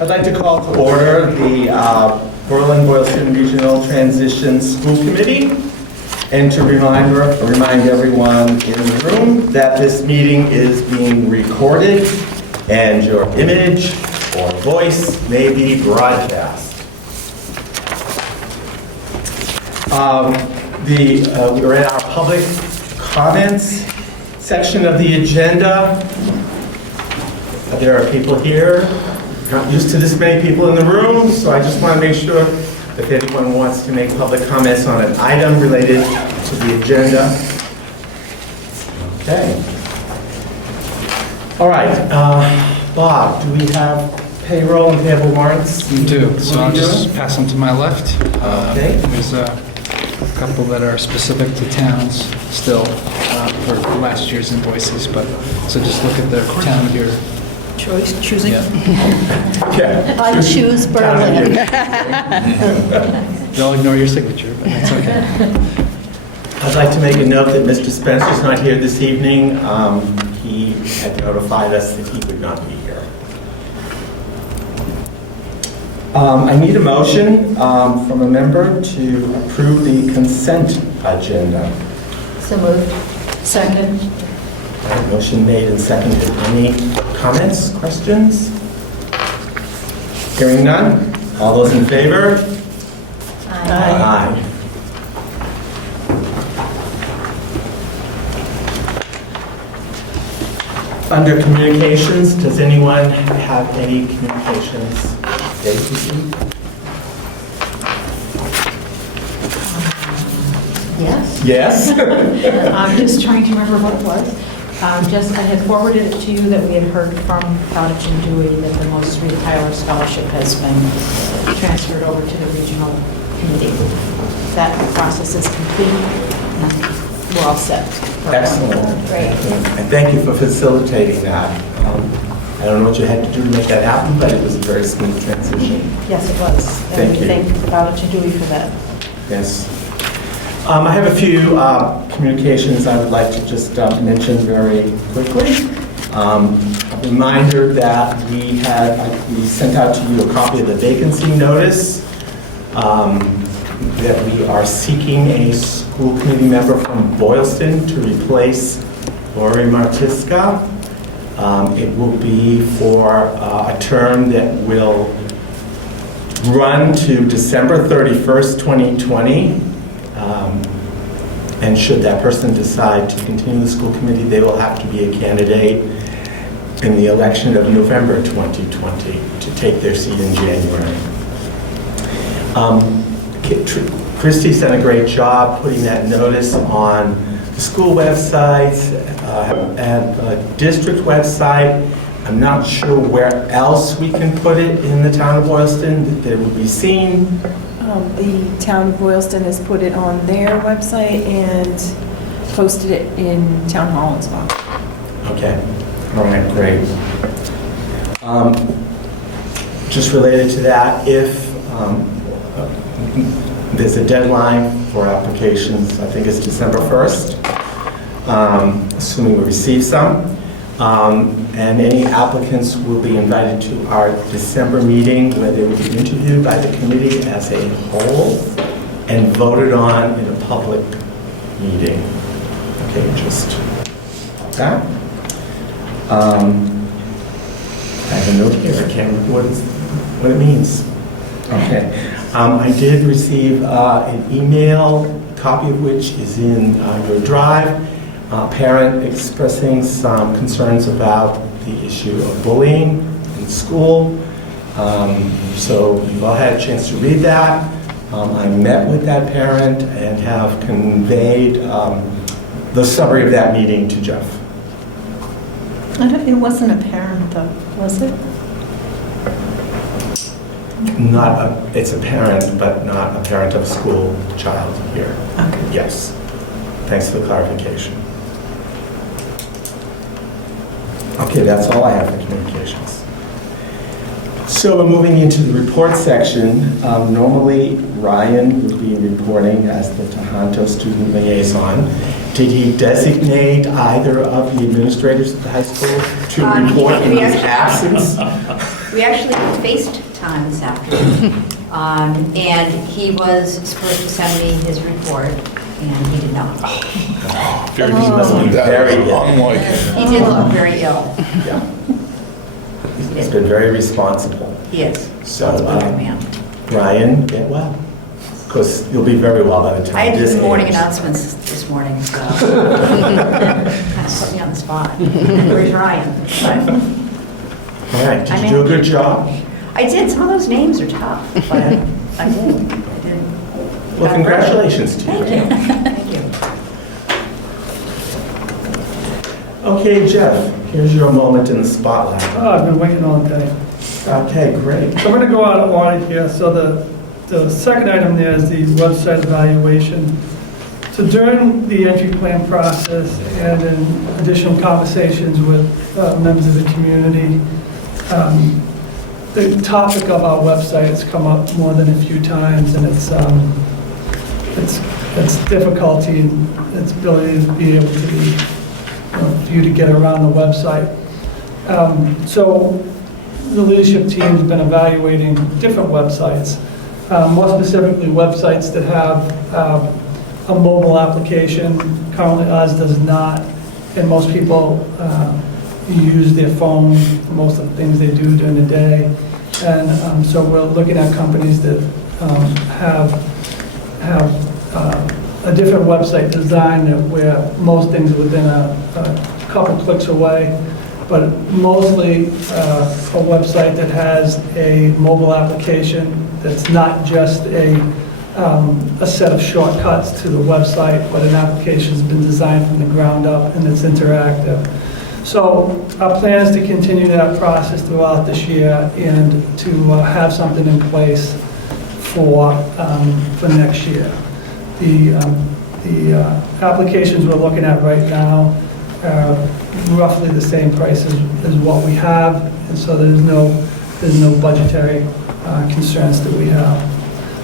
I'd like to call to order the Berlin-Boylston Regional Transition School Committee, and to remind everyone in the room that this meeting is being recorded and your image or voice may be broadcast. We're in our public comments section of the agenda. There are people here, not used to this many people in the room, so I just want to make sure that if anyone wants to make public comments on an item related to the agenda. Okay. All right, Bob, do we have payroll and payable warrants? We do, so I'll just pass them to my left. Okay. There's a couple that are specific to towns still for last year's invoices, but so just look at the town of your choosing. Yeah. I choose Berlin. They'll ignore your signature, but that's okay. I'd like to make a note that Mr. Spencer's not here this evening. He had notified us that he would not be here. I need a motion from a member to approve the consent agenda. So moved. Second. All right, motion made and seconded. Any comments, questions? Hearing none. All those in favor? Aye. Under communications, does anyone have any communications? Stacy? Yes. Yes? I'm just trying to remember what it was. I had forwarded it to you that we had heard from Bowditch and Dewey that the Moses Reed Tyler Scholarship has been transferred over to the regional committee. That process is complete, and we're all set. Excellent. Great. And thank you for facilitating that. I don't know what you had to do to make that happen, but it was a very smooth transition. Yes, it was. Thank you. Thank Bowditch and Dewey for that. Yes. I have a few communications I would like to just mention very quickly. A reminder that we sent out to you a copy of the vacancy notice, that we are seeking a school committee member from Boylston to replace Lori Martiska. It will be for a term that will run to December 31st, 2020. And should that person decide to continue the school committee, they will have to be a candidate in the election of November 2020 to take their seat in January. Christy did a great job putting that notice on the school website and the district website. I'm not sure where else we can put it in the town of Boylston that it would be seen. The town of Boylston has put it on their website and posted it in town hall as well. Okay, all right, great. Just related to that, if there's a deadline for applications, I think it's December 1st, assuming we receive some. And any applicants will be invited to our December meeting where they will be interviewed by the committee as a whole and voted on in a public meeting. Okay, just that. I have a note here. I can't remember what it means. Okay. I did receive an email, copy of which is in your drive. Parent expressing some concerns about the issue of bullying in school. So you've all had a chance to read that. I met with that parent and have conveyed the summary of that meeting to Jeff. It wasn't a parent though, was it? It's a parent, but not a parent of a school child here. Okay. Yes. Thanks for the clarification. Okay, that's all I have for communications. So we're moving into the report section. Normally, Ryan would be reporting as the Tohoto student liaison. Did he designate either of the administrators at the high school to report in his absence? We actually FaceTime this afternoon, and he was supposed to send me his report, and he did not. He must be very ill. He did look very ill. Yeah. He's been very responsible. He is. So, He's a good man. Ryan, get well. Because you'll be very well by the time I had this his morning age. announcements this morning, so kind of put me on the spot. Where's Ryan? All right, did you do a good job? I did. Some of those names are tough, but I did. Well, congratulations to you. Thank you. Thank you. Okay, Jeff, here's your moment in the spotlight. Oh, I've been waiting all day. Okay, great. So I'm going to go out of order here. So the second item there is the website evaluation. So during the entry plan process and in additional conversations with members of the community, the topic of our website has come up more than a few times, and it's difficulty in its ability to be able to be, for you to get around the website. So the leadership team has been evaluating different websites, more specifically websites that have a mobile application. Currently ours does not, and most people use their phone for most of the things they do during the day. And so we're looking at companies that have a different website design where most things are within a couple clicks away, but mostly a website that has a mobile application that's not just a set of shortcuts to the website, but an application's been designed from the ground up and it's interactive. So our plan is to continue that process throughout this year and to have something in place for next year. The applications we're looking at right now are roughly the same price as what we have, and so there's no budgetary concerns that we have.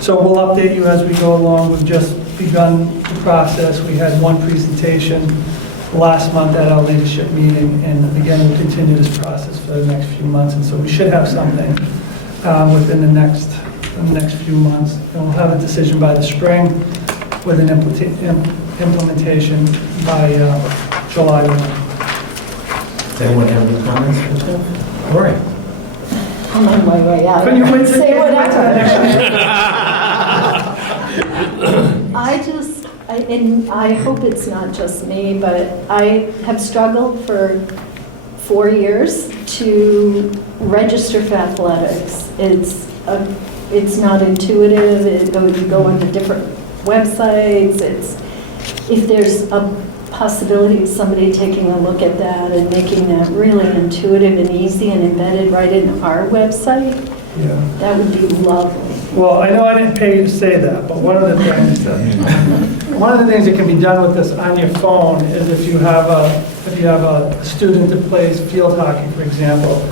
So we'll update you as we go along. We've just begun the process. We had one presentation last month at our leadership meeting, and again, we'll continue this process for the next few months, and so we should have something within the next few months. And we'll have a decision by the spring with an implementation by July 1. Does anyone have any comments for Jeff? All right. I'm on my way out. Can you wait till Say you get back to the whatever. And I hope it's not just me, but I have struggled for 4 years to register for athletics. It's not intuitive. You go onto different websites. If there's a possibility of somebody taking a look at that and making that really intuitive and easy and embedded right in our website, Yeah. that would be lovely. Well, I know I didn't pay you to say that, but one of the things that can be done with this on your phone is if you have a student that plays field hockey, for example,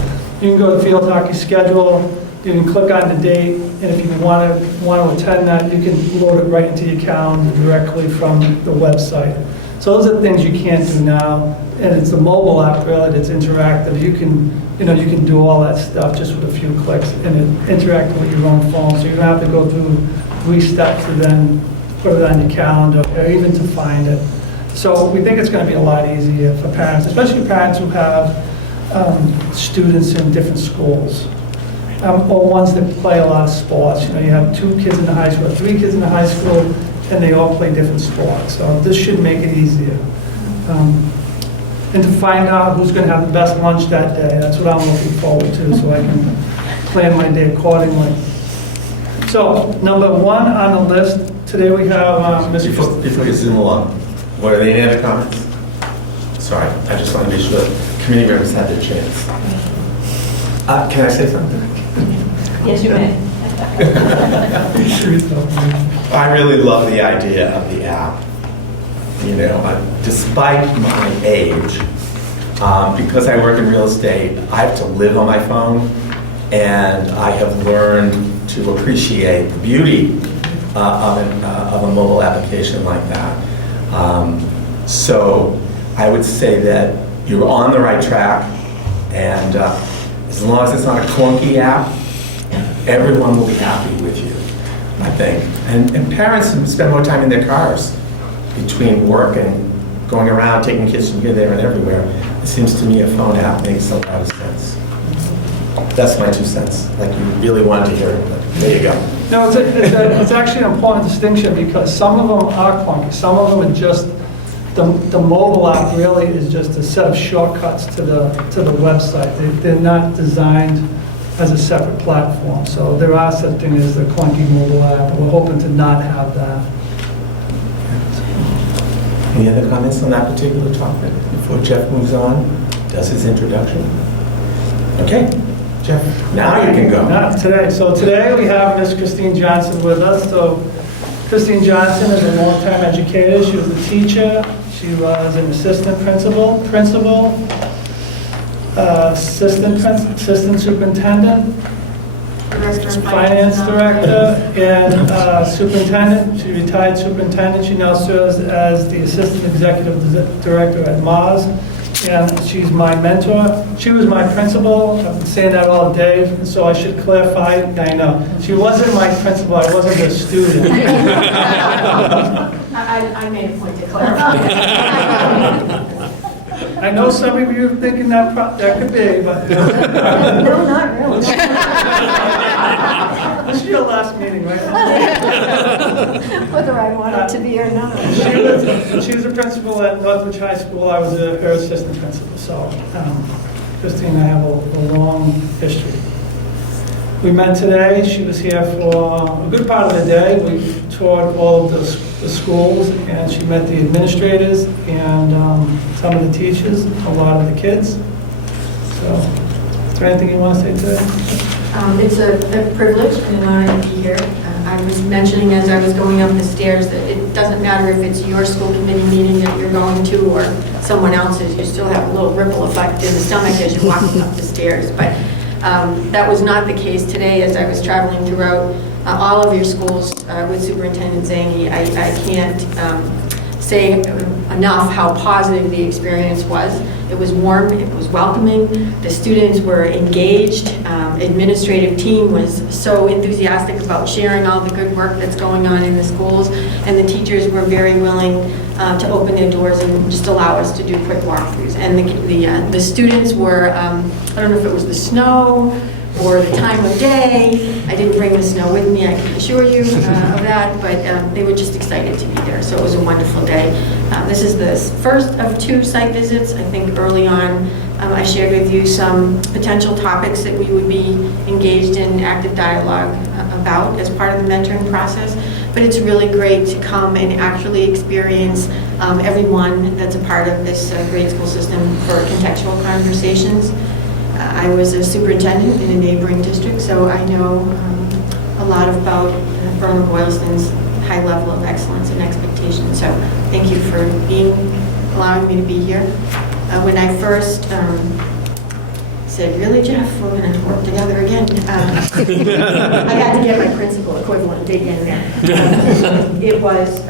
you can go to field hockey schedule, you can click on the date, and if you want to attend that, you can load it right into your calendar directly from the website. So those are things you can't do now, and it's a mobile app really that's interactive. You can do all that stuff just with a few clicks and interact with your own phone, so you don't have to go through 3 steps to then put it on your calendar or even to find it. So we think it's going to be a lot easier for parents, especially parents who have students in different schools. Or ones that play a lot of sports. You have 2 kids in the high school, 3 kids in the high school, and they all play different sports. So this should make it easier. And to find out who's going to have the best lunch that day, that's what I'm looking forward to, so I can plan my day accordingly. So, number 1 on the list, today we have Mr. Before you zoom along, were there any other comments? Sorry, I just want to be sure committee members had their chance. Can I say something? Yes, you may. I really love the idea of the app. Despite my age, because I work in real estate, I have to live on my phone, and I have learned to appreciate the beauty of a mobile application like that. So I would say that you're on the right track, and as long as it's not a clunky app, everyone will be happy with you, I think. And parents spend more time in their cars between work and going around, taking kids from here, there, and everywhere. It seems to me a phone app makes a lot of sense. That's my 2 cents. Like, you really wanted to hear it, but there you go. No, it's actually an important distinction, because some of them are clunky. Some of them are just, the mobile app really is just a set of shortcuts to the website. They're not designed as a separate platform. So there are such things as the clunky mobile app, and we're hoping to not have that. Any other comments on that particular topic before Jeff moves on, does his introduction? Okay, Jeff, now you can go. Not today. So today we have Miss Christine Johnson with us. So Christine Johnson is a long-time educator. She was a teacher. She was an assistant principal, assistant superintendent, finance director, and superintendent. She retired superintendent. She now serves as the assistant executive director at Mars. And she's my mentor. She was my principal. I've been saying that all day, so I should clarify. I know. She wasn't my principal. I wasn't her student. I made a point to clarify. I know some of you are thinking that could be, but No, not really. this is your last meeting, right? Whether I want it to be or not. She was a principal at Northwich High School. I was her assistant principal. So Christine and I have a long history. We met today. She was here for a good part of the day. We toured all of the schools, and she met the administrators and some of the teachers, a lot of the kids. So, is there anything you want to say today? It's a privilege and an honor to be here. I was mentioning as I was going up the stairs that it doesn't matter if it's your school committee meeting that you're going to or someone else's, you still have a little ripple effect in the stomach as you're walking up the stairs. But that was not the case today as I was traveling throughout all of your schools with Superintendent Zangi. I can't say enough how positive the experience was. It was warm, it was welcoming, the students were engaged, administrative team was so enthusiastic about sharing all the good work that's going on in the schools, and the teachers were very willing to open their doors and just allow us to do quick walkthroughs. And the students were, I don't know if it was the snow or the time of day. I didn't bring the snow with me, I can assure you of that, but they were just excited to be there, so it was a wonderful day. This is the first of 2 site visits. I think early on I shared with you some potential topics that we would be engaged in active dialogue about as part of the mentoring process, but it's really great to come and actually experience everyone that's a part of this grade school system for contextual conversations. I was a superintendent in a neighboring district, so I know a lot about Berlin-Boylston's high level of excellence and expectation. So thank you for allowing me to be here. When I first said, really, Jeff, we're going to work together again, I had to get my principal equivalent dig in there. It was,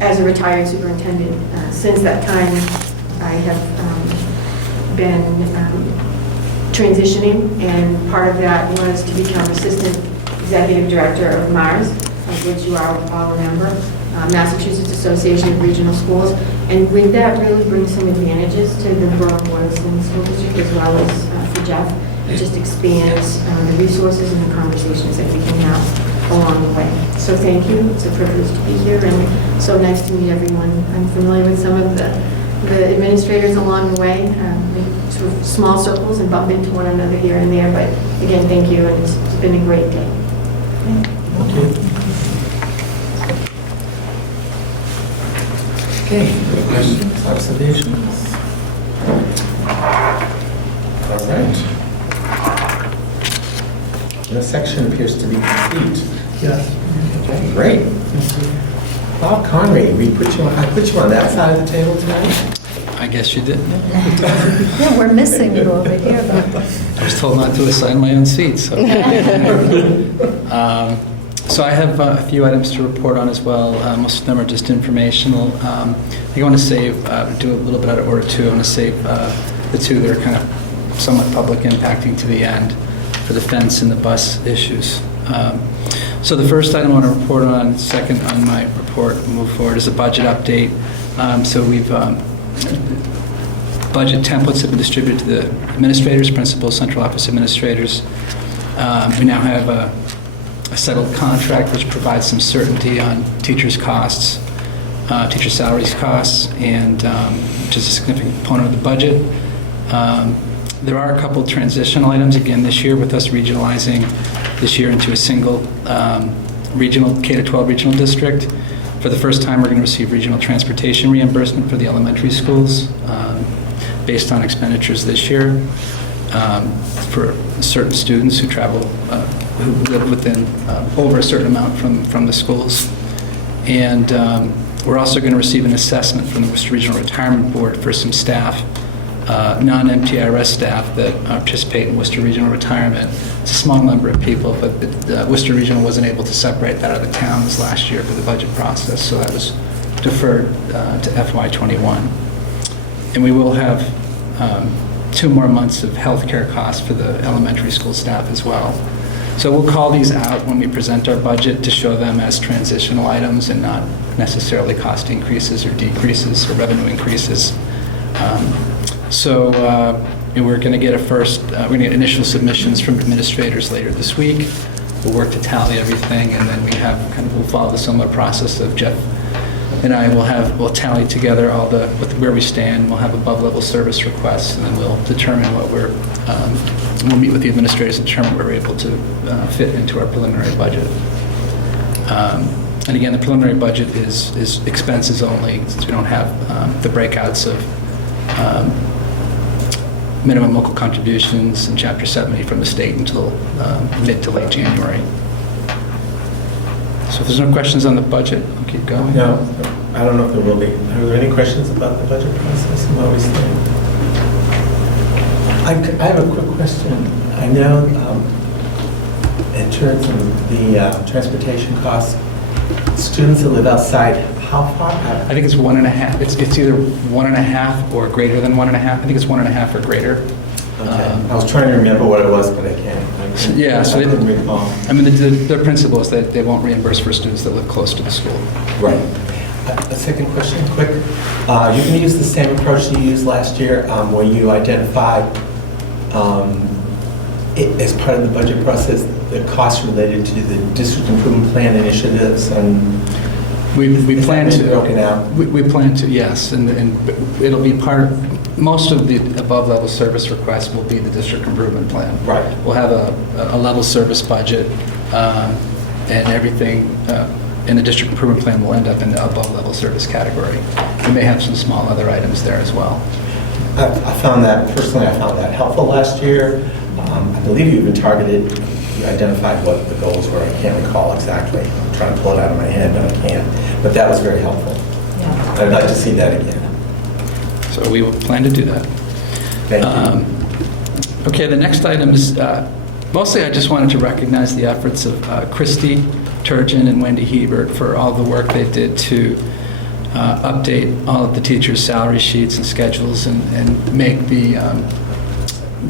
as a retired superintendent, since that time, I have been transitioning, and part of that was to become assistant executive director of MARS, of which you are all a member, Massachusetts Association of Regional Schools. And with that really brings some advantages to the Berlin-Boylston School District as well as for Jeff. It just expands the resources and the conversations that we can have along the way. So thank you. It's a privilege to be here, and so nice to meet everyone. I'm familiar with some of the administrators along the way. We sort of small circles and bump into one another here and there, but again, thank you, and it's been a great day. Thank you. Okay, any questions, observations? All right. This section appears to be complete. Yes. Okay, great. Bob Conry, I put you on that side of the table tonight? I guess you did. Yeah, we're missing you over here, but I was told not to assign my own seat, so. So I have a few items to report on as well. Most of them are just informational. I think I want to save, do a little bit out of order too. I want to save the two that are kind of somewhat public impacting to the end for the fence and the bus issues. So the first item I want to report on, second on my report, move forward, is a budget update. So we've, budget templates have been distributed to the administrators, principals, central office administrators. We now have a settled contract which provides some certainty on teachers' costs, teacher salaries costs, and which is a significant component of the budget. There are a couple transitional items again this year with us regionalizing this year into a single regional K-12 regional district. For the first time, we're going to receive regional transportation reimbursement for the elementary schools based on expenditures this year for certain students who travel, who live within over a certain amount from the schools. And we're also going to receive an assessment from the Worcester Regional Retirement Board for some staff, non-MTRS staff that participate in Worcester Regional Retirement. It's a small number of people, but Worcester Regional wasn't able to separate that out of the towns last year for the budget process, so that was deferred to FY21. And we will have 2 more months of healthcare costs for the elementary school staff as well. So we'll call these out when we present our budget to show them as transitional items and not necessarily cost increases or decreases or revenue increases. We're going to get we're going to get initial submissions from administrators later this week. We'll work to tally everything, and then we'll follow the similar process of Jeff and I we'll tally together all where we stand. We'll have above-level service requests, and then we'll determine we'll meet with the administrators and determine what we're able to fit into our preliminary budget. And again, the preliminary budget is expenses only, since we don't have the breakouts of minimum local contributions in Chapter 70 from the state until mid to late January. So if there's no questions on the budget, I'll keep going. No, I don't know if there will be. Are there any questions about the budget process and what we stand? I have a quick question. I know in terms of the transportation costs, students that live outside, how far? I think it's 1.5. It's either 1.5 or greater than 1.5. I think it's 1.5 or greater. Okay. I was trying to remember what it was, but I can't. Yeah, so I couldn't recall. I mean, the principle is that they won't reimburse for students that live close to the school. Right. A second question, quick. You're going to use the same approach you used last year, where you identify, as part of the budget process, the costs related to the district improvement plan initiatives, and We plan to. Broken out. We plan to, yes, and it'll be most of the above-level service requests will be the district improvement plan. Right. We'll have a level service budget, and everything in the district improvement plan will end up in the above-level service category. We may have some small other items there as well. Personally, I found that helpful last year. I believe you even you identified what the goals were. I can't recall exactly. I'm trying to pull it out of my head, but I can't. But that was very helpful. Yeah. I'd like to see that again. So we will plan to do that. Thank you. Okay, the next item is, mostly I just wanted to recognize the efforts of Christy Turgeon and Wendy Hebert for all the work they did to update all of the teachers' salary sheets and schedules and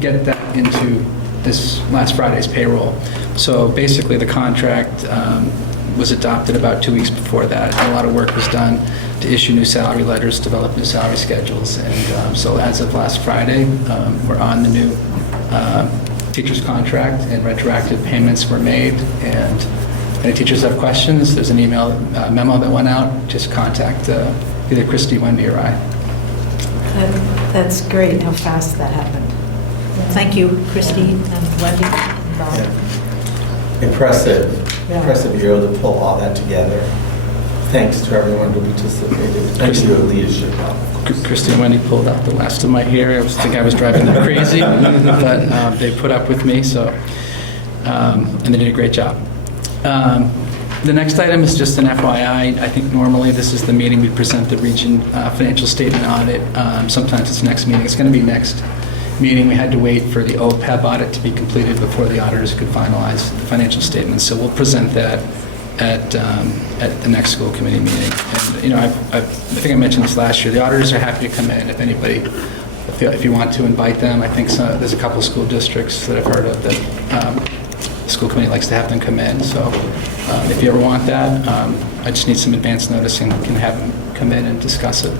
get that into this last Friday's payroll. So basically the contract was adopted about 2 weeks before that. A lot of work was done to issue new salary letters, develop new salary schedules, and so as of last Friday, we're on the new teacher's contract, and retroactive payments were made. And if any teachers have questions, there's an email memo that went out. Just contact either Christy, Wendy, or I. That's great how fast that happened. Thank you, Christy and Wendy. Impressive. Yeah. Impressive you're able to pull all that together. Thanks to everyone who participated. Thanks to your leadership. Christy and Wendy pulled out the last of my hair. I think I was driving them crazy, but they put up with me, so, and they did a great job. The next item is just an FYI. I think normally this is the meeting we present the region financial statement audit. Sometimes it's next meeting. It's going to be next meeting. We had to wait for the OPEB audit to be completed before the auditors could finalize the financial statements. So we'll present that at the next school committee meeting. And, you know, I think I mentioned this last year. The auditors are happy to come in if anybody, if you want to invite them. I think there's a couple of school districts that I've heard of that the school committee likes to have them come in. So if you ever want that, I just need some advance notice and can have them come in and discuss it.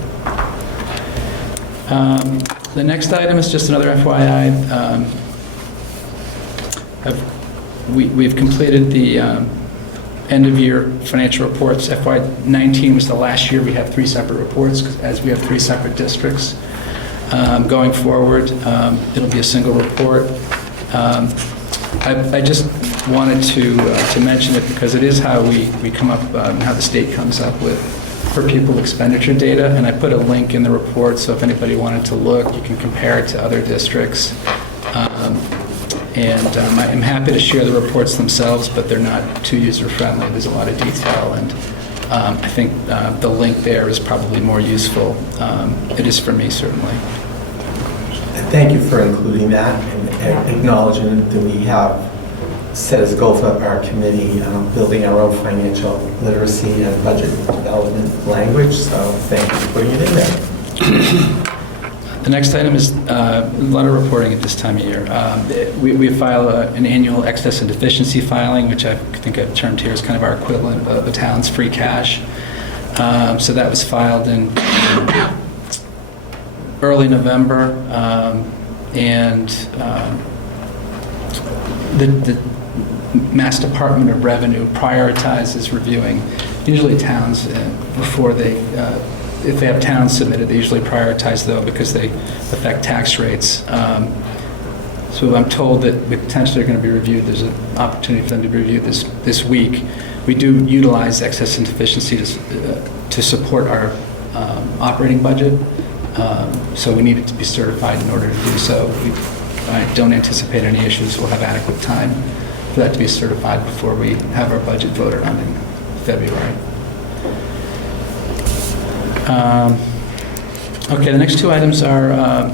The next item is just another FYI. We've completed the end-of-year financial reports. FY19 was the last year we have 3 separate reports, as we have 3 separate districts. Going forward, it'll be a single report. I just wanted to mention it because it is how we come up, how the state comes up with per pupil expenditure data, and I put a link in the report, so if anybody wanted to look, you can compare it to other districts. I'm happy to share the reports themselves, but they're not too user-friendly. There's a lot of detail, and I think the link there is probably more useful. It is for me, certainly. Thank you for including that and acknowledging that we have set as a goal for our committee building our own financial literacy and budget development language. So thank you for putting it in there. The next item is a lot of reporting at this time of year. We file an annual excess and deficiency filing, which I think I've termed here as kind of our equivalent of the town's free cash. So that was filed in early November, and the Mass Department of Revenue prioritizes reviewing, usually towns, before they, if they have towns submitted, they usually prioritize though because they affect tax rates. So I'm told that we potentially are going to be reviewed. There's an opportunity for them to be reviewed this week. We do utilize excess and deficiency to support our operating budget. So we need it to be certified in order to do so. I don't anticipate any issues. We'll have adequate time for that to be certified before we have our budget voted on in February. Okay, the next 2 items are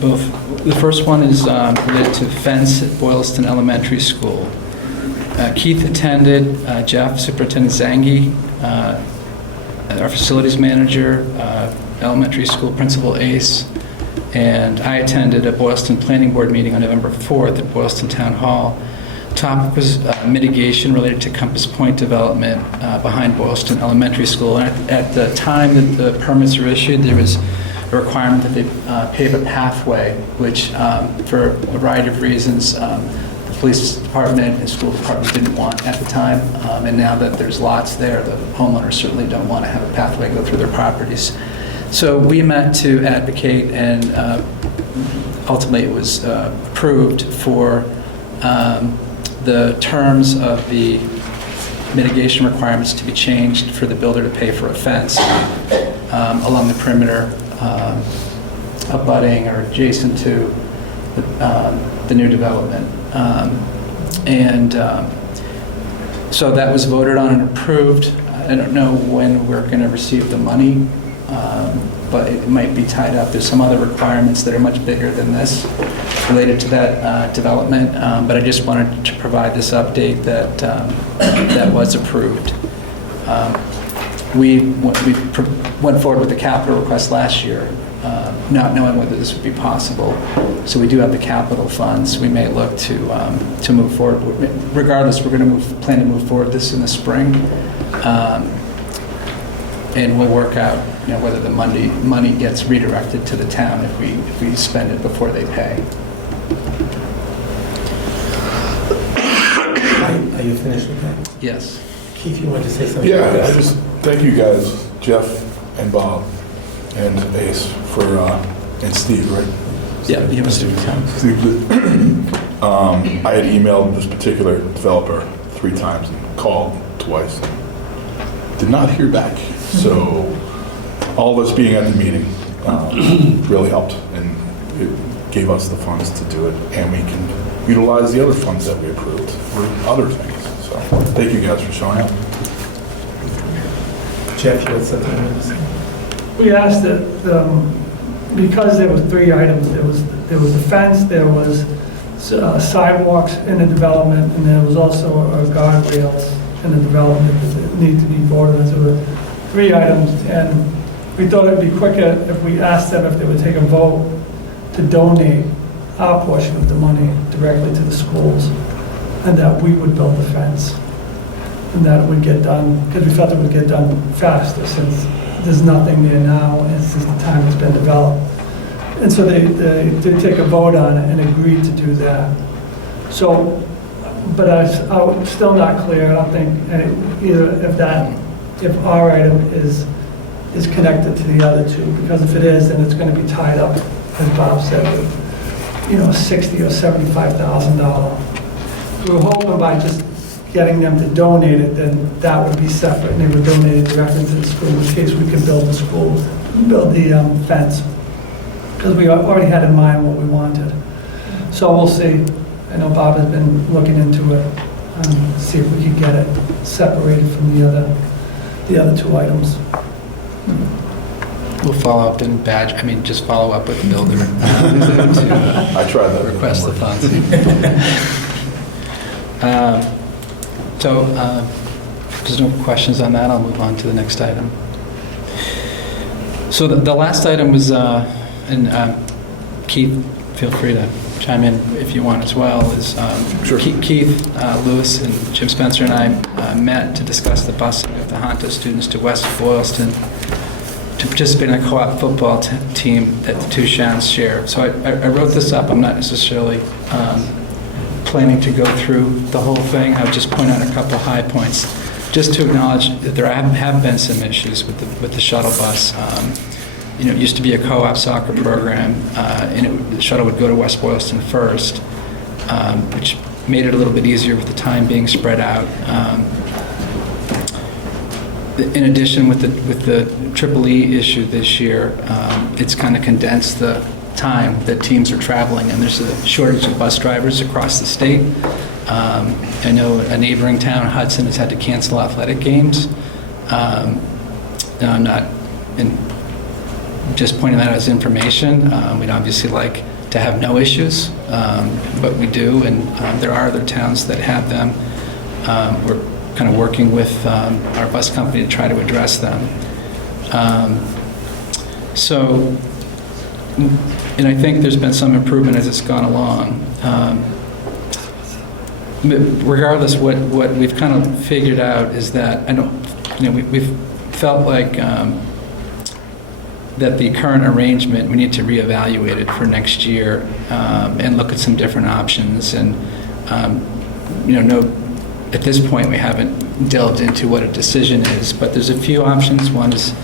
both. The first one is related to fence at Boylston Elementary School. Keith attended, Jeff, Superintendent Zangi, our facilities manager, elementary school principal Ace, and I attended a Boylston Planning Board meeting on November 4th at Boylston Town Hall. Topic was mitigation related to Compass Point development behind Boylston Elementary School. And at the time that the permits were issued, there was a requirement that they pave a pathway, which for a variety of reasons, the police department and school department didn't want at the time. And now that there's lots there, the homeowners certainly don't want to have a pathway go through their properties. So we met to advocate, and ultimately it was approved for the terms of the mitigation requirements to be changed for the builder to pay for a fence along the perimeter abutting or adjacent to the new development. So that was voted on and approved. I don't know when we're going to receive the money, but it might be tied up. There's some other requirements that are much bigger than this related to that development, but I just wanted to provide this update that that was approved. We went forward with the capital request last year, not knowing whether this would be possible. So we do have the capital funds. We may look to move forward. Regardless, we're going to plan to move forward this in the spring. And we'll work out, whether the money gets redirected to the town if we spend it before they pay. Are you finished with that? Yes. Keith, you wanted to say something? Yeah, about I this? just thank you guys, Jeff and Bob and Ace for and Steve, right? Yeah, he was doing Steve, I had emailed this particular developer 3 times and called twice. Did not hear back. So all of us being at the meeting really helped, and it gave us the funds to do it, and we can utilize the other funds that we approved for other things. So, thank you guys for showing up. Jeff, you had something to say? We asked that, because there were 3 items, there was the fence, there was sidewalks in the development, and there was also guardrails in the development that need to be voted on. So there were 3 items, and we thought it'd be quicker if we asked them if they would take a vote to donate our portion of the money directly to the schools, and that we would build the fence. And that it would get done, because we felt it would get done faster, since there's nothing there now, and since the time it's been developed. And so they did take a vote on it and agreed to do that. So, but I'm still not clear, I don't think, if our item is connected to the other 2, because if it is, then it's going to be tied up, as Bob said, with, $60,000 or $75,000. We were hoping by just getting them to donate it, then that would be separate, and they would donate it directly to the school, in case we could build the fence, because we already had in mind what we wanted. So we'll see. I know Bob has been looking into it, see if we could get it separated from the other 2 items. We'll follow up in just follow up with the builder to I tried that. request the funds. So, if there's no questions on that, I'll move on to the next item. So the last item was, and Keith, feel free to chime in if you want as well, is Sure. Keith Lewis and Jim Spencer and I met to discuss the busing of the Honto students to West Boylston to participate in a co-op football team that the 2 Shans share. So I wrote this up. I'm not necessarily planning to go through the whole thing. I'll just point out a couple high points, just to acknowledge that there have been some issues with the shuttle bus. It used to be a co-op soccer program, and the shuttle would go to West Boylston first, which made it a little bit easier with the time being spread out. In addition, with the Triple E issue this year, it's kind of condensed the time that teams are traveling, and there's a shortage of bus drivers across the state. I know a neighboring town, Hudson, has had to cancel athletic games. Now, I'm not just pointing that out as information. We'd obviously like to have no issues, but we do, and there are other towns that have them. We're kind of working with our bus company to try to address them. And I think there's been some improvement as it's gone along. Regardless, what we've kind of figured out is that we've felt like that the current arrangement, we need to reevaluate it for next year and look at some different options. And at this point, we haven't delved into what a decision is, but there's a few options. One is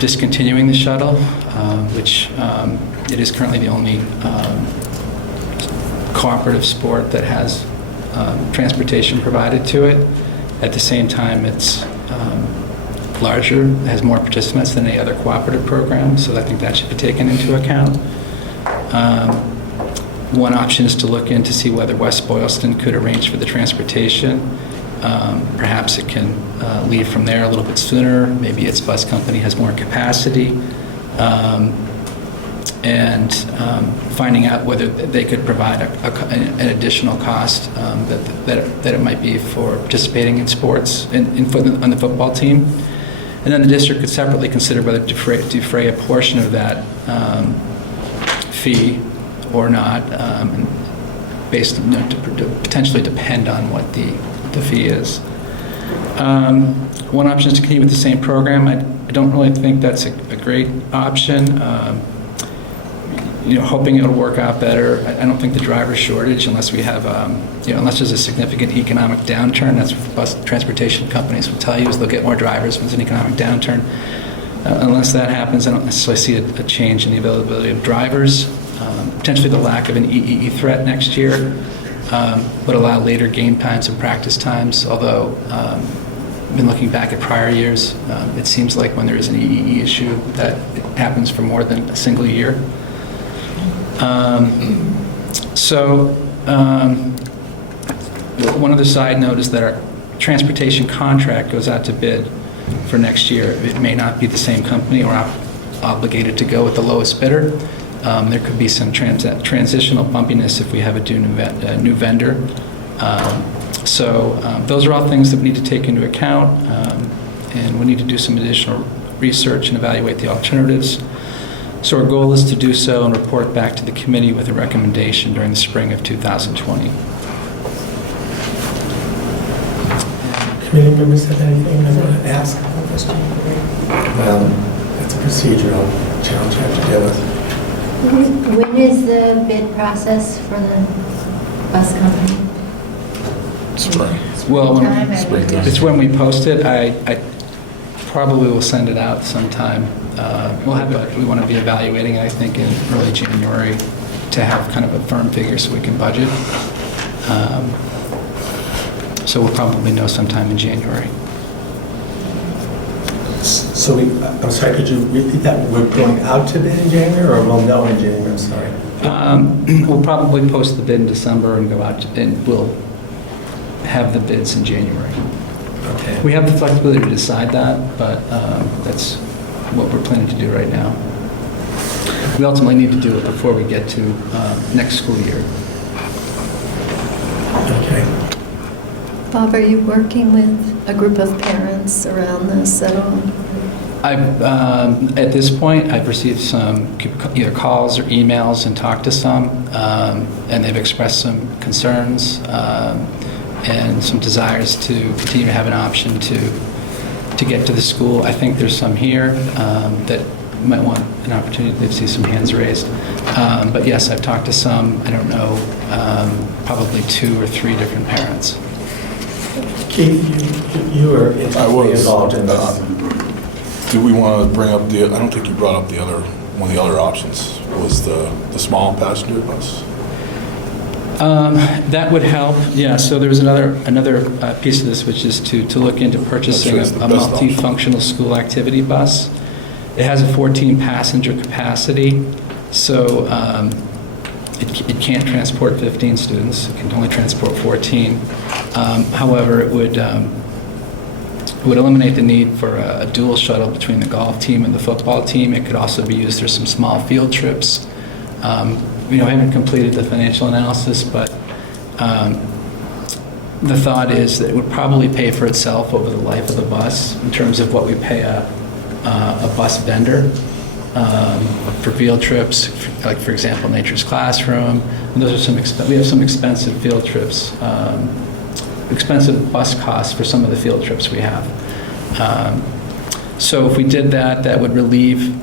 discontinuing the shuttle, which it is currently the only cooperative sport that has transportation provided to it. At the same time, it's larger, has more participants than any other cooperative program, so I think that should be taken into account. One option is to look in to see whether West Boylston could arrange for the transportation. Perhaps it can leave from there a little bit sooner. Maybe its bus company has more capacity. And finding out whether they could provide an additional cost that it might be for participating in sports on the football team. And then the district could separately consider whether to defray a portion of that fee or not, based to potentially depend on what the fee is. One option is to continue with the same program. I don't really think that's a great option. Hoping it'll work out better. I don't think the driver shortage, unless we have, unless there's a significant economic downturn, that's what the bus transportation companies will tell you, is they'll get more drivers when there's an economic downturn. Unless that happens, I don't necessarily see a change in the availability of drivers. Potentially the lack of an EEE threat next year would allow later game times and practice times, although been looking back at prior years, it seems like when there is an EEE issue that it happens for more than a single year. one other side note is that our transportation contract goes out to bid for next year. It may not be the same company or obligated to go with the lowest bidder. There could be some transitional bumpiness if we have a new vendor. So those are all things that we need to take into account, and we need to do some additional research and evaluate the alternatives. So our goal is to do so and report back to the committee with a recommendation during the spring of 2020. Committee members have anything they want to ask? Well, that's a procedural challenge I have to deal with. When is the bid process for the bus company? Spring. Well, Time, it's when we post it. I probably will send it out sometime. We'll have it, we want to be evaluating it, I think, in early January to have kind of a firm figure so we can budget. So we'll probably know sometime in January. So I'm sorry, could you repeat that? We're going out to bid in January, or we'll know in January? I'm sorry. We'll probably post the bid in December and go out, and we'll have the bids in January. Okay. We have the flexibility to decide that, but that's what we're planning to do right now. We ultimately need to do it before we get to next school year. Okay. Bob, are you working with a group of parents around this at all? At this point, I've received some either calls or emails and talked to some, and they've expressed some concerns and some desires to continue to have an option to get to the school. I think there's some here that might want an opportunity to see some hands raised. But yes, I've talked to some, I don't know, probably 2 or 3 different parents. Keith, you were intimately involved in this. Do we want to bring up I don't think you brought up one of the other options, was the small passenger bus? That would help, yeah. So there was another piece of this, which is to look into purchasing That's a the best option. multifunctional school activity bus. It has a 14-passenger capacity, so it can't transport 15 students. It can only transport 14. However, it would eliminate the need for a dual shuttle between the golf team and the football team. It could also be used for some small field trips. I haven't completed the financial analysis, but the thought is that it would probably pay for itself over the life of the bus in terms of what we pay a bus vendor for field trips, like, for example, Nature's Classroom. And those are we have some expensive field trips, expensive bus costs for some of the field trips we have. So if we did that, that would relieve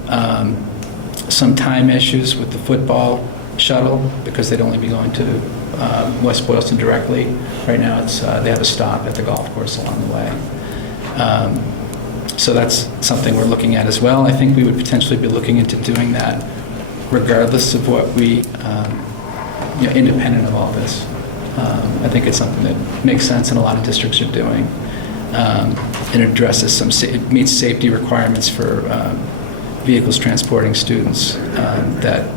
some time issues with the football shuttle, because they'd only be going to West Boylston directly. Right now, they have a stop at the golf course along the way. So that's something we're looking at as well. I think we would potentially be looking into doing that regardless of what we, independent of all this. I think it's something that makes sense and a lot of districts are doing. It addresses it meets safety requirements for vehicles transporting students that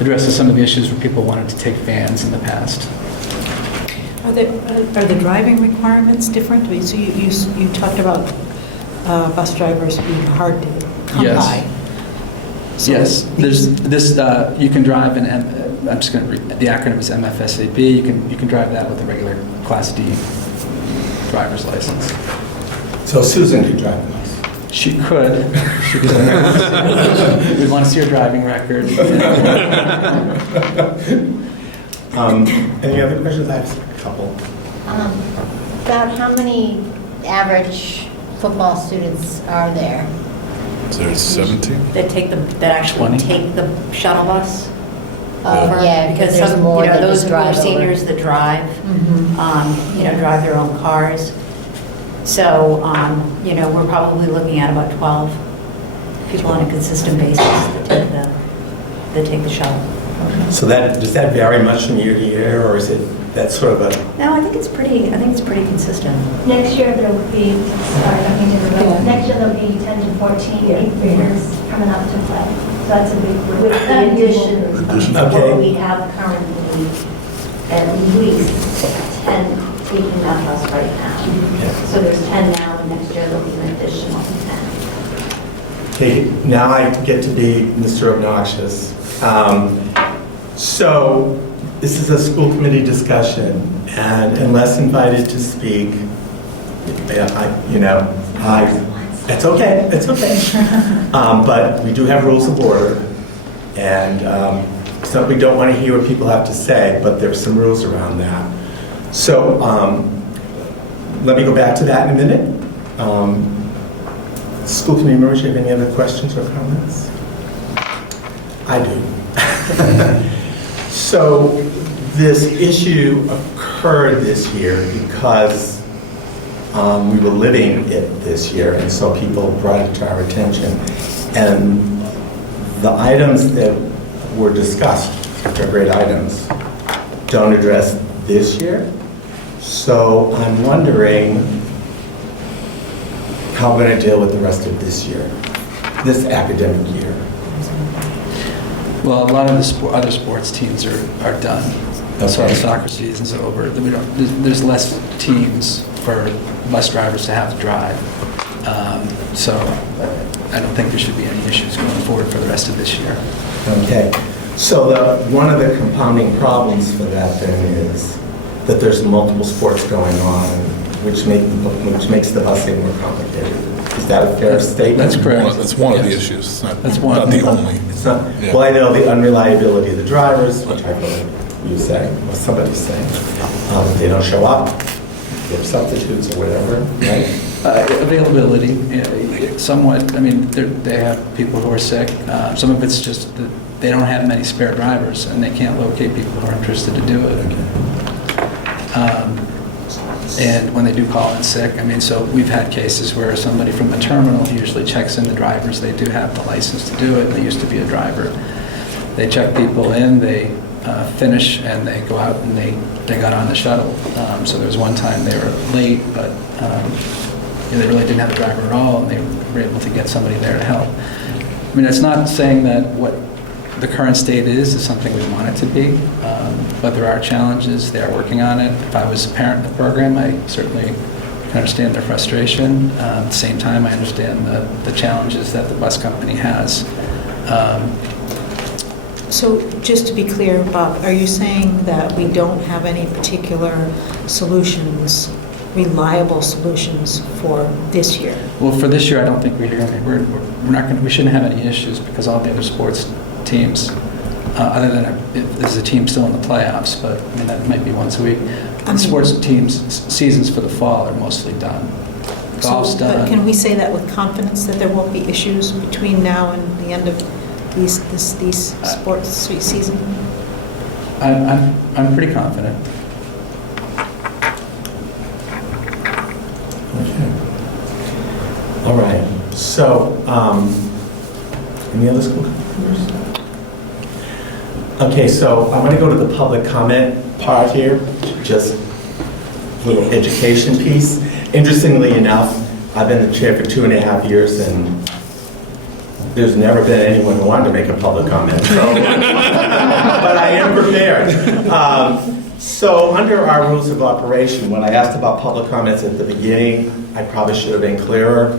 addresses some of the issues where people wanted to take vans in the past. Are the driving requirements different? So you talked about bus drivers being hard to come Yes. by. So Yes, there's this. You can drive an. I'm just going to read. The acronym is MFSAB. You can drive that with a regular Class D driver's license. So Susan could drive the bus. She could. We'd want to see her driving record. Any other questions? I have a couple. About how many average football students are there? Is there 17? That actually 20. take the shuttle bus over? Yeah, because there's some, more that those just are drive over. seniors that drive, drive their own cars. So, we're probably looking at about 12 people on a consistent basis that take the shuttle. So does that vary much from year to year, or is it that sort of a? No, I think it's pretty consistent. Next year there will be, next year there'll be 10 to 14 eighth graders coming up to play. So that's a big group. With the addition of Okay. what we have currently, at least 10 10 taking that bus right now. So there's 10 now, and next year there'll be an additional 10. Okay, now I get to be Mr. Obnoxious. So this is a school committee discussion, and unless invited to speak, it's okay, it's okay. But we do have rules of order, and so we don't want to hear what people have to say, but there's some rules around that. So let me go back to that in a minute. School committee members, do you have any other questions or comments? I do. So this issue occurred this year because we were living it this year, and so people brought it to our attention. And the items that were discussed, which are great items, don't address this year. So I'm wondering how we're going to deal with the rest of this year, this academic year. Well, a lot of the other sports teams are done. So Okay. the soccer season's over. There's less teams for bus drivers to have to drive. So I don't think there should be any issues going forward for the rest of this year. Okay. So one of the compounding problems for that then is that there's multiple sports going on, which makes the busing more complicated. Is that a fair statement? That's correct. That's one of the Yes. issues. It's not, That's one not of the them. only. It's not, Yeah. well, I know the unreliability of the drivers, which I believe you say, or somebody's saying. They don't show up, they have substitutes or whatever, right? Availability, somewhat, I mean, they have people who are sick. Some of it's just that they don't have many spare drivers, and they can't locate people who are interested to do it. And when they do call in sick, I mean, so we've had cases where somebody from the terminal usually checks in the drivers. They do have the license to do it. They used to be a driver. They check people in, they finish, and they go out and they got on the shuttle. So there was one time they were late, but they really didn't have a driver at all, and they were able to get somebody there to help. I mean, it's not saying that what the current state is something we want it to be, but there are challenges. They are working on it. If I was a parent of the program, I certainly can understand their frustration. At the same time, I understand the challenges that the bus company has. So just to be clear, Bob, are you saying that we don't have any particular solutions, reliable solutions for this year? Well, for this year, I don't think we shouldn't have any issues because all the other sports teams, other than if there's a team still in the playoffs, but I mean, that might be once a week. The sports teams' seasons for the fall are mostly done. Golf's done. But can we say that with confidence that there won't be issues between now and the end of these sports season? I'm pretty confident. Okay. All right. So, any other school members? Okay, so I'm going to go to the public comment part here, just a little education piece. Interestingly enough, I've been the chair for 2.5 years, and there's never been anyone who wanted to make a public comment. So, but I am prepared. So under our rules of operation, when I asked about public comments at the beginning, I probably should have been clearer.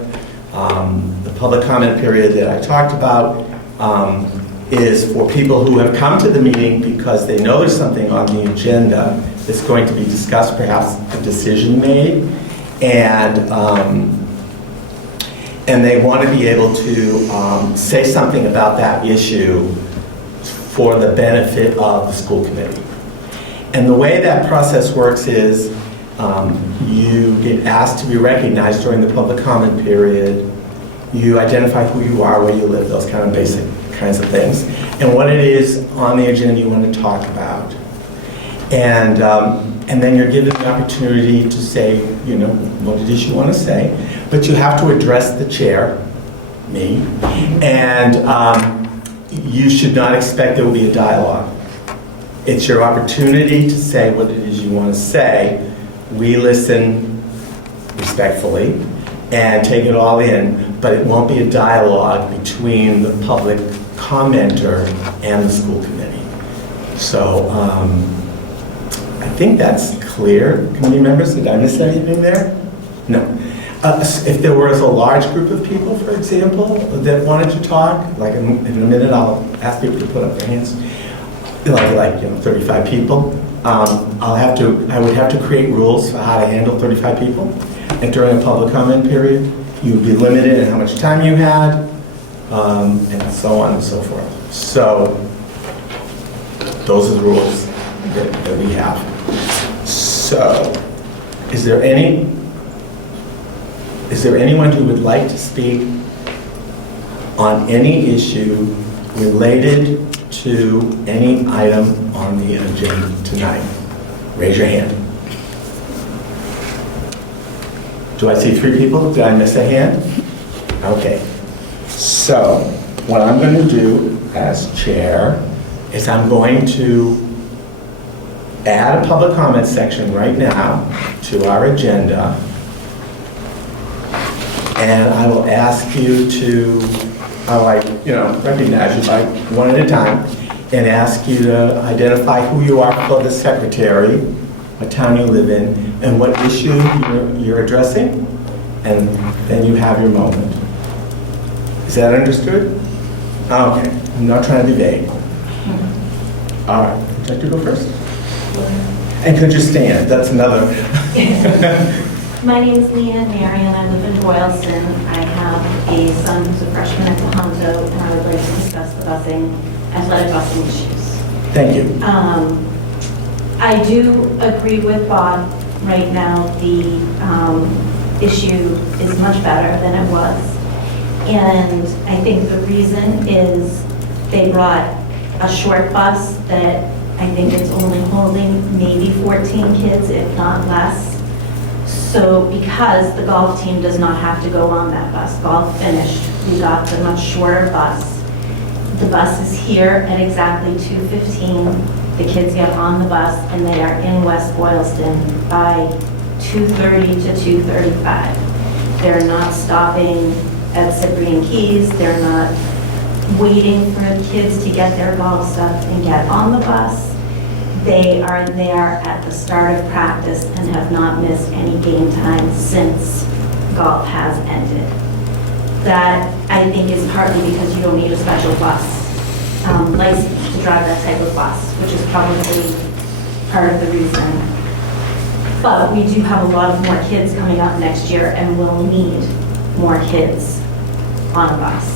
The public comment period that I talked about is for people who have come to the meeting because they know there's something on the agenda that's going to be discussed, perhaps a decision made, and they want to be able to say something about that issue for the benefit of the school committee. And the way that process works is you get asked to be recognized during the public comment period. You identify who you are, where you live, those kind of basic kinds of things, and what it is on the agenda you want to talk about. And then you're given the opportunity to say, what it is you want to say, but you have to address the chair, me, and you should not expect there will be a dialogue. It's your opportunity to say what it is you want to say. We listen respectfully and take it all in, but it won't be a dialogue between the public commenter and the school committee. So I think that's clear. Committee members, did I miss anything there? No. If there was a large group of people, for example, that wanted to talk, like in a minute, I'll ask people to put up their hands, like 35 people, I would have to create rules for how to handle 35 people. And during a public comment period, you would be limited in how much time you had, and so on and so forth. So those are the rules that we have. So, is there anyone who would like to speak on any issue related to any item on the agenda tonight? Raise your hand. Do I see 3 people? Did I miss a hand? Okay. So, what I'm going to do as chair is I'm going to add a public comment section right now to our agenda. And I will ask you to, recognize you like one at a time, and ask you to identify who you are for the secretary, what town you live in, and what issue you're addressing, and then you have your moment. Is that understood? Okay, I'm not trying to be vague. All right, would you like to go first? And could you stand? That's another. My name is Leanne Marion. I live in Boylston. I have a son who's a freshman at Tohoto, and I would like to discuss the athletic busing issues. Thank you. I do agree with Bob. Right now, the issue is much better than it was. And I think the reason is they brought a short bus that I think it's only holding maybe 14 kids, if not less. So because the golf team does not have to go on that bus, golf finished, we got the much shorter bus. The bus is here at exactly 2:15. The kids get on the bus and they are in West Boylston by 2:30 to 2:35. They're not stopping at Cyprian Keys. They're not waiting for kids to get their golf stuff and get on the bus. They are there at the start of practice and have not missed any game time since golf has ended. That, I think, is partly because you don't need a special bus license to drive that type of bus, which is probably part of the reason. But we do have a lot of more kids coming up next year and will need more kids on a bus.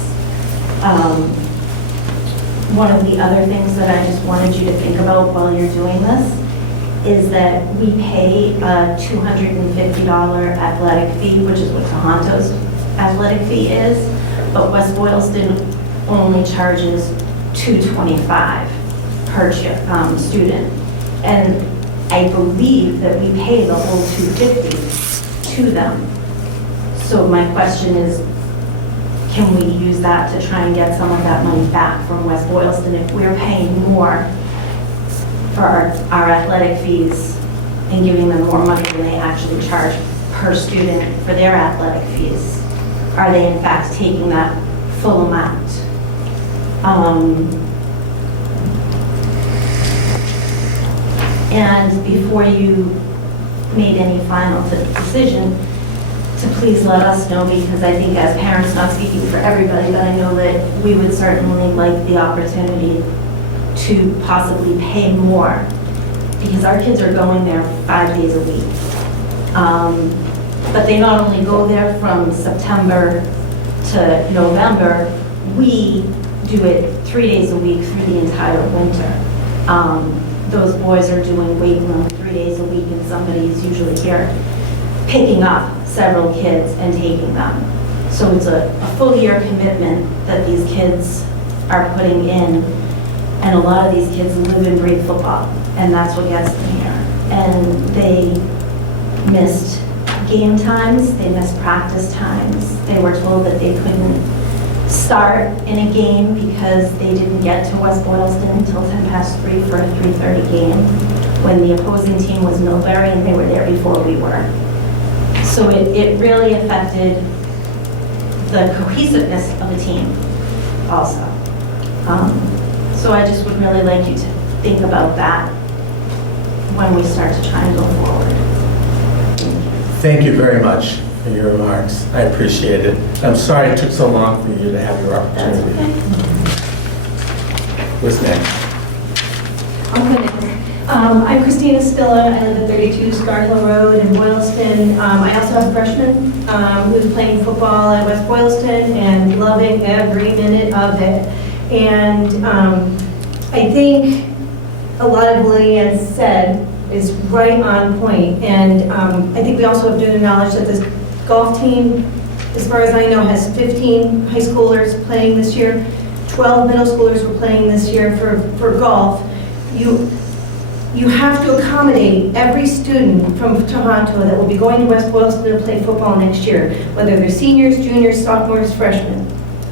One of the other things that I just wanted you to think about while you're doing this is that we pay a $250 athletic fee, which is what Tohonto's athletic fee is, but West Boylston only charges $225 per student. And I believe that we pay the whole $250 to them. So my question is, can we use that to try and get some of that money back from West Boylston if we're paying more for our athletic fees and giving them more money than they actually charge per student for their athletic fees? Are they in fact taking that full amount? And before you made any final decision, to please let us know, because I think as parents, not speaking for everybody, but I know that we would certainly like the opportunity to possibly pay more, because our kids are going there 5 days a week. But they not only go there from September to November, we do it 3 days a week through the entire winter. Those boys are doing weight room 3 days a week, and somebody is usually here picking up several kids and taking them. So it's a full year commitment that these kids are putting in, and a lot of these kids live and breathe football, and that's what gets them here. And they missed game times, they missed practice times. They were told that they couldn't start in a game because they didn't get to West Boylston until 3 for a 3:30 game, when the opposing team was Millbury and they were there before we were. So it really affected the cohesiveness of the team also. So I just would really like you to think about that when we start to try and go forward. Thank you very much for your remarks. I appreciate it. I'm sorry it took so long for you to have your That's opportunity. okay. What's next? I'm Christina Spilla. I live at 32 Scarhill Road in Boylston. I also have a freshman who's playing football at West Boylston and loving every minute of it. And I think a lot of what Leanne said is right on point. And I think we also have to acknowledge that this golf team, as far as I know, has 15 high schoolers playing this year. 12 middle schoolers were playing this year for golf. You have to accommodate every student from Tohoto that will be going to West Boylston to play football next year, whether they're seniors, juniors, sophomores, freshmen.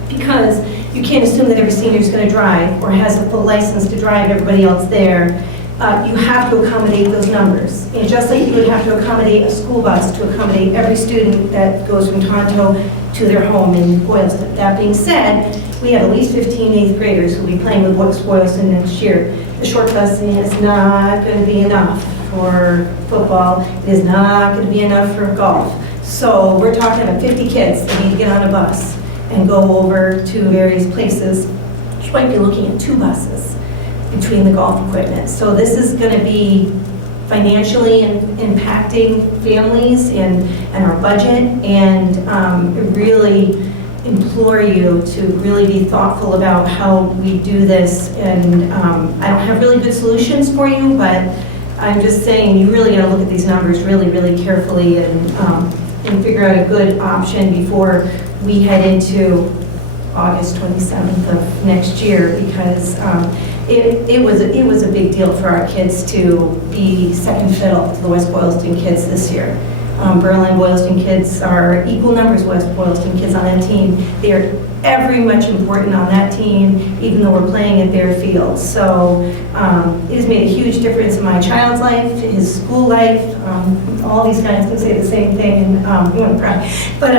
Because you can't assume that every senior is going to drive or has a full license to drive everybody else there. You have to accommodate those numbers. And just like you would have to accommodate a school bus to accommodate every student that goes from Tohoto to their home in Boylston. That being said, we have at least 15 eighth graders who will be playing with West Boylston next year. The short busing is not going to be enough for football. It is not going to be enough for golf. So we're talking about 50 kids that need to get on a bus and go over to various places. You might be looking at 2 buses between the golf equipment. So this is going to be financially impacting families and our budget, and really implore you to really be thoughtful about how we do this. And I don't have really good solutions for you, but I'm just saying you really got to look at these numbers really, really carefully and figure out a good option before we head into August 27th of next year, because it was a big deal for our kids to be second fiddle to the West Boylston kids this year. Berlin Boylston kids are equal numbers West Boylston kids on that team. They are every much important on that team, even though we're playing at their field. So it has made a huge difference in my child's life, his school life. All these guys can say the same thing, and I'm going to cry. But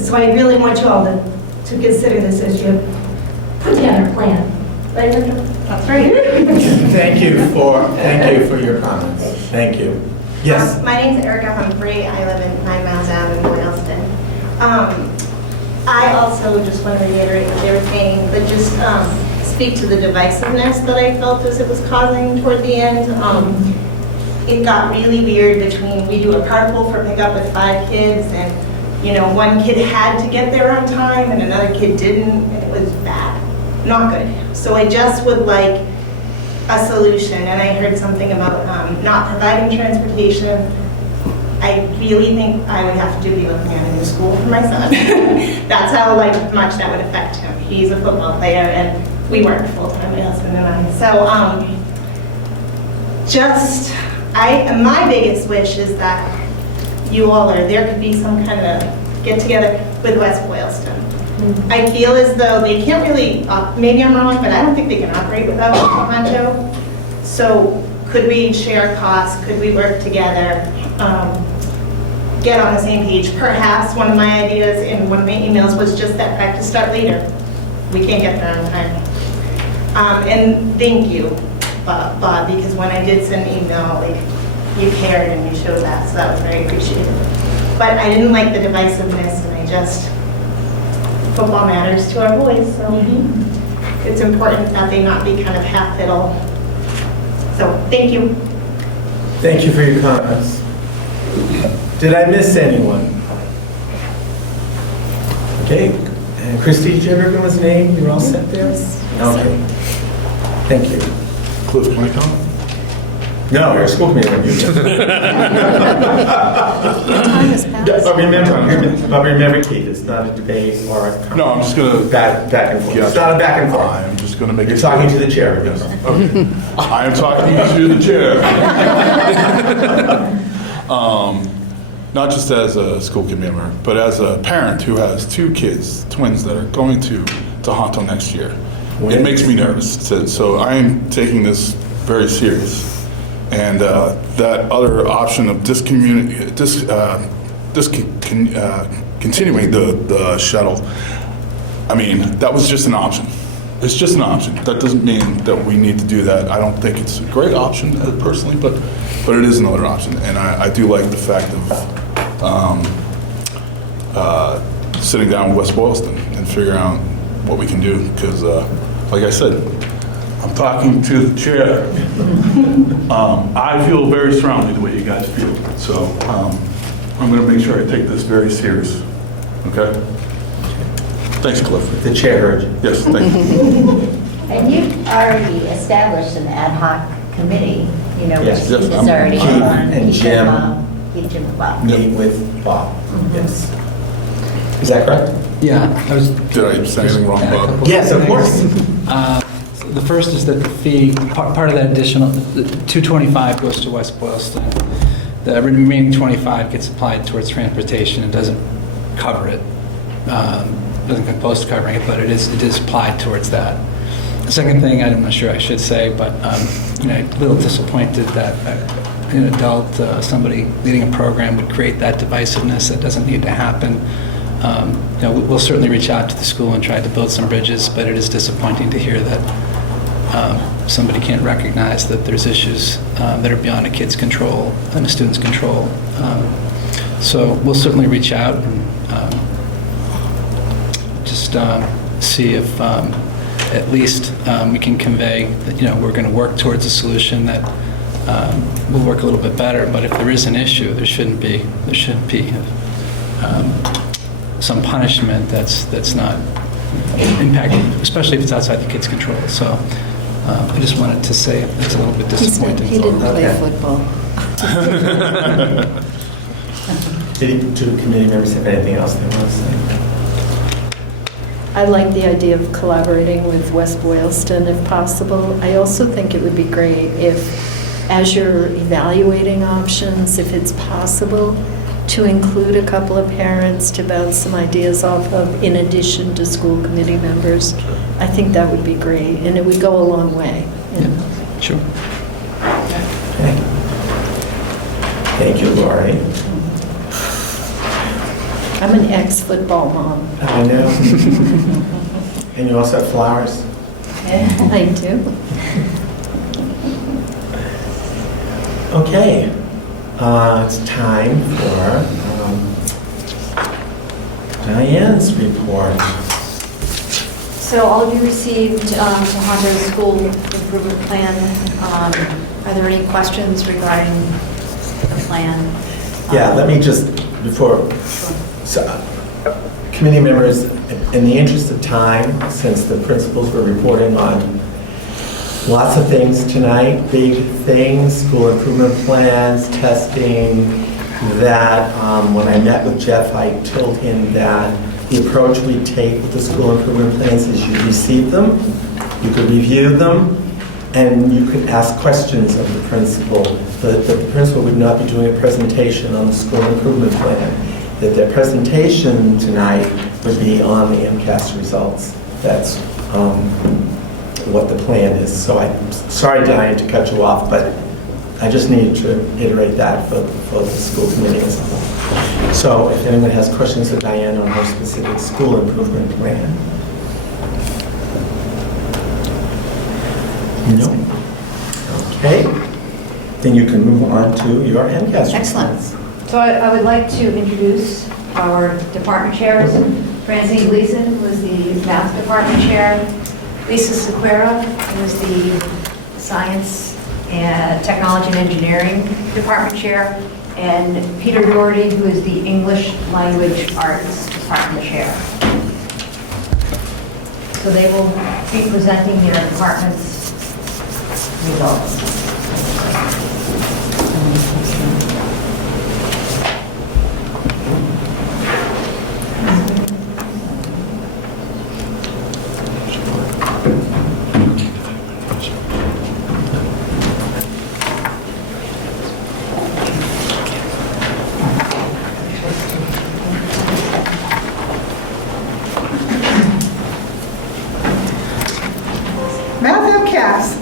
so I really want you all to consider this as you put together a plan. Right, Linda? That's right. Thank you for your comments. Thank you. Yes. My name's Erica Humphrey. I live in 9 Miles Ave in Boylston. I also just want to reiterate what they were saying, but just speak to the divisiveness that I felt as it was causing toward the end. It got really weird between, we do a carpool for pickup with 5 kids, and one kid had to get there on time and another kid didn't, and it was bad, not good. So I just would like a solution, and I heard something about not providing transportation. I really think I would have to be looking at a new school for my son. That's how much that would affect him. He's a football player, and we work full-time, my husband and I. So my biggest wish is that you all there could be some kind of get-together with West Boylston. I feel as though they can't really, maybe I'm wrong, but I don't think they can operate without Tohoto. So could we share costs? Could we work together? Get on the same page? Perhaps one of my ideas in one of my emails was just that practice start later. We can't get there on time. And thank you, Bob, because when I did send an email, you cared and you showed that, so that was very appreciated. But I didn't like the divisiveness, and football matters to our boys, so it's important that they not be kind of half-fiddle. So, thank you. Thank you for your comments. Did I miss anyone? Okay. And Christy, did you have everyone's name? You're all set there? Okay. Thank you. Cliff, can I comment? No, you're a school committee member. But remember, Keith, it's not a debate or a No, I'm just going to... back and forth. It's not a back and forth. I'm just going to make You're it talking clear. to the chair. Yes. Okay. I am talking to the chair. Not just as a school committee member, but as a parent who has 2 kids, twins, that are going to Tohoto next year. It makes me nervous. So I am taking this very serious. And that other option of continuing the shuttle, I mean, that was just an option. It's just an option. That doesn't mean that we need to do that. I don't think it's a great option personally, but it is another option. And I do like the fact of sitting down with West Boylston and figuring out what we can do. Because, like I said, I'm talking to the chair. I feel very strongly the way you guys feel. So I'm going to make sure I take this very serious. Okay? Thanks, Cliff. The chair heard you. Yes, thank you. And you've already established an ad hoc committee, you know, which Yes. is Yes, already Keith on. and Jim. Keith, Jim, Bob. Meet with Bob. Yes. Is that correct? Yeah, I was. Did I say anything wrong, Bob? Yes, of course. The first is that the fee, part of that additional, the $225 goes to West Boylston. The remaining $25 gets applied towards transportation and doesn't cover it. Doesn't come close to covering it, but it is applied towards that. The second thing, I'm not sure I should say, but you know, a little disappointed that an adult, somebody leading a program would create that divisiveness. That doesn't need to happen. You know, we'll certainly reach out to the school and try to build some bridges, but it is disappointing to hear that somebody can't recognize that there's issues that are beyond a kid's control and a student's control. So we'll certainly reach out and just see if at least we can convey that, you know, we're going to work towards a solution that will work a little bit better. But if there is an issue, there shouldn't be some punishment that's not impacting, especially if it's outside the kid's control. So I just wanted to say it's a little bit disappointing. He didn't play Okay. football. Do committee members have anything else they want to say? I like the idea of collaborating with West Boylston if possible. I also think it would be great if, as you're evaluating options, if it's possible, to include a couple of parents to bounce some ideas off of in addition to school committee members. I think that would be great, and it would go a long way. Yeah, sure. Okay. Thank you, Lori. I'm an ex-football mom. I know. And you also have flowers. I do. Okay. It's time for Diane's report. So all of you received Tohonto's school improvement plan. Are there any questions regarding the plan? Yeah, let me just, before, so, committee members, in the interest of time, since the principals were reporting on lots of things tonight, big things, school improvement plans, testing, that when I met with Jeff, I told him that the approach we take with the school improvement plans is you receive them, you could review them, and you could ask questions of the principal. The principal would not be doing a presentation on the school improvement plan. That their presentation tonight would be on the MCAS results. That's what the plan is. So I'm sorry, Diane, to cut you off, but I just needed to iterate that for the school committee as a whole. So if anyone has questions of Diane on her specific school improvement plan. No? Okay. Then you can move on to your MCAS Excellent. results. So I would like to introduce our department chairs. Francine Gleason was the math department chair. Lisa Sequeira was the science and technology and engineering department chair. And Peter Doherty, who is the English language arts department chair. So they will be presenting their department's results. Math MCAS,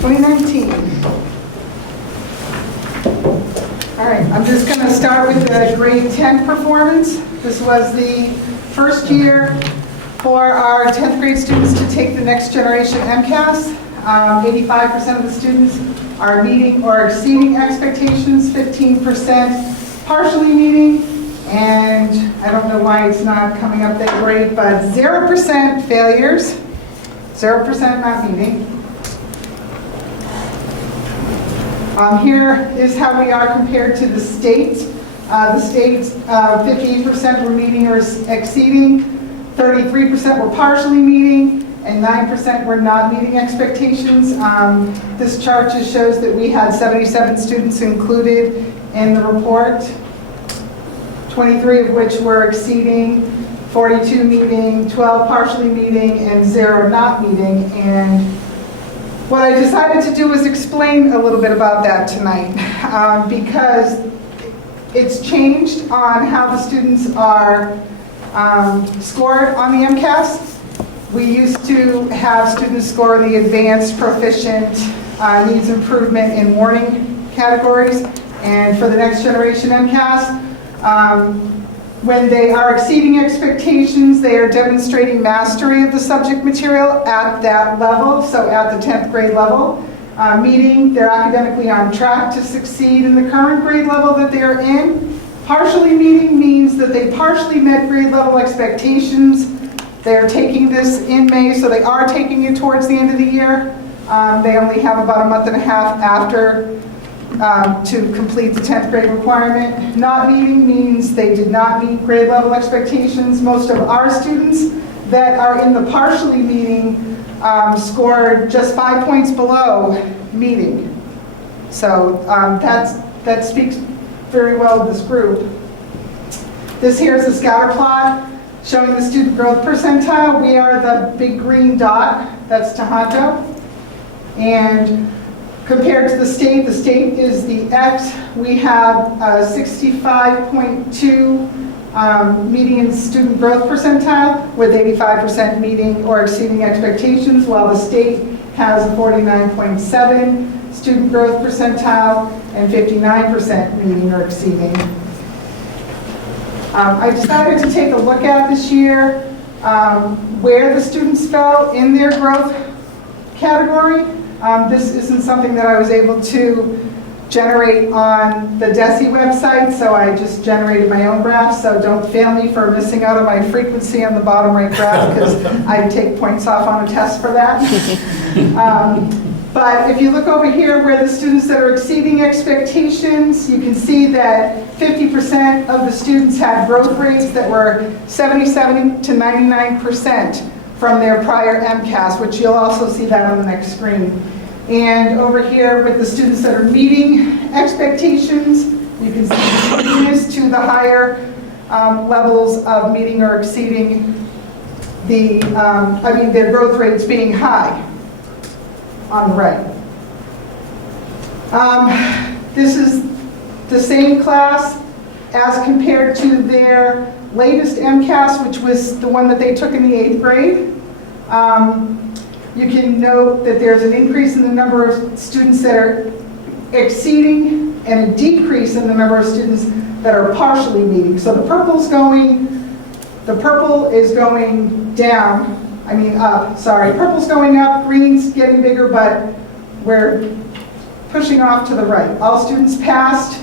2019. All right, I'm just going to start with the grade 10 performance. This was the first year for our 10th grade students to take the Next Generation MCAS. 85% of the students are meeting or exceeding expectations, 15% partially meeting, and I don't know why it's not coming up that great, but 0% failures, 0% not meeting. Here is how we are compared to the state. The state, 58% were meeting or exceeding, 33% were partially meeting, and 9% were not meeting expectations. This chart just shows that we had 77 students included in the report, 23 of which were exceeding, 42 meeting, 12 partially meeting, and 0 not meeting. And what I decided to do was explain a little bit about that tonight, because it's changed on how the students are scored on the MCAS. We used to have students score the advanced, proficient, needs improvement, and warning categories. And for the Next Generation MCAS, when they are exceeding expectations, they are demonstrating mastery of the subject material at that level, so at the 10th grade level. Meaning they're academically on track to succeed in the current grade level that they're in. Partially meeting means that they partially met grade level expectations. They're taking this in May, so they are taking it towards the end of the year. They only have about a month and a half after to complete the 10th grade requirement. Not meeting means they did not meet grade level expectations. Most of our students that are in the partially meeting scored just 5 points below meeting. So that speaks very well to this group. This here is a scatter plot showing the student growth percentile. We are the big green dot, that's Tohoto. And compared to the state is the X. We have 65.2 median student growth percentile with 85% meeting or exceeding expectations, while the state has a 49.7 student growth percentile and 59% meeting or exceeding. I decided to take a look at this year where the students fell in their growth category. This isn't something that I was able to generate on the DESE website, so I just generated my own graph, so don't fail me for missing out on my frequency on the bottom right graph, because I take points off on a test for that. But if you look over here where the students that are exceeding expectations, you can see that 50% of the students had growth rates that were 77 to 99% from their prior MCAS, which you'll also see that on the next screen. And over here with the students that are meeting expectations, you can see the keenness to the higher levels of meeting or exceeding the, their growth rates being high on the right. This is the same class as compared to their latest MCAS, which was the one that they took in the 8th grade. You can note that there's an increase in the number of students that are exceeding and a decrease in the number of students that are partially meeting. So the purple is going down, up, sorry. Purple's going up, green's getting bigger, but we're pushing off to the right. All students passed.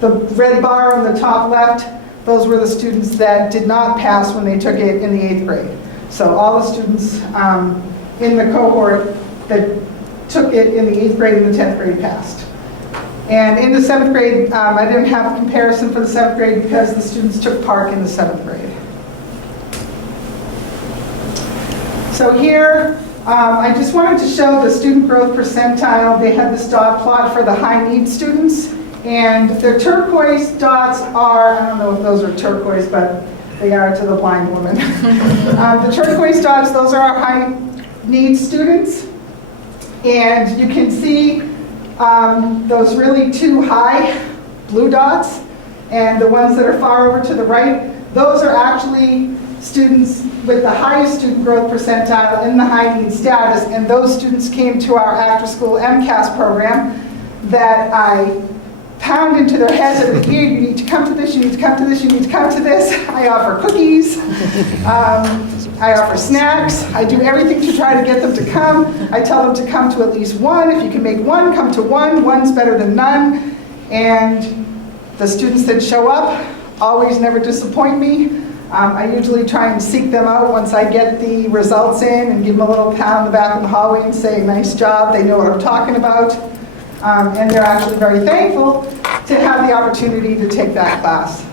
The red bar on the top left, those were the students that did not pass when they took it in the 8th grade. So all the students in the cohort that took it in the 8th grade and the 10th grade passed. And in the 7th grade, I didn't have a comparison for the 7th grade because the students took part in the 7th grade. So here, I just wanted to show the student growth percentile. They had this dot plot for the high need students. And the turquoise dots are, I don't know if those are turquoise, but they are to the blind woman. The turquoise dots, those are our high need students. And you can see those really two high blue dots, and the ones that are far over to the right, those are actually students with the highest student growth percentile in the high need status, and those students came to our after-school MCAS program that I pound into their heads every year, you need to come to this, you need to come to this, you need to come to this. I offer cookies. I offer snacks. I do everything to try to get them to come. I tell them to come to at least one. If you can make one, come to one. One's better than none. And the students that show up always never disappoint me. I usually try and seek them out once I get the results in and give them a little pat on the back in the hallway and say, nice job, they know what I'm talking about. And they're actually very thankful to have the opportunity to take that class.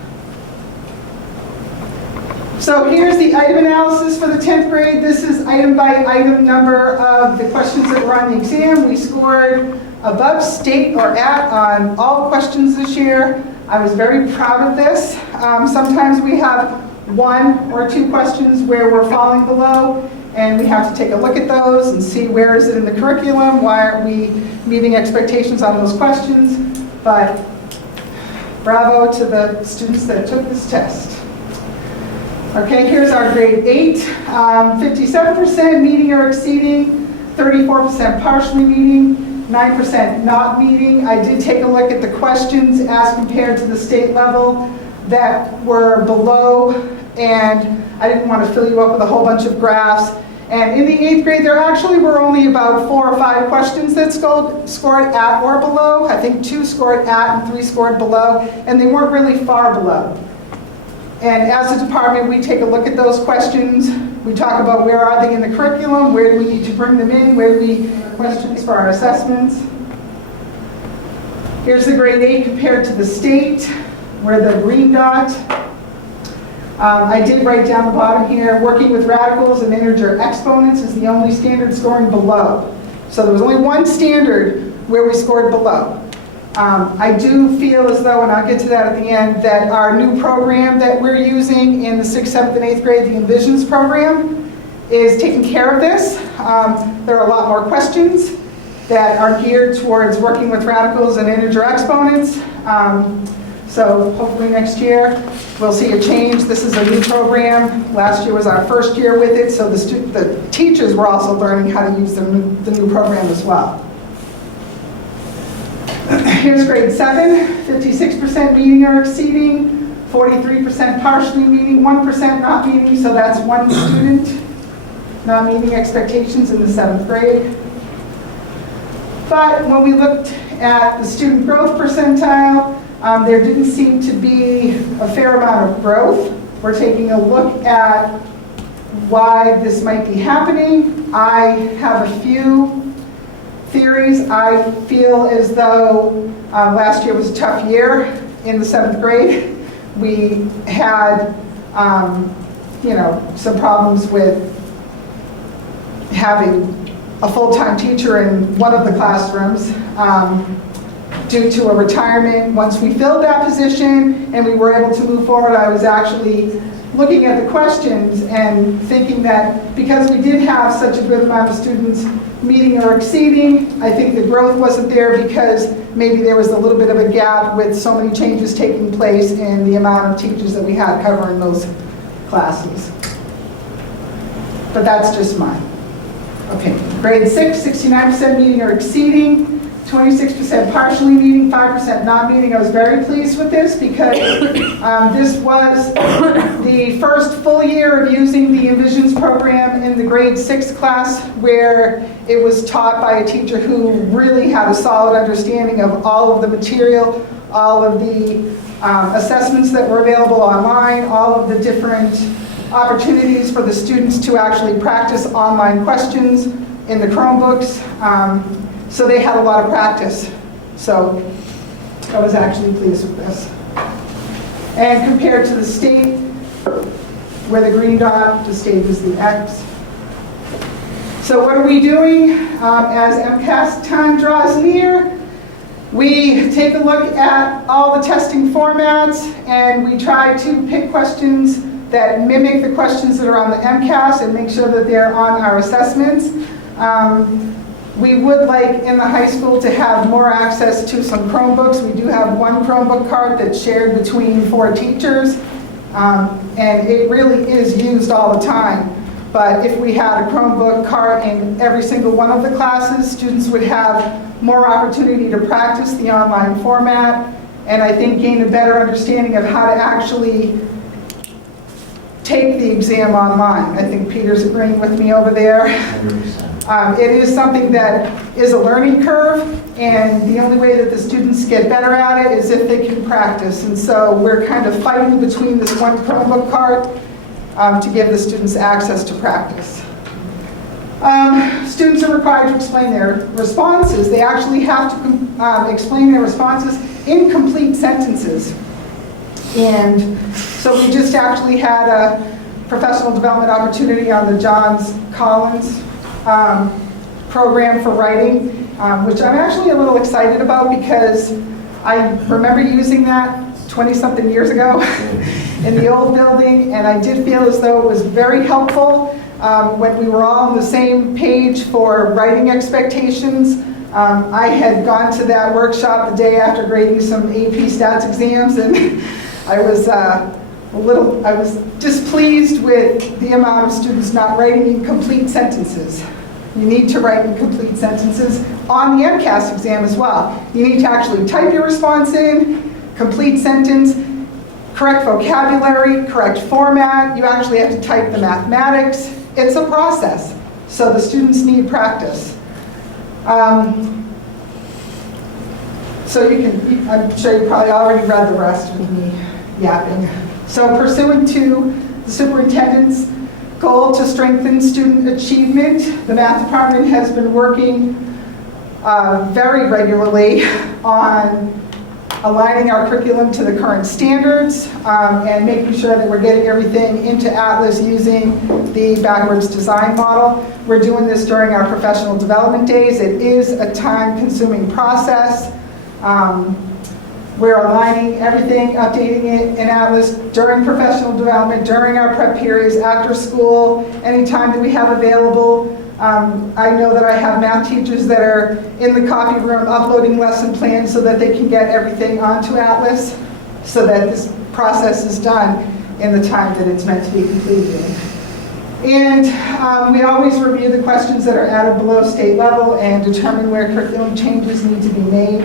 So here's the item analysis for the 10th grade. This is item by item number of the questions that were on the exam. We scored above state or at on all questions this year. I was very proud of this. Sometimes we have 1 or 2 questions where we're falling below, and we have to take a look at those and see where is it in the curriculum, why aren't we meeting expectations on those questions. But bravo to the students that took this test. Okay, here's our grade 8. 57% meeting or exceeding, 34% partially meeting, 9% not meeting. I did take a look at the questions as compared to the state level that were below, and I didn't want to fill you up with a whole bunch of graphs. And in the 8th grade, there actually were only about 4 or 5 questions that scored at or below. I think 2 scored at and 3 scored below, and they weren't really far below. And as a department, we take a look at those questions. We talk about where are they in the curriculum, where do we need to bring them in, where do we questions for our assessments. Here's the grade 8 compared to the state, where the green dot. I did write down the bottom here, working with radicals and integer exponents is the only standard scoring below. So there was only one standard where we scored below. I do feel as though, and I'll get to that at the end, that our new program that we're using in the 6th, 7th, and 8th grade, the Envisions program, is taking care of this. There are a lot more questions that are geared towards working with radicals and integer exponents. So hopefully next year we'll see a change. This is a new program. Last year was our first year with it, so the teachers were also learning how to use the new program as well. Here's grade 7, 56% meeting or exceeding, 43% partially meeting, 1% not meeting, so that's 1 student not meeting expectations in the 7th grade. But when we looked at the student growth percentile, there didn't seem to be a fair amount of growth. We're taking a look at why this might be happening. I have a few theories. I feel as though last year was a tough year in the 7th grade. We had, some problems with having a full-time teacher in one of the classrooms due to a retirement. Once we filled that position and we were able to move forward, I was actually looking at the questions and thinking that because we did have such a good amount of students meeting or exceeding, I think the growth wasn't there because maybe there was a little bit of a gap with so many changes taking place in the amount of teachers that we had covering those classes. But that's just mine. Okay, grade 6, 69% meeting or exceeding, 26% partially meeting, 5% not meeting. I was very pleased with this because this was the first full year of using the Envisions program in the grade 6 class where it was taught by a teacher who really had a solid understanding of all of the material, all of the assessments that were available online, all of the different opportunities for the students to actually practice online questions in the Chromebooks. So they had a lot of practice. So I was actually pleased with this. And compared to the state, where the green dot, the state is the X. So what are we doing as MCAS time draws near? We take a look at all the testing formats and we try to pick questions that mimic the questions that are on the MCAS and make sure that they're on our assessments. We would like in the high school to have more access to some Chromebooks. We do have one Chromebook cart that's shared between 4 teachers, and it really is used all the time. But if we had a Chromebook cart in every single one of the classes, students would have more opportunity to practice the online format and I think gain a better understanding of how to actually take the exam online. I think Peter's agreeing with me over there. 100%. It is something that is a learning curve, and the only way that the students get better at it is if they can practice. And so we're kind of fighting between this one Chromebook card to give the students access to practice. Students are required to explain their responses. They actually have to explain their responses in complete sentences. And so we just actually had a professional development opportunity on the Johns Collins program for writing, which I'm actually a little excited about because I remember using that 20-something years ago in the old building, and I did feel as though it was very helpful when we were all on the same page for writing expectations. I had gone to that workshop the day after grading some AP stats exams, and I was displeased with the amount of students not writing in complete sentences. You need to write in complete sentences on the MCAS exam as well. You need to actually type your response in, complete sentence, correct vocabulary, correct format. You actually have to type the mathematics. It's a process, so the students need practice. So I'm sure you probably already read the rest of me yapping. So pursuant to the superintendent's goal to strengthen student achievement, the math department has been working very regularly on aligning our curriculum to the current standards and making sure that we're getting everything into Atlas using the backwards design model. We're doing this during our professional development days. It is a time-consuming process. We're aligning everything, updating it in Atlas during professional development, during our prep periods, after school, anytime that we have available. I know that I have math teachers that are in the copy room uploading lesson plans so that they can get everything onto Atlas so that this process is done in the time that it's meant to be completed in. And we always review the questions that are at or below state level and determine where curriculum changes need to be made.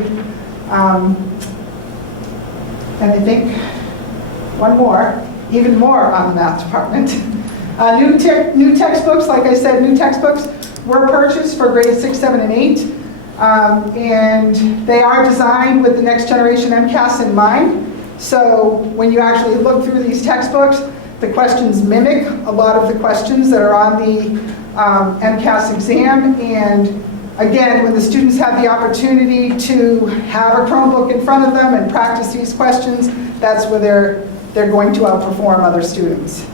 And I think even more on the math department. New textbooks, like I said, new textbooks were purchased for grades 6, 7, and 8. And they are designed with the next generation MCAS in mind. So when you actually look through these textbooks, the questions mimic a lot of the questions that are on the MCAS exam. And again, when the students have the opportunity to have a Chromebook in front of them and practice these questions, that's where they're going to outperform other students.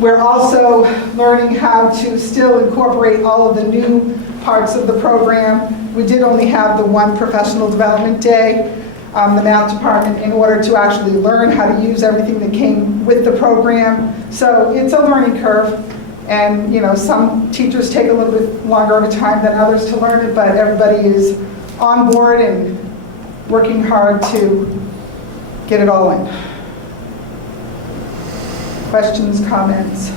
We're also learning how to still incorporate all of the new parts of the program. We did only have the one professional development day, the math department, in order to actually learn how to use everything that came with the program. So it's a learning curve. And some teachers take a little bit longer of a time than others to learn it, but everybody is on board and working hard to get it all in. Questions, comments?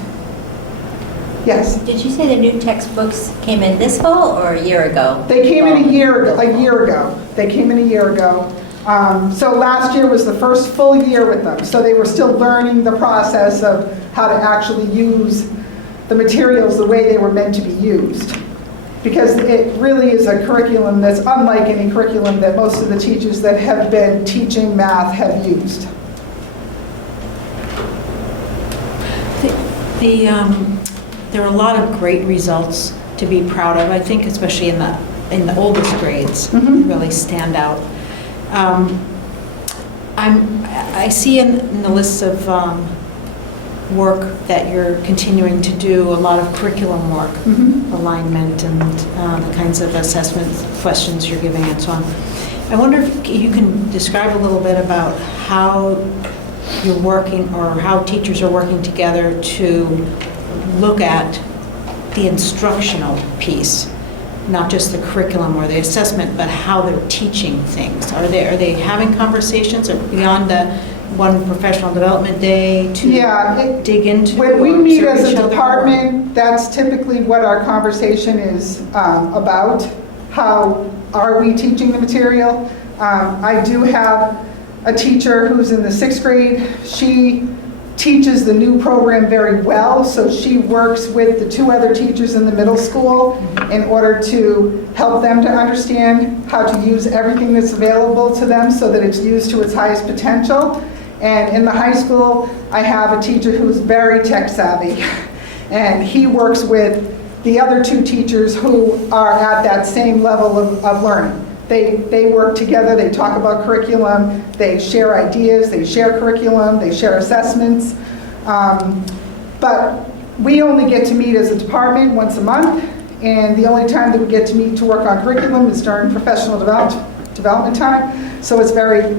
Yes? Did you say the new textbooks came in this fall or a year ago? They came in a year ago. They came in a year ago. So last year was the first full year with them. So they were still learning the process of how to actually use the materials the way they were meant to be used. Because it really is a curriculum that's unlike any curriculum that most of the teachers that have been teaching math have used. There are a lot of great results to be proud of. I think especially in the oldest grades really stand out. I see in the lists of work that you're continuing to do a lot of curriculum work, alignment and the kinds of assessment questions you're giving and so on. I wonder if you can describe a little bit about how you're working or how teachers are working together to look at the instructional piece, not just the curriculum or the assessment, but how they're teaching things. Are they having conversations beyond the one professional development day to dig into? When we meet as a department, that's typically what our conversation is about. How are we teaching the material? I do have a teacher who's in the 6th grade. She teaches the new program very well, so she works with the 2 other teachers in the middle school in order to help them to understand how to use everything that's available to them so that it's used to its highest potential. And in the high school, I have a teacher who's very tech savvy, and he works with the other 2 teachers who are at that same level of learning. They work together, they talk about curriculum, they share ideas, they share curriculum, they share assessments. But we only get to meet as a department once a month, and the only time that we get to meet to work on curriculum is during professional development time. So it's very,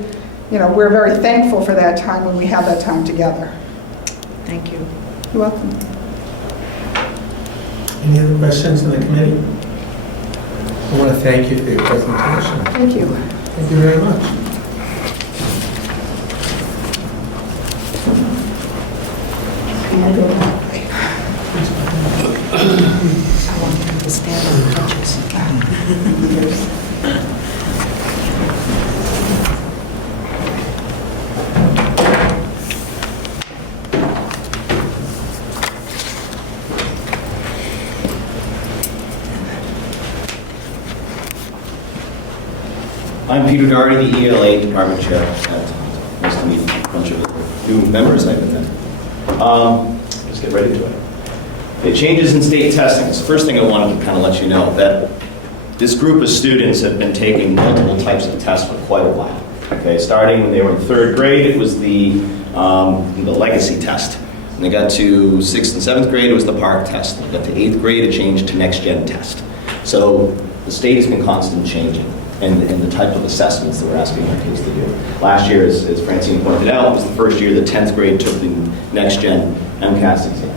we're very thankful for that time when we have that time together. Thank you. You're welcome. Any other questions in the committee? I want to thank you for your presentation. Thank you. Thank you very much. I want them to stand on the crutches. I'm Peter Doherty, the ELA Department Chair. Nice to meet a bunch of new members I've been Let's get right into it. Okay, changes in state testing. So first thing I wanted to kind of let you know that this group of students have been taking multiple types of tests for quite a while. Okay, starting when they were in 3rd grade, it was the legacy test. When they got to 6th and 7th grade, it was the PARCC test. When they got to 8th grade, it changed to Next Gen test. So the state has been constantly changing. And the type of assessments that we're asking our kids to do. Last year, as Francine pointed out, was the first year the 10th grade took the Next Gen MCAS exam.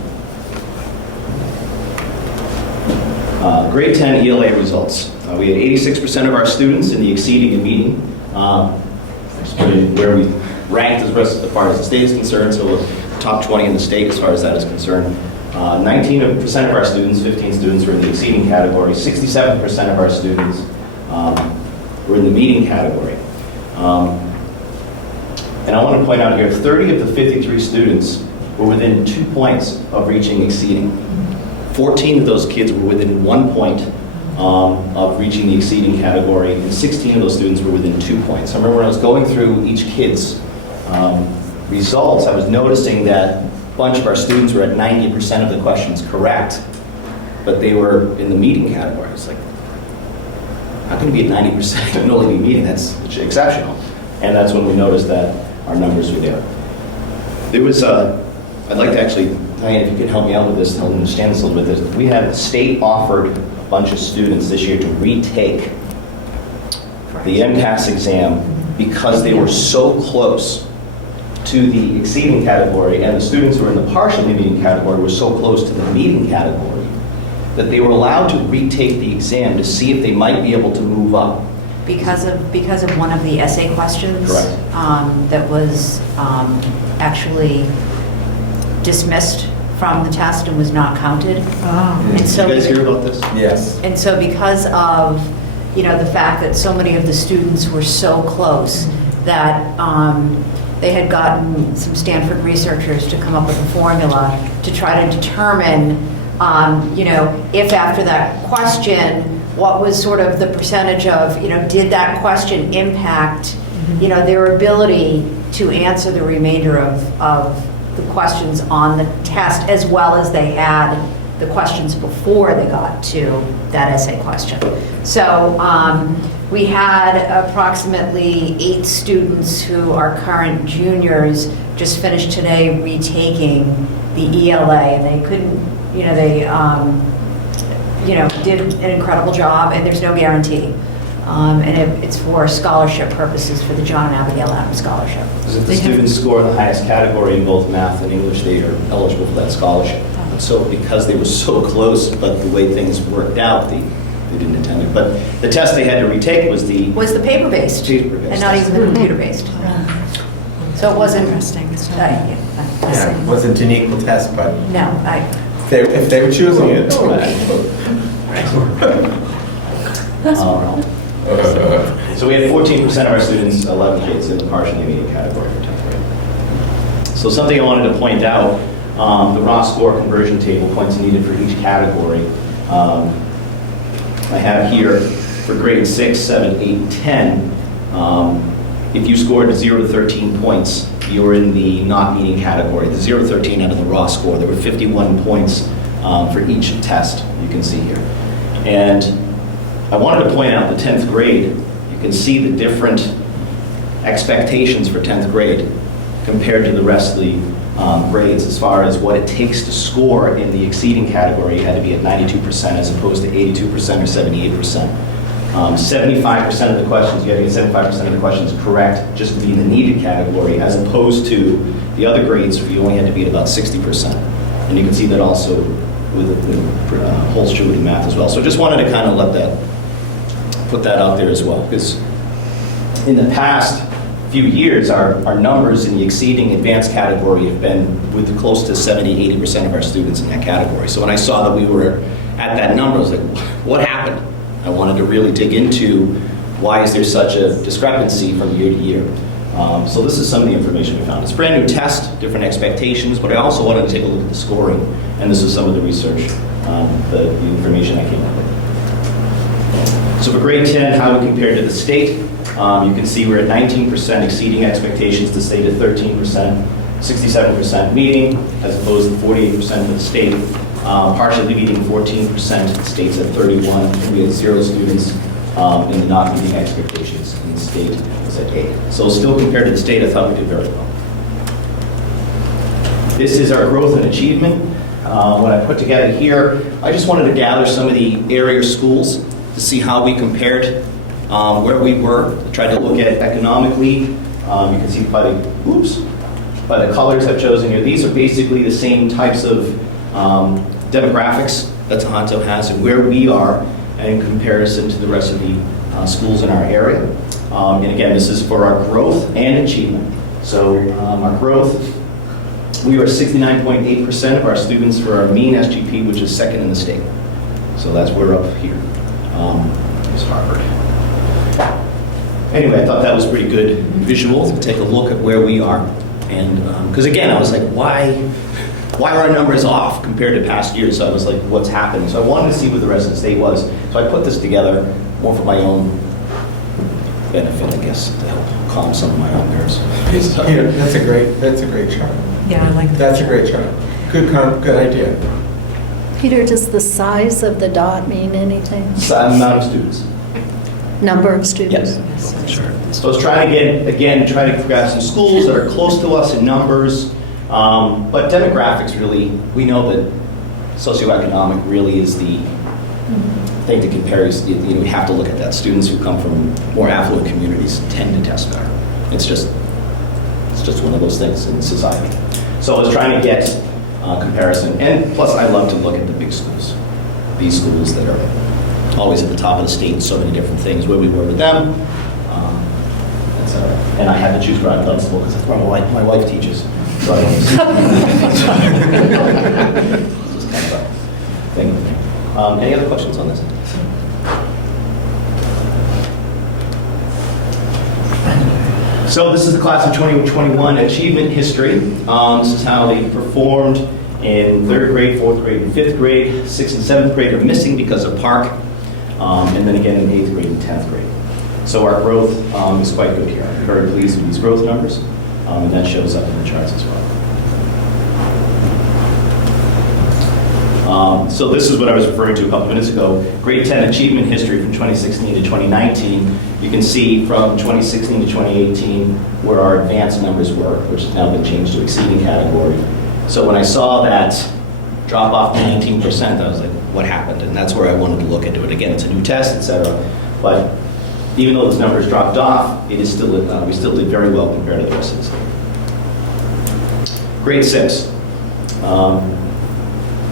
Grade 10 ELA results. We had 86% of our students in the exceeding and meeting, where we ranked as far as the state is concerned, so we're top 20 in the state as far as that is concerned. 19% of our students, 15 students, were in the exceeding category. 67% of our students were in the meeting category. And I want to point out here, 30 of the 53 students were within 2 points of reaching exceeding. 14 of those kids were within 1 point of reaching the exceeding category, and 16 of those students were within 2 points. I remember when I was going through each kid's results, I was noticing that a bunch of our students were at 90% of the questions correct, but they were in the meeting category. It's like, how can you be at 90% and only be meeting? That's exceptional. And that's when we noticed that our numbers were there. There was I'd like to actually, Diane, if you could help me out with this, to help me understand this a little bit. We had the state offered a bunch of students this year to retake the MCAS exam because they were so close to the exceeding category, and the students who were in the partially meeting category were so close to the meeting category that they were allowed to retake the exam to see if they might be able to move up. Because of one of the essay questions. Correct. That was actually dismissed from the test and was not counted. And so, did you guys hear about this? Yes. And so because of, the fact that so many of the students were so close that they had gotten some Stanford researchers to come up with a formula to try to determine if after that question, what was sort of the percentage of, did that question impact, their ability to answer the remainder of the questions on the test, as well as they had the questions before they got to that essay question. So we had approximately 8 students who are current juniors just finished today retaking the ELA, and they couldn't, they did an incredible job, and there's no guarantee. And it's for scholarship purposes for the John and Abigail Adams Scholarship. Because if the students score the highest category in both math and English, they are eligible for that scholarship. And so because they were so close, but the way things worked out, they didn't attend it. But the test they had to retake was the paper-based, and not even the computer-based. So it wasn't interesting. Yeah, it wasn't an equal test, but No, if they were choosing it. So we had 14% of our students, 11 kids, in the partially meeting category for 10th grade. So something I wanted to point out, the raw score conversion table, points needed for each category. I have here for grade 6, 7, 8, 10, if you scored 0 to 13 points, you were in the not meeting category, the 0 to 13 out of the raw score. There were 51 points for each test, you can see here. And I wanted to point out the 10th grade. You can see the different expectations for 10th grade compared to the rest of the grades as far as what it takes to score in the exceeding category. You had to be at 92% as opposed to 82% or 78%. 75% of the questions, you had to get 75% of the questions correct just to be in the needed category, as opposed to the other grades where you only had to be at about 60%. And you can see that also holds true with math as well. So just wanted to kind of put that out there as well, because in the past few years, our numbers in the exceeding advanced category have been with close to 70-80% of our students in that category. So when I saw that we were at that number, I was like, what happened? I wanted to really dig into why is there such a discrepancy from year to year. So this is some of the information we found. It's a brand new test, different expectations, but I also wanted to take a look at the scoring, and this is some of the research, the information I came up with. So for grade 10, how we compared to the state, you can see we're at 19% exceeding expectations, the state at 13%, 67% meeting, as opposed to 48% for the state. Partially meeting 14%, the state's at 31%, and we had 0 students in the not meeting expectations, and the state was at 8. So still compared to the state, I thought we did very well. This is our growth and achievement. What I put together here, I just wanted to gather some of the area schools to see how we compared where we were. I tried to look at economically. You can see by the colors I've chosen here. These are basically the same types of demographics that Tohoto has and where we are in comparison to the rest of the schools in our area. And again, this is for our growth and achievement. So our growth, we are 69.8% of our students for our mean SGP, which is second in the state. So that's where we're up here. Here's Harvard. Anyway, I thought that was pretty good visual to take a look at where we are. And because again, I was like, why are our numbers off compared to past years? So I was like, what's happening? So I wanted to see what the rest of the state was. So I put this together more for my own benefit, I guess, to help calm some of my own nerves. Peter, that's a great chart. Yeah, I like that. That's a great chart. Good idea. Peter, does the size of the dot mean anything? Amount of students. Number of students? Yes. Sure. So I was trying to try to grab some schools that are close to us in numbers, but demographics really, we know that socioeconomic really is the thing to compare. We have to look at that. Students who come from more affluent communities tend to test better. It's just one of those things in society. So I was trying to get comparison, and plus I love to look at the big schools, these schools that are always at the top of the state, so many different things, where we were with them, etc. And I had to choose where I went to school because that's where my wife teaches. So I just kind of a thing. Any other questions on this? So this is the class of 2021 achievement history. This is how they performed in 3rd grade, 4th grade, and 5th grade. 6th and 7th grade are missing because of Park. And then again in 8th grade and 10th grade. So our growth is quite good here. I'm very pleased with these growth numbers, and that shows up in the charts as well. So this is what I was referring to a couple minutes ago. Grade 10 achievement history from 2016 to 2019. You can see from 2016 to 2018 where our advanced numbers were, which has now been changed to exceeding category. So when I saw that drop off to 19%, I was like, what happened? And that's where I wanted to look into it. Again, it's a new test, etc. But even though those numbers dropped off, it is still we still did very well compared to the rest of the state. Grade 6,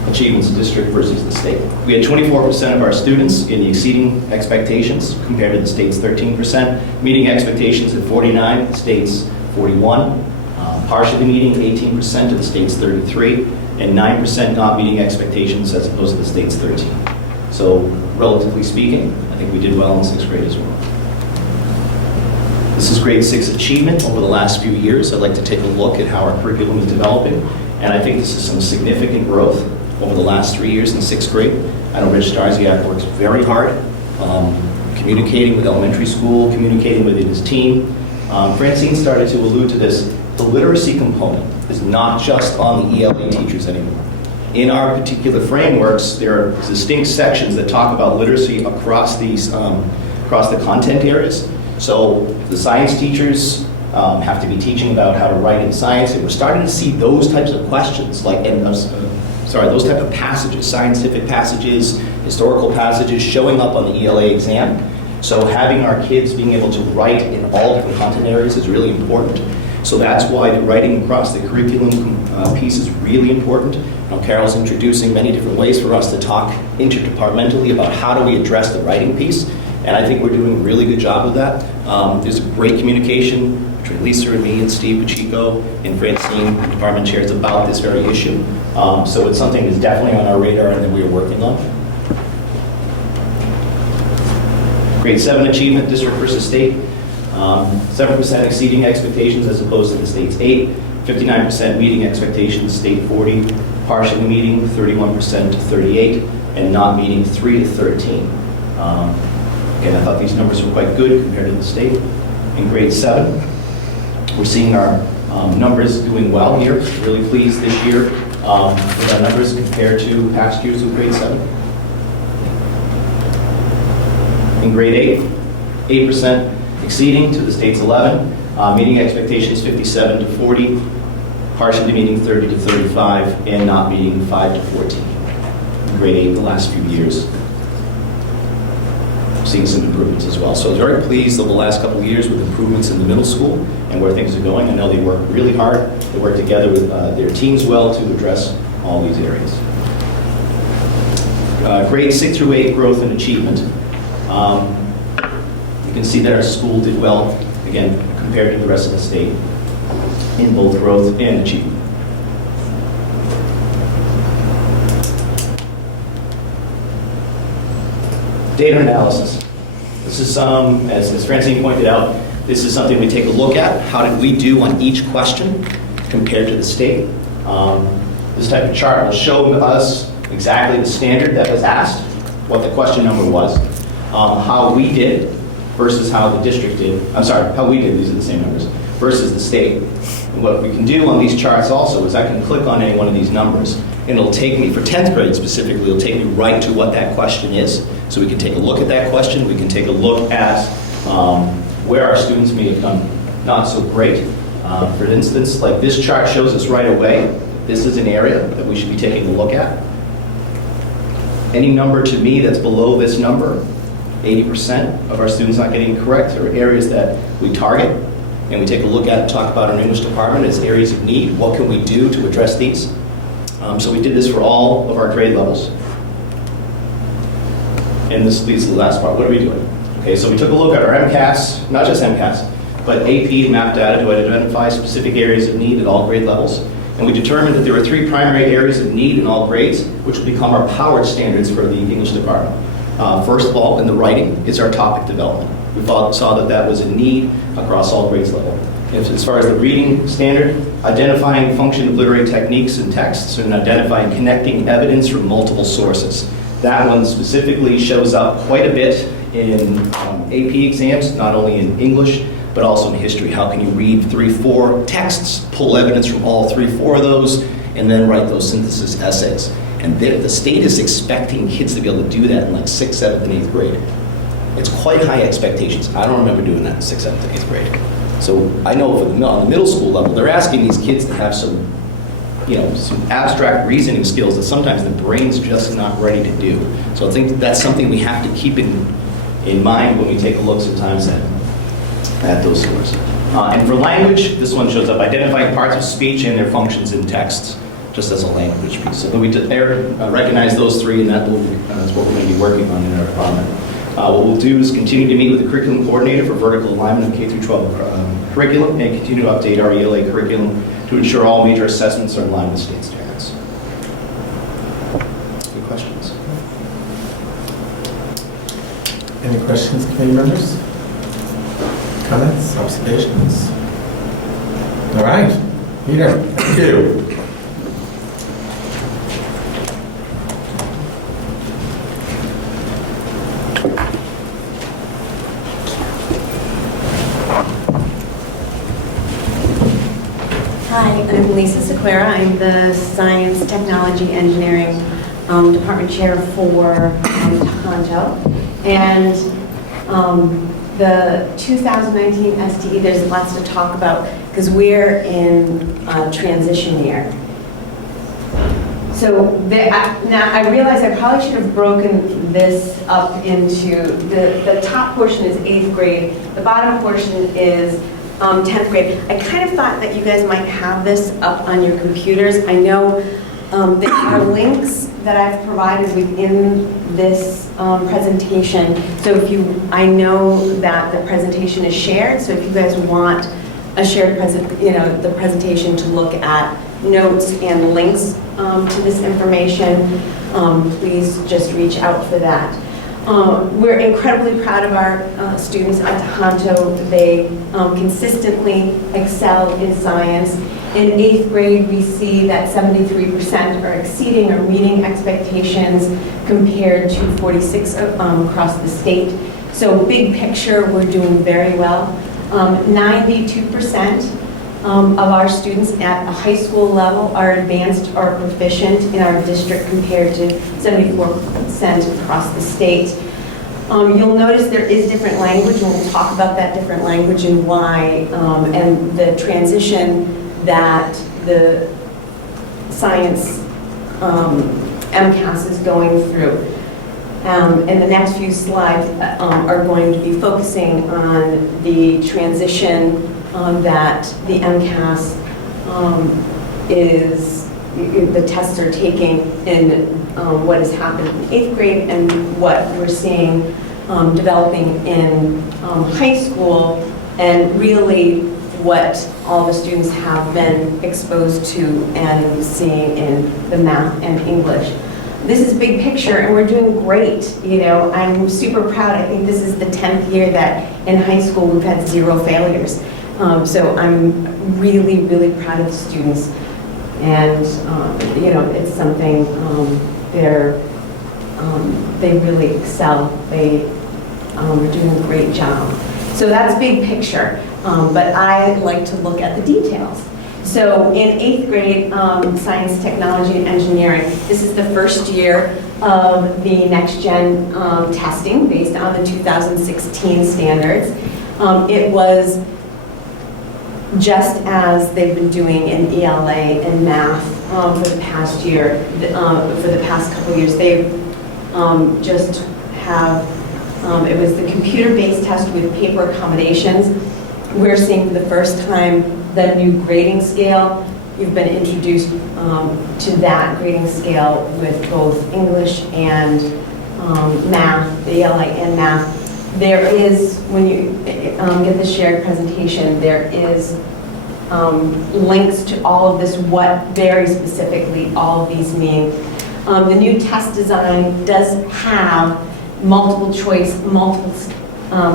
achievements district versus the state. We had 24% of our students in the exceeding expectations compared to the state's 13%. Meeting expectations at 49, the state's 41. Partially meeting 18% of the state's 33. And 9% not meeting expectations as opposed to the state's 13. So relatively speaking, I think we did well in 6th grade as well. This is grade 6 achievement over the last few years. I'd like to take a look at how our curriculum is developing, and I think this is some significant growth over the last 3 years in 6th grade. I know Rich Starziak works very hard, communicating with elementary school, communicating with his team. Francine started to allude to this. The literacy component is not just on the ELA teachers anymore. In our particular frameworks, there are distinct sections that talk about literacy across these, across the content areas. So the science teachers have to be teaching about how to write in science, and we're starting to see those types of questions, like, those type of passages, scientific passages, historical passages, showing up on the ELA exam. So having our kids being able to write in all different content areas is really important. So that's why the writing across the curriculum piece is really important. Now, Carol's introducing many different ways for us to talk interdepartmentally about how do we address the writing piece, and I think we're doing a really good job of that. There's a great communication between Lisa and me and Steve Pacheco and Francine, the department chairs, about this very issue. So it's something that's definitely on our radar and that we are working on. Grade 7 achievement, district versus state. 7% exceeding expectations as opposed to the state's 8. 59% meeting expectations, state 40. Partially meeting, 31% to 38. And not meeting, 3 to 13. Again, I thought these numbers were quite good compared to the state. In grade 7, we're seeing our numbers doing well here. Really pleased this year with our numbers compared to past years with grade 7. In grade 8, 8% exceeding to the state's 11. Meeting expectations 57 to 40. Partially meeting 30 to 35. And not meeting 5 to 14. In grade 8 the last few years. Seeing some improvements as well. So I was very pleased over the last couple of years with improvements in the middle school and where things are going. I know they work really hard. They work together with their teams well to address all these areas. Grade 6 through 8 growth and achievement. You can see that our school did well, again, compared to the rest of the state in both growth and achievement. Data analysis. This is as Francine pointed out, this is something we take a look at. How did we do on each question compared to the state? This type of chart will show us exactly the standard that was asked, what the question number was, how we did versus how the district did. I'm sorry, how we did, these are the same numbers, versus the state. And what we can do on these charts also is I can click on any one of these numbers, and it'll take me, for 10th grade specifically, it'll take me right to what that question is. So we can take a look at that question. We can take a look at where our students may have done not so great. For instance, like this chart shows us right away, this is an area that we should be taking a look at. Any number to me that's below this number, 80% of our students not getting correct, are areas that we target and we take a look at and talk about in our English department as areas of need. What can we do to address these? So we did this for all of our grade levels. And this leads to the last part. What are we doing? Okay, so we took a look at our MCAS, not just MCAS, but AP and MAP data to identify specific areas of need at all grade levels. And we determined that there were 3 primary areas of need in all grades, which will become our powered standards for the English department. First of all, in the writing, is our topic development. We saw that that was a need across all grades level. As far as the reading standard, identifying function of literary techniques and texts, and identifying connecting evidence from multiple sources. That one specifically shows up quite a bit in AP exams, not only in English, but also in history. How can you read 3-4 texts, pull evidence from all 3-4 of those, and then write those synthesis essays? And the state is expecting kids to be able to do that in like 6th, 7th, and 8th grade. It's quite high expectations. I don't remember doing that in 6th, 7th, and 8th grade. So I know on the middle school level, they're asking these kids to have some abstract reasoning skills that sometimes the brain's just not ready to do. So I think that's something we have to keep in mind when we take a look sometimes at those scores. And for language, this one shows up identifying parts of speech and their functions in texts, just as a language piece. So we recognize those 3, and that's what we're going to be working on in our department. What we'll do is continue to meet with the curriculum coordinator for vertical alignment of K-12 curriculum and continue to update our ELA curriculum to ensure all major assessments are in line with state standards. Any questions? Any questions, committee members? Comments, observations? All right, Peter, thank you. Hi, I'm Lisa Sequeira. I'm the Science, Technology, Engineering Department Chair for Tohoto. And the 2019 STE, there's lots to talk about because we're in a transition year. So now I realize I probably should have broken this up into, the top portion is 8th grade, the bottom portion is 10th grade. I kind of thought that you guys might have this up on your computers. I know there are links that I've provided within this presentation. So I know that the presentation is shared, so if you guys want a shared the presentation to look at notes and links to this information, please just reach out for that. We're incredibly proud of our students at Tohoto. They consistently excel in science. In 8th grade, we see that 73% are exceeding or meeting expectations compared to 46 across the state. So big picture, we're doing very well. 92% of our students at a high school level are advanced or proficient in our district compared to 74% across the state. You'll notice there is different language, and we'll talk about that different language and why, and the transition that the science MCAS is going through. And the next few slides are going to be focusing on the transition that the MCAS the tests are taking in what has happened in 8th grade and what we're seeing developing in high school, and really what all the students have been exposed to and seeing in the math and English. This is big picture, and we're doing great. I'm super proud. I think this is the 10th year that in high school we've had 0 failures. So I'm really, really proud of the students. And, it's something they really excel. They are doing a great job. So that's big picture. But I like to look at the details. So in 8th grade, science, technology, and engineering, this is the first year of the next gen testing based on the 2016 standards. It was just as they've been doing in ELA and math for the past year, for the past couple of years. They just have, it was the computer-based test with paper accommodations. We're seeing for the first time the new grading scale. You've been introduced to that grading scale with both English and math, the ELA and math. There is, when you get the shared presentation, there is links to all of this, what very specifically all of these mean. The new test design does have multiple choice, multiple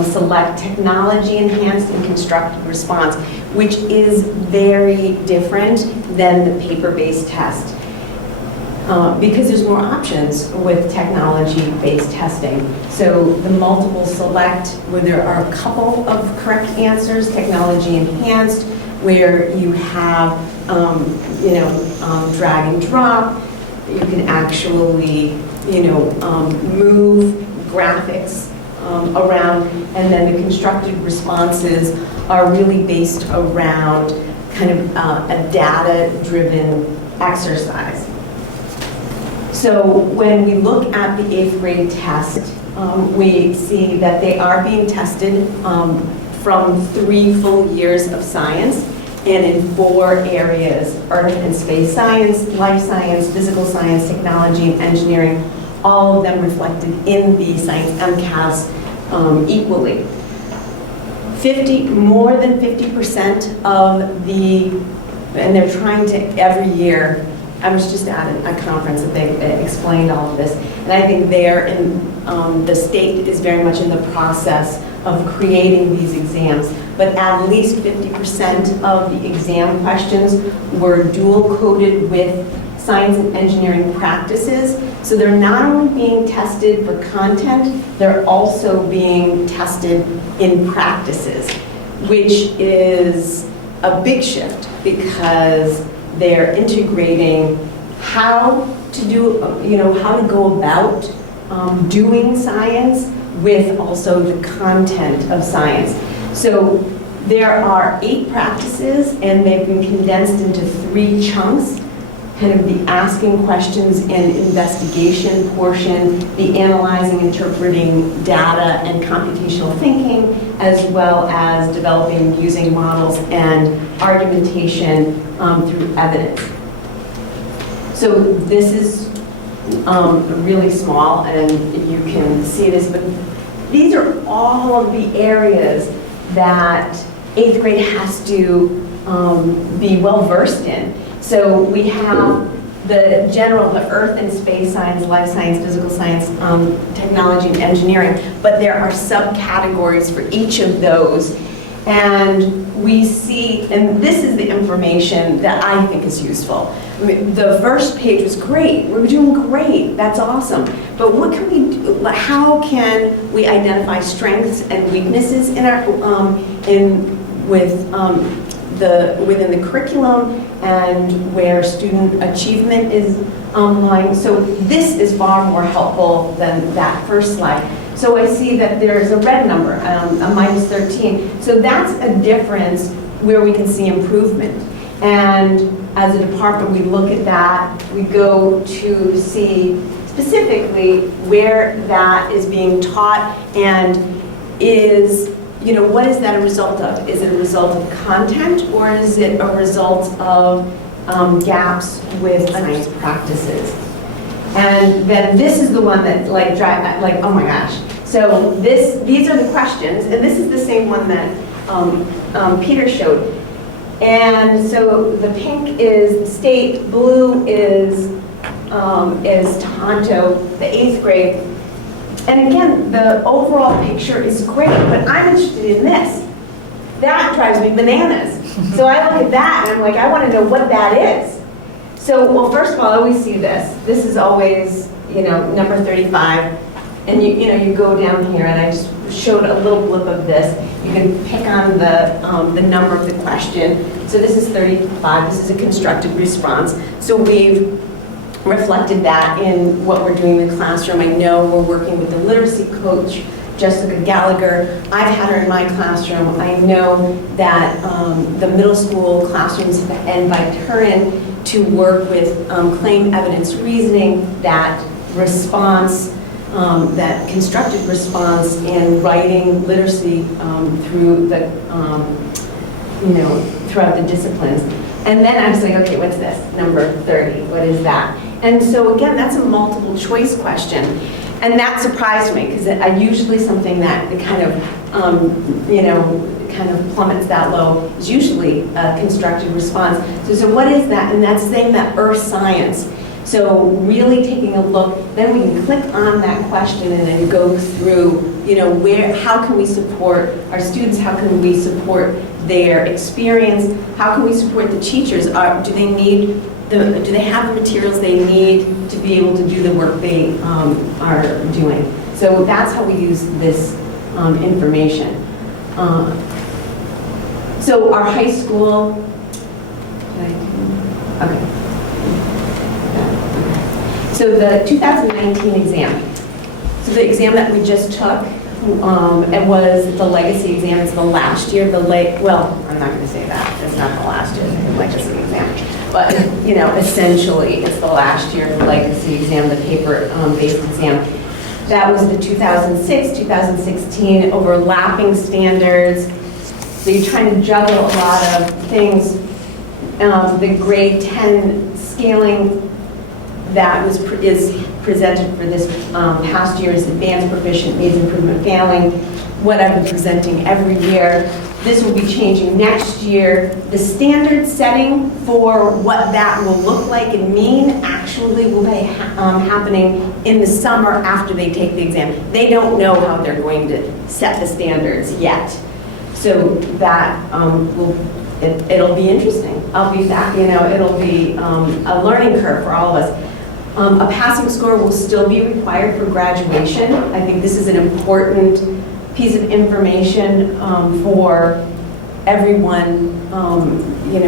select, technology enhanced and constructed response, which is very different than the paper-based test. Because there's more options with technology-based testing. So the multiple select, where there are a couple of correct answers, technology enhanced, where you have, drag and drop. You can actually, move graphics around, and then the constructed responses are really based around kind of a data-driven exercise. So when we look at the 8th grade test, we see that they are being tested from 3 full years of science and in 4 areas: earth and space science, life science, physical science, technology, and engineering, all of them reflected in the science MCAS equally. More than 50% of and they're trying to every year. I was just at a conference that they explained all of this, and I think the state is very much in the process of creating these exams but at least 50% of the exam questions were dual coded with science and engineering practices. So they're not only being tested for content, they're also being tested in practices, which is a big shift because they're integrating how to do, how to go about doing science with also the content of science. So there are 8 practices and they've been condensed into 3 chunks. Kind of the asking questions and investigation portion, the analyzing, interpreting data and computational thinking, as well as developing using models and argumentation through evidence. So this is really small and you can see this, but these are all of the areas that 8th grade has to be well versed in. So we have the general, the earth and space science, life science, physical science, technology and engineering, but there are subcategories for each of those. And we see, and this is the information that I think is useful. I mean, the first page was great, we're doing great, that's awesome. But what can we do, how can we identify strengths and weaknesses in our, within the curriculum and where student achievement is lying. So this is far more helpful than that first slide. So I see that there's a red number, a minus 13. So that's a difference where we can see improvement. And as a department, we look at that, we go to see specifically where that is being taught and is, what is that a result of? Is it a result of content or is it a result of gaps with science practices? And then this is the one that oh my gosh. So these are the questions, and this is the same one that Peter showed. And so the pink is state, blue is Tohoto, the 8th grade. And again, the overall picture is great, but I'm interested in this. That drives me bananas. So I look at that and I'm like, I want to know what that is. So, well, first of all, I always see this. This is always, number 35. And you go down here, and I just showed a little blip of this. You can pick on the number of the question. So this is 35. This is a constructed response. So we've reflected that in what we're doing in the classroom. I know we're working with the literacy coach, Jessica Gallagher. I've had her in my classroom. I know that the middle school classrooms invite her in to work with claim evidence reasoning, that response, that constructed response in writing literacy through the, throughout the disciplines. And then I was like, okay, what's this? Number 30, what is that? And so again, that's a multiple choice question. And that surprised me because I usually something that kind of plummets that low is usually a constructed response. So what is that? And that's saying that earth science. So really taking a look, then we can click on that question and then go through, how can we support our students? How can we support their experience? How can we support the teachers? Do they have the materials they need to be able to do the work they are doing? So that's how we use this information. So our high school, okay. So the 2019 exam. So the exam that we just took, it was the legacy exam. It's the last year. Well, I'm not going to say that. It's not the last year of the legacy exam. But, essentially, it's the last year of the legacy exam, the paper-based exam. That was the 2006, 2016 overlapping standards. So you're trying to juggle a lot of things. The grade 10 scaling that is presented for this past year's advanced, proficient, needs improvement, failing, what I've been presenting every year. This will be changing next year. The standard setting for what that will look like and mean actually will be happening in the summer after they take the exam. They don't know how they're going to set the standards yet. So that it'll be interesting. I'll be back, it'll be a learning curve for all of us. A passing score will still be required for graduation. I think this is an important piece of information for everyone, in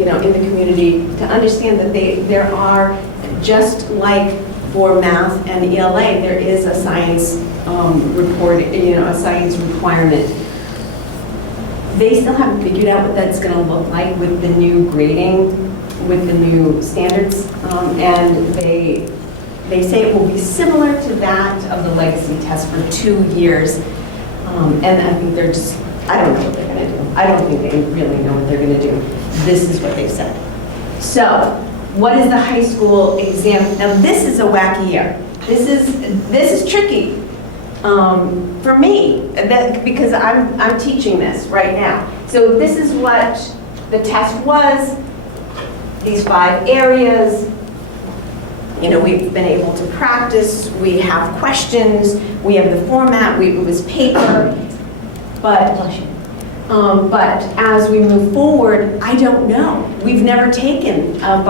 the community to understand that there are, just like for math and ELA, there is a science report, a science requirement. They still haven't figured out what that's going to look like with the new grading, with the new standards, and they say it will be similar to that of the legacy test for 2 years. And I think I don't know what they're going to do. I don't think they really know what they're going to do. This is what they've said. So, what is the high school exam? Now, this is a wacky year. This is tricky for me, because I'm teaching this right now. So this is what the test was. These 5 areas. We've been able to practice. We have questions. We have the format. It was paper. But as we move forward, I don't know. We've never taken a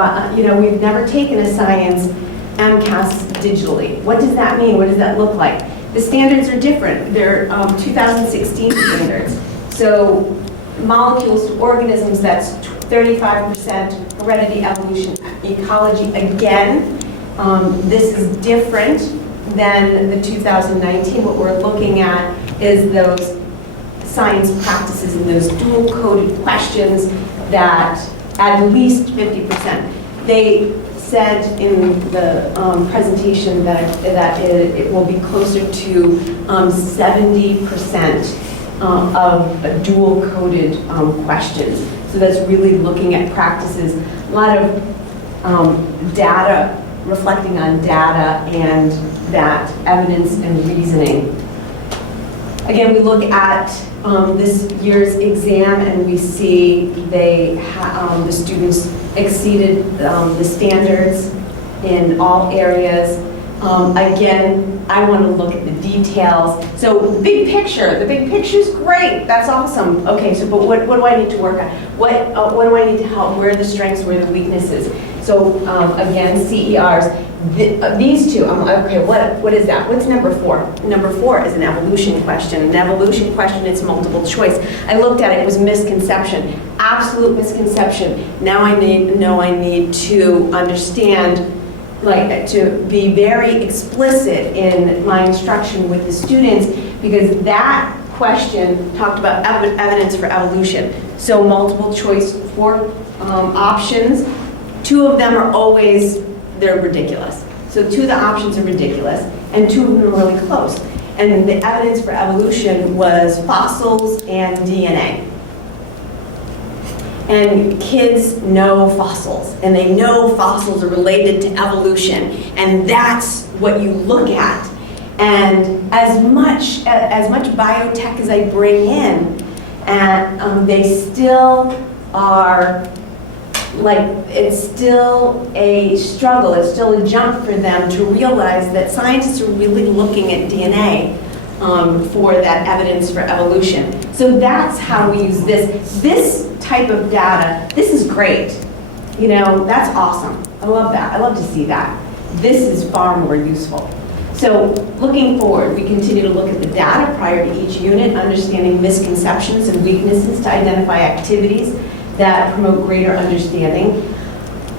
science MCAS digitally. What does that mean? What does that look like? The standards are different. They're 2016 standards. So molecules to organisms, that's 35%. Heredity, evolution, ecology. Again, this is different than the 2019. What we're looking at is those science practices and those dual-coded questions that at least 50%. They said in the presentation that it will be closer to 70% of dual-coded questions. So that's really looking at practices, a lot of data, reflecting on data and that evidence and reasoning. Again, we look at this year's exam and we see the students exceeded the standards in all areas. Again, I want to look at the details. So the big picture is great. That's awesome. Okay, so but what do I need to work on? What do I need to help? Where are the strengths? Where are the weaknesses? So again, CERs. These two, okay, what is that? What's number 4? Number 4 is an evolution question. An evolution question, it's multiple choice. I looked at it, it was misconception. Absolute misconception. Now I need to understand, to be very explicit in my instruction with the students, because that question talked about evidence for evolution. So multiple choice 4 options. 2 of them are always, they're ridiculous. So 2 of the options are ridiculous, and 2 of them are really close. And the evidence for evolution was fossils and DNA. And kids know fossils, and they know fossils are related to evolution, and that's what you look at. And as much biotech as I bring in, and they still are, it's still a struggle, it's still a jump for them to realize that scientists are really looking at DNA for that evidence for evolution. So that's how we use this type of data. This is great. That's awesome. I love that. I love to see that. This is far more useful. So looking forward, we continue to look at the data prior to each unit, understanding misconceptions and weaknesses to identify activities that promote greater understanding.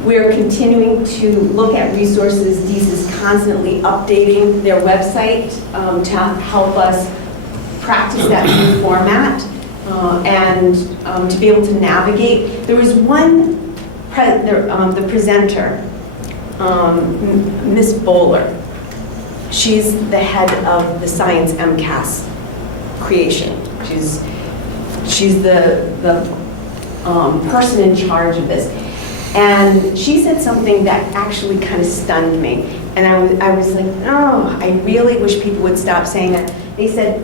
We're continuing to look at resources. DEES is constantly updating their website to help us practice that new format and to be able to navigate. There was one, the presenter, Miss Bowler. She's the head of the Science MCAS creation. She's the person in charge of this. And she said something that actually kind of stunned me. And I was like, oh, I really wish people would stop saying that. They said,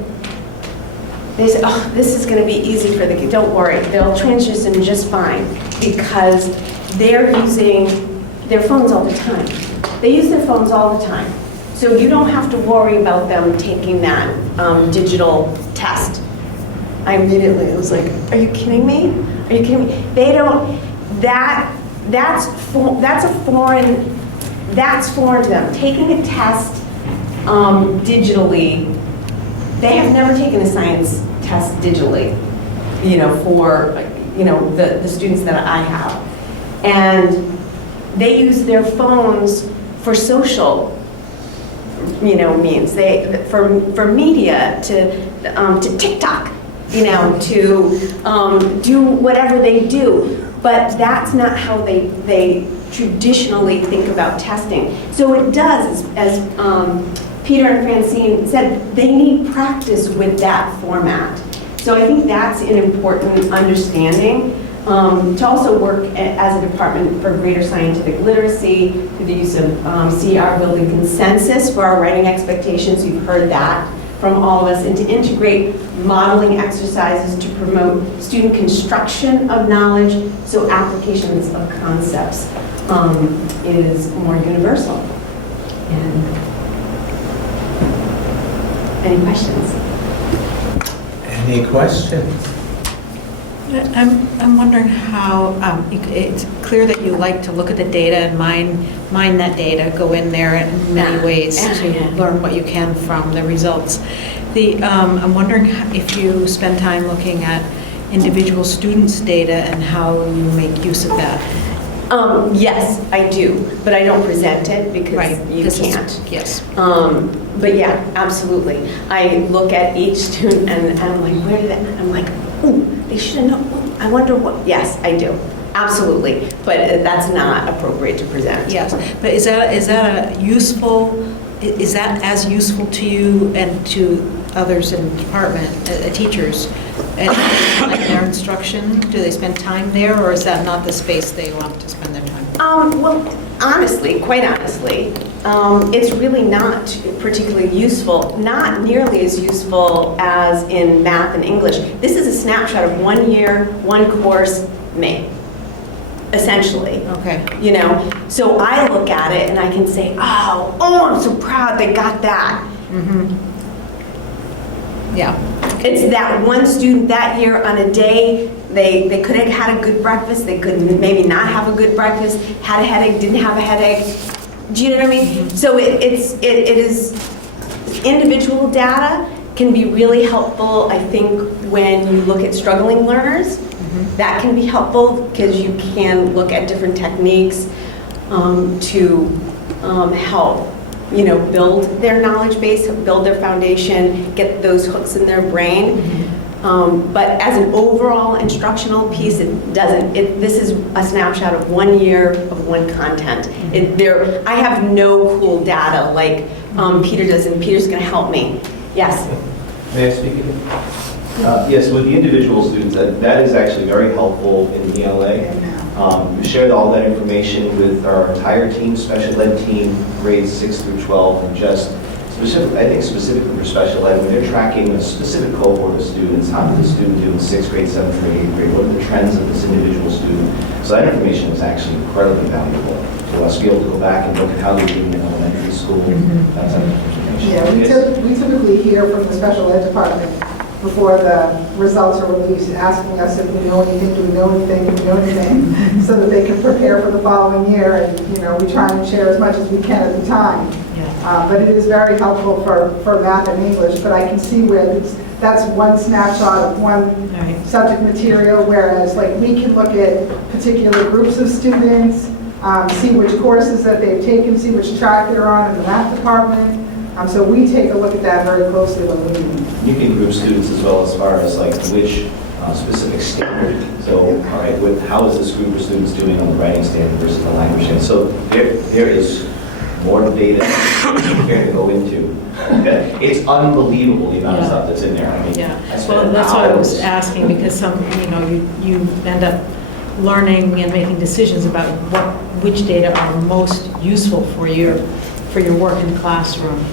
oh, this is going to be easy for the kids. Don't worry, they'll transition just fine, because they're using their phones all the time. They use their phones all the time. So you don't have to worry about them taking that digital test. I immediately was like, are you kidding me? Are you kidding me? They don't, that's foreign to them. Taking a test digitally, they have never taken a science test digitally, for, the students that I have. And they use their phones for social, means. For media, to TikTok, to do whatever they do. But that's not how they traditionally think about testing. So it does, as Peter and Francine said, they need practice with that format. So I think that's an important understanding. To also work as a department for greater scientific literacy through the use of CR building consensus for our writing expectations. You've heard that from all of us, and to integrate modeling exercises to promote student construction of knowledge, so applications of concepts is more universal. And any questions? Any questions? I'm wondering how, it's clear that you like to look at the data and mine that data, go in there in many ways to learn what you can from the results. I'm wondering if you spend time looking at individual students' data and how you make use of that. Yes, I do, but I don't present it because you can't. Yes. But yeah, absolutely. I look at each student and I'm like, where did that? I'm like, ooh, they should have known. I wonder what. Yes, I do. Absolutely. But that's not appropriate to present. Yes. But is that a useful? Is that as useful to you and to others in the department, teachers, and their instruction? Do they spend time there, or is that not the space they want to spend their time? Well, honestly, quite honestly, it's really not particularly useful, not nearly as useful as in math and English. This is a snapshot of 1 year, one course, me, essentially. Okay. So I look at it and I can say, oh, I'm so proud they got that. Mm-hmm. Yeah. It's that one student that year on a day, they could have had a good breakfast, they could maybe not have a good breakfast, had a headache, didn't have a headache. Do you know what I mean? Mm-hmm. So it is, individual data can be really helpful, I think, when you look at struggling learners. Mm-hmm. That can be helpful because you can look at different techniques to help build their knowledge base, build their foundation, get those hooks in their brain. Mm-hmm. But as an overall instructional piece, it doesn't. This is a snapshot of 1 year of one content. Mm-hmm. I have no cool data like Peter does, and Peter's going to help me. Yes? May I speak again? Yes, with the individual students, that is actually very helpful in ELA. We shared all that information with our entire team, special ed team, grades 6 through 12, and just specifically for special ed, when they're tracking a specific cohort of students, how did the student do in 6th grade, 7th grade, 8th grade, what are the trends of this individual student? So that information is actually incredibly valuable to us to be able to go back and look at how they're doing in elementary school, that type of information. Yeah, we typically hear from the special ed department before the results are released, asking us if we know anything, do we know anything, so that they can prepare for the following year. And, we try and share as much as we can at the time. Yeah. But it is very helpful for math and English, but I can see where that's one snapshot of one subject material, whereas we can look at particular groups of students, see which courses that they've taken, see which track they're on in the math department. So we take a look at that very closely when we meet. You can group students as well as far as which specific standard. So, all right, how is this group of students doing on the writing standard versus the language standard? So there is more data here to go into. Okay? It's unbelievable the amount of stuff that's in there. I mean, well, that's why I was asking, because you end up learning and making decisions about which data are most useful for your work in the classroom.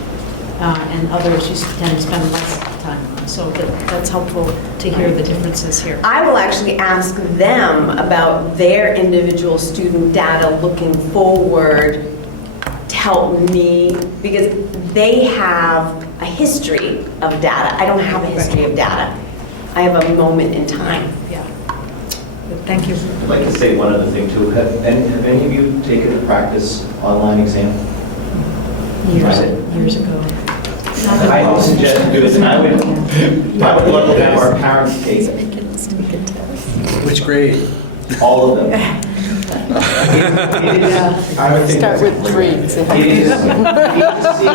And others you tend to spend less time on. So that's helpful to hear the differences here. I will actually ask them about their individual student data looking forward to help me, because they have a history of data. I don't have a history of data. I have a moment in time. Yeah. Thank you. I'd like to say one other thing too. Have any of you taken the practice online exam? Years ago. I would suggest do this, and I would love to have our parents take it. Which grade? All of them. I would think Start with 3. It is, you need to see,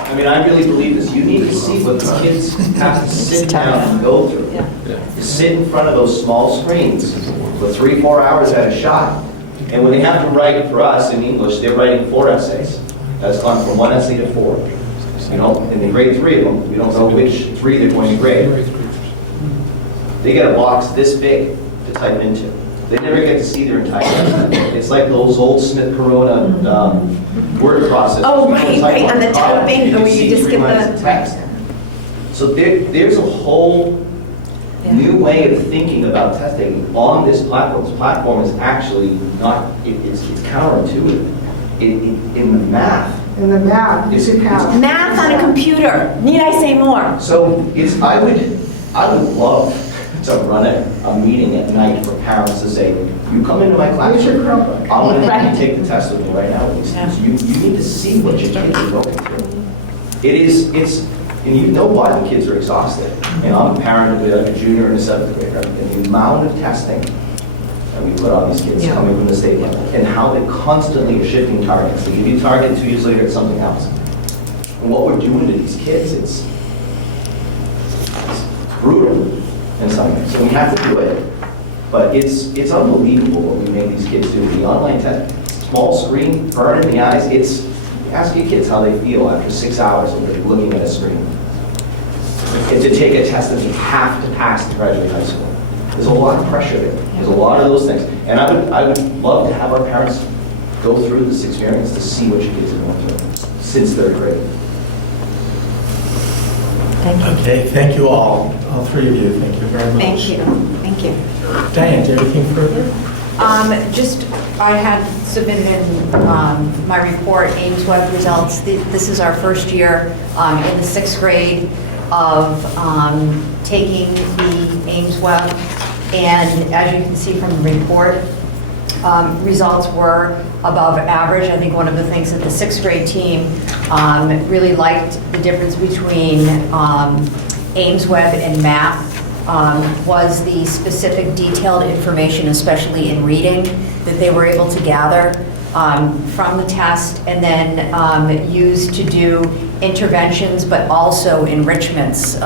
I mean, I really believe this, you need to see what the kids have to sit down and go through. To sit in front of those small screens for 3-4 hours at a shot. And when they have to write for us in English, they're writing 4 essays. That's gone from 1 essay to 4. You know, and they grade 3 of them. We don't know which 3 they're going to grade. They get a box this big to type into. They never get to see their entire essay. It's like those old Smith Corona word processors. Oh, We don't right, type right, on on the product, typing, you where can you see just 3 get lines the- of text. So there's a whole new way of thinking about testing on this platform. This platform is actually not, it's counterintuitive. In the math. In the math, you should have. Math on a computer. Need I say more? So I would love to run a meeting at night for parents to say, you come into my classroom, I'm going to have you take the test with me right now. You need to see what your kids are going through. And you know why the kids are exhausted. And I'm a parent of a junior and a 7th grader, and the amount of testing that we put on these kids coming from the state level, and how they constantly are shifting targets. They give you a target, 2 years later it's something else. And what we're doing to these kids, it's brutal in some ways. So we have to do it. But it's unbelievable what we make these kids do. The online test, small screen, burn in the eyes, ask your kids how they feel after 6 hours of looking at a screen. And to take a test that they have to pass to graduate high school. There's a lot of pressure there. There's a lot of those things. And I would love to have our parents go through this experience to see what your kids are going through since 3rd grade. Thank you. Okay, thank you all 3 of you, thank you very much. Thank you. Thank you. Diane, do you have anything further? I had submitted in my report, Ames Web results. This is our first year in the 6th grade of taking the Ames Web. And as you can see from the report, results were above average. I think one of the things that the 6th grade team really liked the difference between Ames Web and math was the specific detailed information, especially in reading, that they were able to gather from the test and then use to do interventions, but also enrichments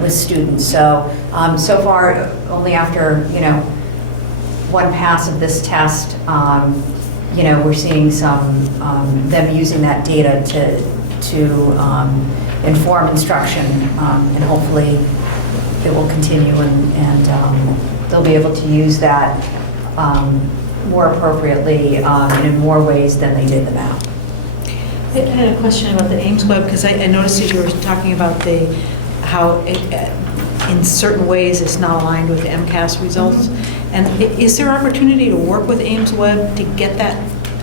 with students. So, so far, only after, one pass of this test, we're seeing some, them using that data to inform instruction, and hopefully it will continue and they'll be able to use that more appropriately and in more ways than they did the math. I had a question about the Ames Web, because I noticed that you were talking about how it, in certain ways it's not aligned with the MCAS results. And is there opportunity to work with Ames Web to get that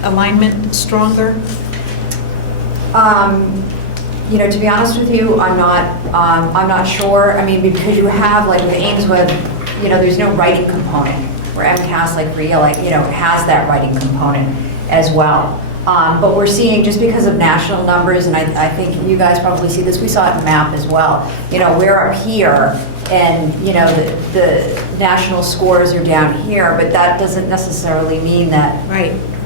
alignment stronger? To be honest with you, I'm not sure. I mean, because you have, like with Ames Web, there's no writing component, where MCAS, like RIA, has that writing component as well. But we're seeing, just because of national numbers, and I think you guys probably see this, we saw it in MAP as well. We're up here, and the national scores are down here, but that doesn't necessarily mean that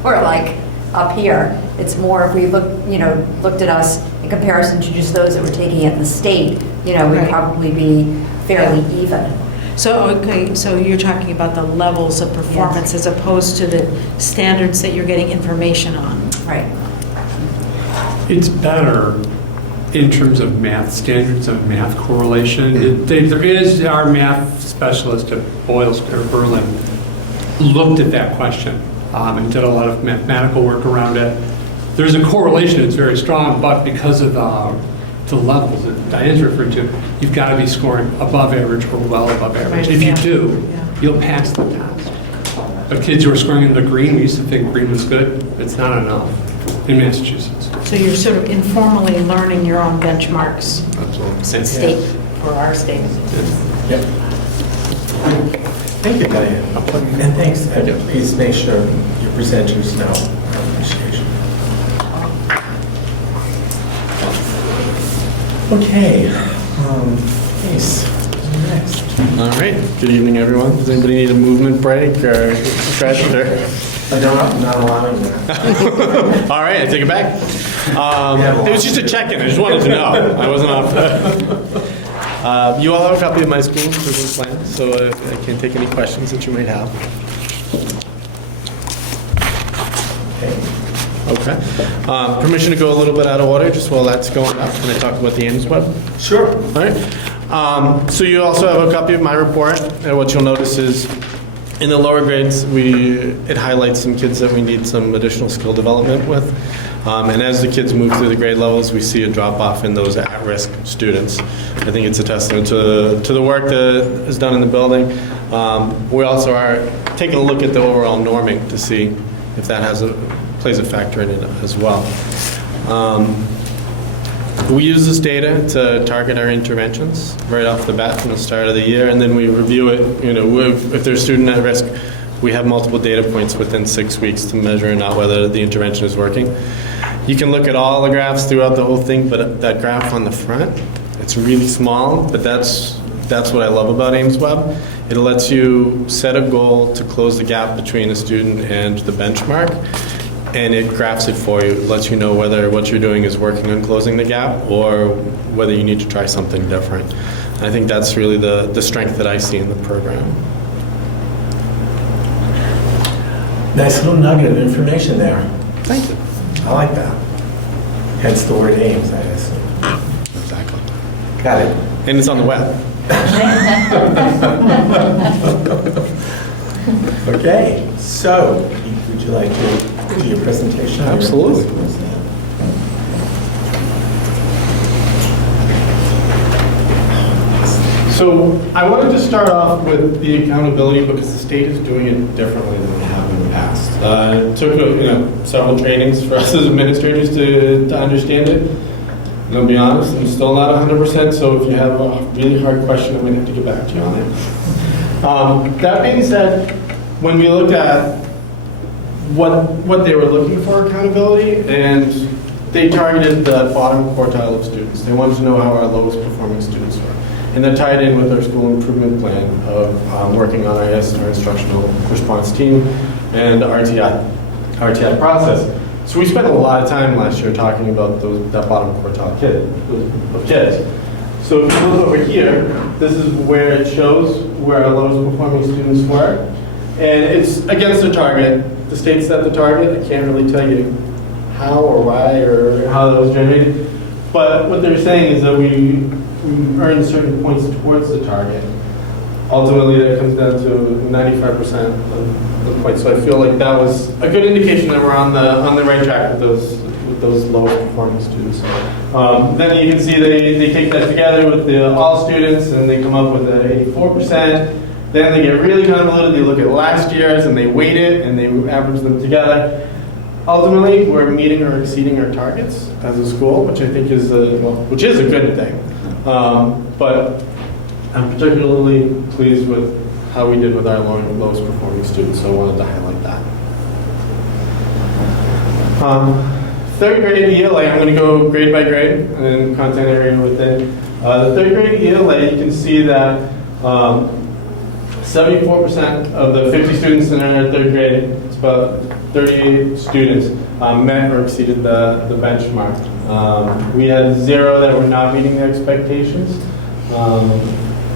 we're like up here. It's more if we looked at us in comparison to just those that were taking it in the state, we'd probably be fairly even. So, okay, so you're talking about the levels of performance as opposed to the standards that you're getting information on. Right. It's better in terms of math standards of math correlation. There is our math specialist at Boylston or Berlin looked at that question and did a lot of mathematical work around it. There's a correlation that's very strong, but because of the levels that Diane's referring to, you've got to be scoring above average or well above average. If you do, you'll pass the test. But kids who are scoring in the green, we used to think green was good. It's not enough in Massachusetts. So you're sort of informally learning your own benchmarks. Absolutely. State for our state. Yep. Thank you, Diane. And thanks, Ed. Please make sure your presenters know our appreciation. Okay, Ace, next. All right. Good evening, everyone. Does anybody need a movement break or stretch? Not allowing that. All right, I take it back. It was just a check-in. I just wanted to know. I wasn't off. You all have a copy of my school business plan, so I can take any questions that you might have. Okay. Permission to go a little bit out of order, just while that's going up. Can I talk about the Ames Web? Sure. All right. So you also have a copy of my report. And what you'll notice is in the lower grades, it highlights some kids that we need some additional skill development with. And as the kids move through the grade levels, we see a drop-off in those at-risk students. I think it's a testament to the work that is done in the building. We also are taking a look at the overall norming to see if that plays a factor in it as well. We use this data to target our interventions right off the bat from the start of the year, and then we review it. If there's a student at risk, we have multiple data points within 6 weeks to measure and out whether the intervention is working. You can look at all the graphs throughout the whole thing, but that graph on the front, it's really small, but that's what I love about Ames Web. It lets you set a goal to close the gap between a student and the benchmark, and it graphs it for you. It lets you know whether what you're doing is working on closing the gap or whether you need to try something different. I think that's really the strength that I see in the program. Nice little nugget of information there. Thank you. I like that. Hence the word Ames, I assume. Exactly. Got it. And it's on the web. Okay, so Keith, would you like to do your presentation? Absolutely. So I wanted to start off with the accountability because the state is doing it differently than we have in the past. It took several trainings for us as administrators to understand it. And I'll be honest, I'm still not 100%, so if you have a really hard question, I'm going to have to get back to you on it. That being said, when we looked at what they were looking for accountability, and they targeted the bottom quartile of students. They wanted to know how our lowest performing students were. And that tied in with our school improvement plan of working on our instructional response team and RTI process. So we spent a lot of time last year talking about that bottom quartile of kids. So if you look over here, this is where it shows where our lowest performing students were. And it's against the target. The state set the target. I can't really tell you how or why or how that was generated. But what they're saying is that we earn certain points towards the target. Ultimately, that comes down to 95% of the points. So I feel like that was a good indication that we're on the right track with those lowest performing students. Then you can see they take that together with all students and they come up with an 84%. Then they get really convoluted. They look at last year's and they weight it and they average them together. Ultimately, we're meeting or exceeding our targets as a school, which I think is a good thing. But I'm particularly pleased with how we did with our lowest performing students, so I wanted to highlight that. Third grade ELA, I'm going to go grade by grade and content area within. The third grade ELA, you can see that 74% of the 50 students in our third grade, it's about 38 students, met or exceeded the benchmark. We had 0 that were not meeting the expectations.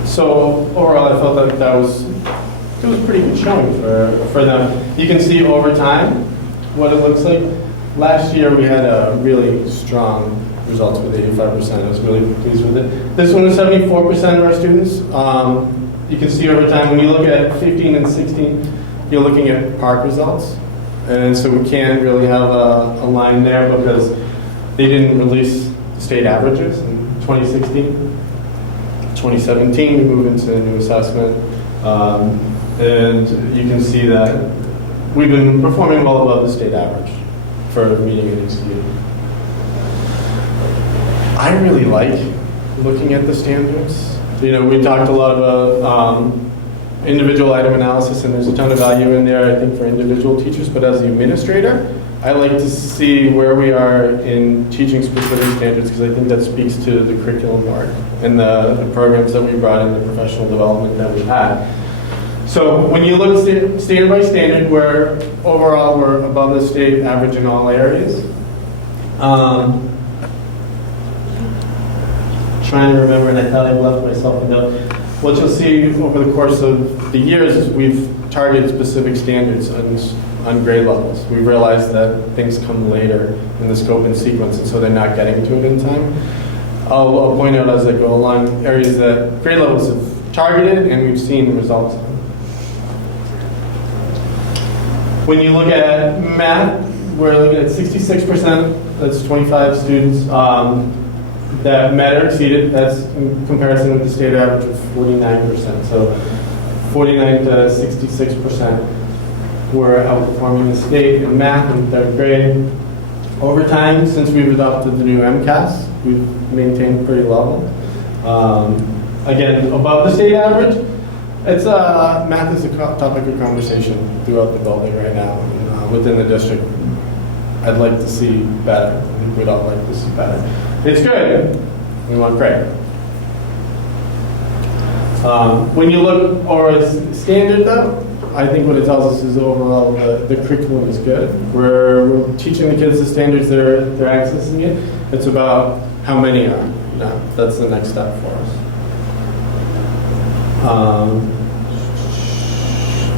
So overall, I felt like it was pretty good showing for them. You can see over time what it looks like. Last year we had a really strong results with 85%. I was really pleased with it. This one was 74% of our students. You can see over time when you look at 15 and 16, you're looking at PARCC results. And so we can't really have a line there because they didn't release state averages in 2016. 2017, we move into a new assessment. And you can see that we've been performing well above the state average for meeting and exceeding. I really like looking at the standards. We talked a lot about individual item analysis, and there's a ton of value in there, I think, for individual teachers, but as the administrator, I like to see where we are in teaching specific standards, because I think that speaks to the curriculum work and the programs that we brought in, the professional development that we had. So when you look standard by standard, where overall we're above the state average in all areas. Trying to remember, and I thought I left myself a note. What you'll see over the course of the years is we've targeted specific standards on grade levels. We realized that things come later in the scope and sequence, and so they're not getting to it in time. I'll point out as I go along areas that grade levels have targeted and we've seen results. When you look at math, we're looking at 66%, that's 25 students, that met or exceeded. That's in comparison with the state average of 49%. So 49 to 66% were outperforming the state in math in third grade. Over time, since we've adopted the new MCAS, we've maintained pretty level. Again, above the state average. It's math is a topic of conversation throughout the building right now. Within the district, I'd like to see better. I think we'd all like to see better. It's good. We want great. When you look over standard, though, I think what it tells us is overall the curriculum is good. We're teaching the kids the standards they're accessing it. It's about how many are. No, that's the next step for us.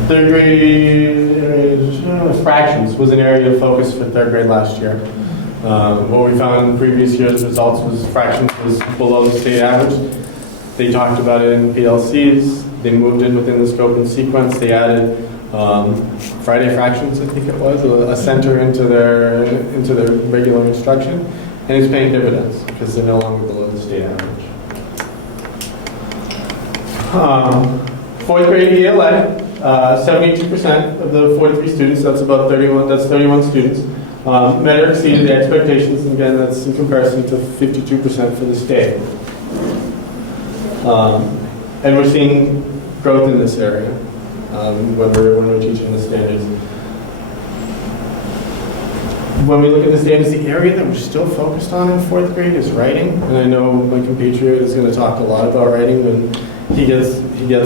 Third grade fractions was an area of focus for third grade last year. What we found in previous years' results was fractions was below the state average. They talked about it in PLCs. They moved it within the scope and sequence. They added Friday fractions, I think it was, a center into their regular instruction, and it's paying dividends because they're no longer below the state average. Fourth grade ELA, 72% of the 43 students, that's about 31 students, met or exceeded the expectations, and again, that's in comparison to 52% for the state. And we're seeing growth in this area when we're teaching the standards. When we look at the standards, the area that we're still focused on in fourth grade is writing, and I know my compatriot is going to talk a lot about writing when he gets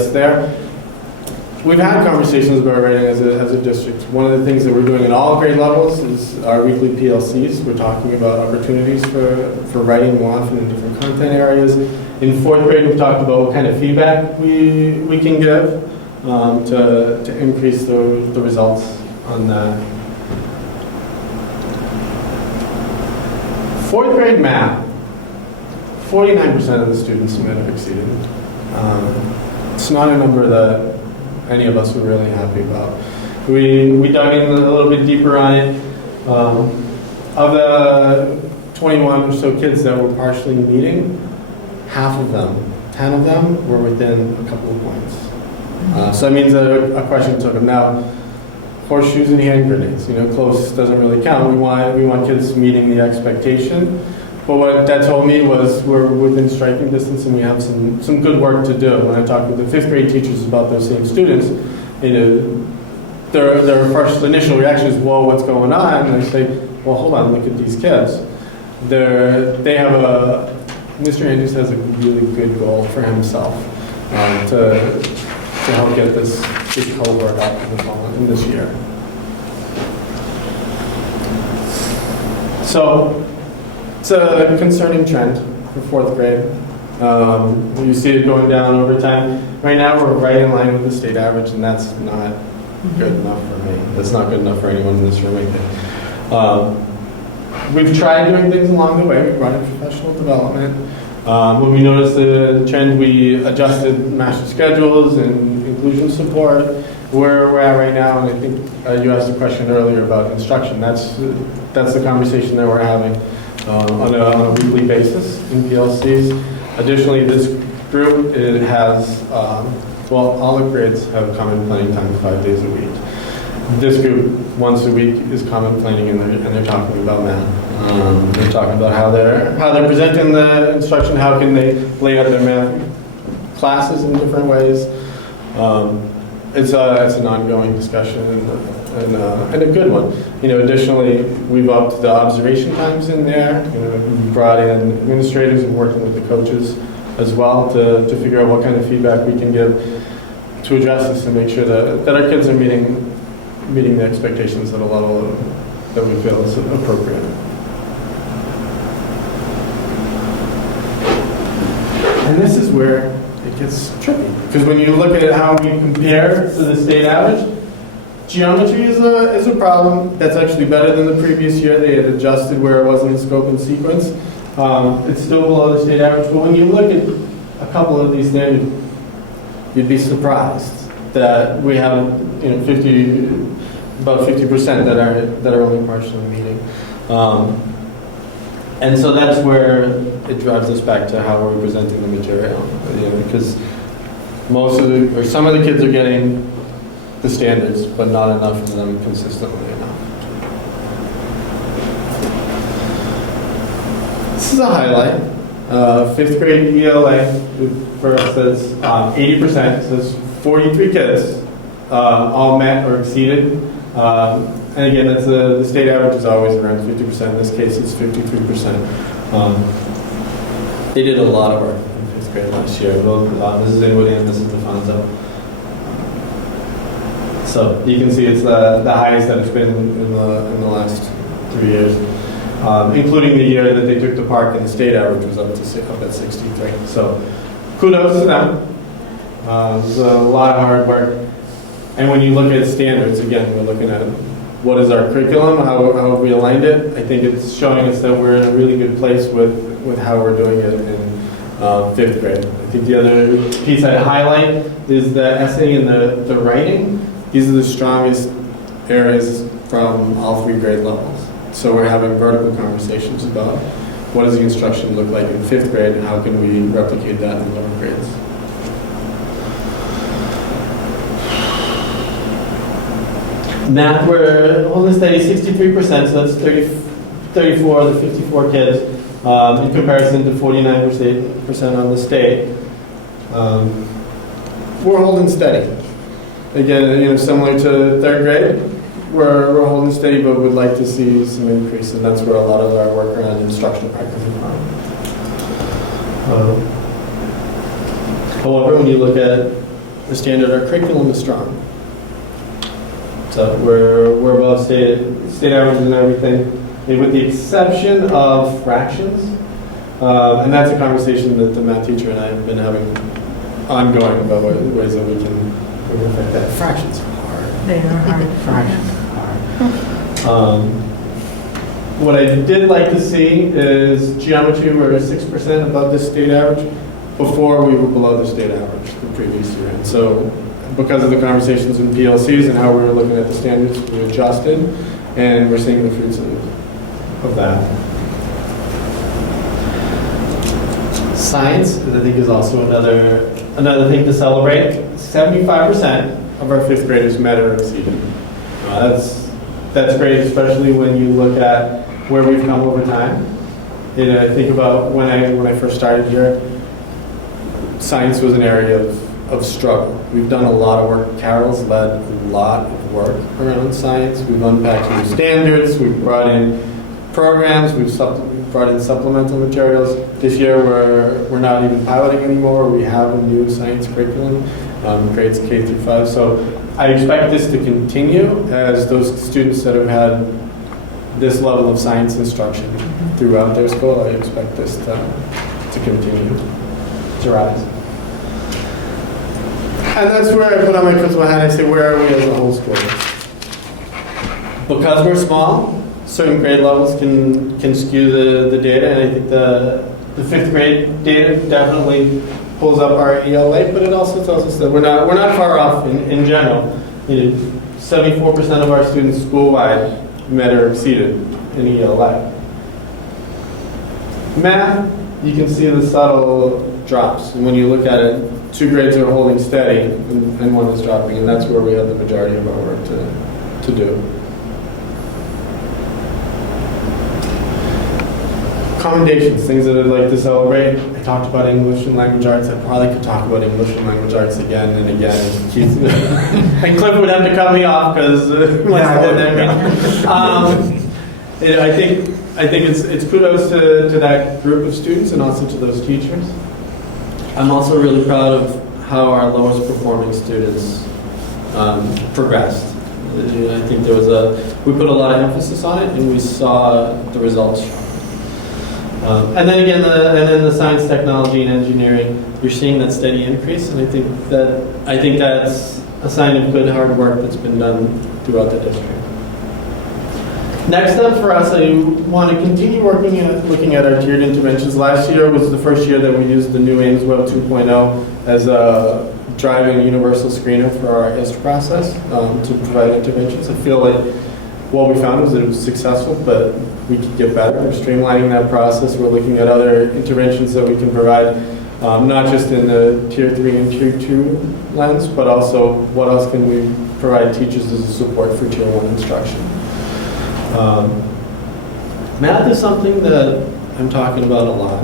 there. We've had conversations about writing as a district. One of the things that we're doing at all grade levels is our weekly PLCs. We're talking about opportunities for writing more often in different content areas. In fourth grade, we've talked about what kind of feedback we can give to increase the results on that. Fourth grade math, 49% of the students met or exceeded. It's not a number that any of us were really happy about. We dug in a little bit deeper on it. Of the 21 or so kids that were partially meeting, half of them, 10 of them, were within a couple of points. So that means that a question took them. Now, horseshoes and hand grenades, close doesn't really count. We want kids meeting the expectation. But what that told me was we're within striking distance and we have some good work to do. When I talk with the fifth grade teachers about those same students, their first initial reaction is, "Whoa, what's going on?" And I say, "Well, hold on, look at these kids. Mr. Andrews has a really good goal for himself to help get this cohort up in this year." So it's a concerning trend for fourth grade. You see it going down over time. Right now, we're right in line with the state average, and that's not good enough for me. That's not good enough for anyone in this room, I think. We've tried doing things along the way. We brought in professional development. When we noticed the trend, we adjusted master schedules and inclusion support. Where we're at right now, and I think you asked a question earlier about instruction. That's the conversation that we're having on a weekly basis in PLCs. Additionally, this group, it has, all the grades have common planning time 5 days a week. This group, once a week, is common planning, and they're talking about math. They're talking about how they're presenting the instruction, how can they lay out their math classes in different ways. It's an ongoing discussion and a good one. Additionally, we've upped the observation times in there. We brought in administrators and working with the coaches as well to figure out what kind of feedback we can give to address this and make sure that our kids are meeting the expectations at a level that we feel is appropriate. And this is where it gets tricky, because when you look at how we compare to the state average, geometry is a problem. That's actually better than the previous year. They had adjusted where it was in the scope and sequence. It's still below the state average, but when you look at a couple of these standards, you'd be surprised that we have about 50% that are only partially meeting. And so that's where it drives us back to how we're presenting the material, because some of the kids are getting the standards, but not enough of them consistently enough. This is a highlight. 5th grade ELA for us says 80%, says 43 kids all met or exceeded. And again, that's the state average is always around 50%. In this case, it's 53%. They did a lot of work in 5th grade last year. Both Mrs. Inwood and Mrs. DeFonso. So you can see it's the highest that it's been in the last 3 years, including the year that they took the park and the state average was up at 63. So kudos to them. It's a lot of hard work. And when you look at standards, again, we're looking at what is our curriculum, how have we aligned it. I think it's showing us that we're in a really good place with how we're doing it in 5th grade. I think the other piece I'd highlight is the essay and the writing. These are the strongest areas from all 3 grade levels. So we're having vertical conversations about what does the instruction look like in 5th grade and how can we replicate that in lower grades. Math, we're holding steady 63%, so that's 34 of the 54 kids in comparison to 49% on the state. We're holding steady. Again, similar to 3rd grade, we're holding steady, but would like to see some increase, and that's where a lot of our work around instructional practice is from. However, when you look at the standard, our curriculum is strong. So we're above state averages and everything, with the exception of fractions. And that's a conversation that the math teacher and I have been having ongoing about ways that we can affect that. Fractions are hard. They are hard. Fractions are hard. What I did like to see is geometry, we're at 6% above the state average. Before we were below the state average the previous year. And so because of the conversations in PLCs and how we were looking at the standards, we adjusted, and we're seeing the fruits of that. Science, I think, is also another thing to celebrate. 75% of our 5th graders met or exceeded. That's great, especially when you look at where we've come over time. I think about when I first started here, science was an area of struggle. We've done a lot of work. Carol's led a lot of work around science. We've unpacked new standards. We've brought in programs. We've brought in supplemental materials. This year, we're not even piloting anymore. We have a new science curriculum, grades K through 5. So I expect this to continue as those students that have had this level of science instruction throughout their school. I expect this to continue to rise. And that's where I put on my principal hat and say, where are we as a whole school? Because we're small, certain grade levels can skew the data, and I think the 5th grade data definitely pulls up our ELA, but it also tells us that we're not far off in general. 74% of our students school-wide met or exceeded in ELA. Math, you can see the subtle drops, and when you look at it, 2 grades are holding steady and 1 is dropping, and that's where we have the majority of our work to do. commendations, things that I'd like to celebrate. I talked about English and language arts. I probably could talk about English and language arts again and again. And Cliff would have to cut me off because I think it's kudos to that group of students and also to those teachers. I'm also really proud of how our lowest performing students progressed. I think we put a lot of emphasis on it, and we saw the results. And then again, the science, technology, and engineering, you're seeing that steady increase, and I think that's a sign of good hard work that's been done throughout the district. Next up for us, I want to continue looking at our tiered interventions. Last year was the first year that we used the new AIMSwell 2.0 as a driving universal screener for our IST process to provide interventions. I feel like what we found was that it was successful, but we could get better. We're streamlining that process. We're looking at other interventions that we can provide, not just in the Tier 3 and Tier 2 lens, but also what else can we provide teachers as a support for Tier 1 instruction. Math is something that I'm talking about a lot.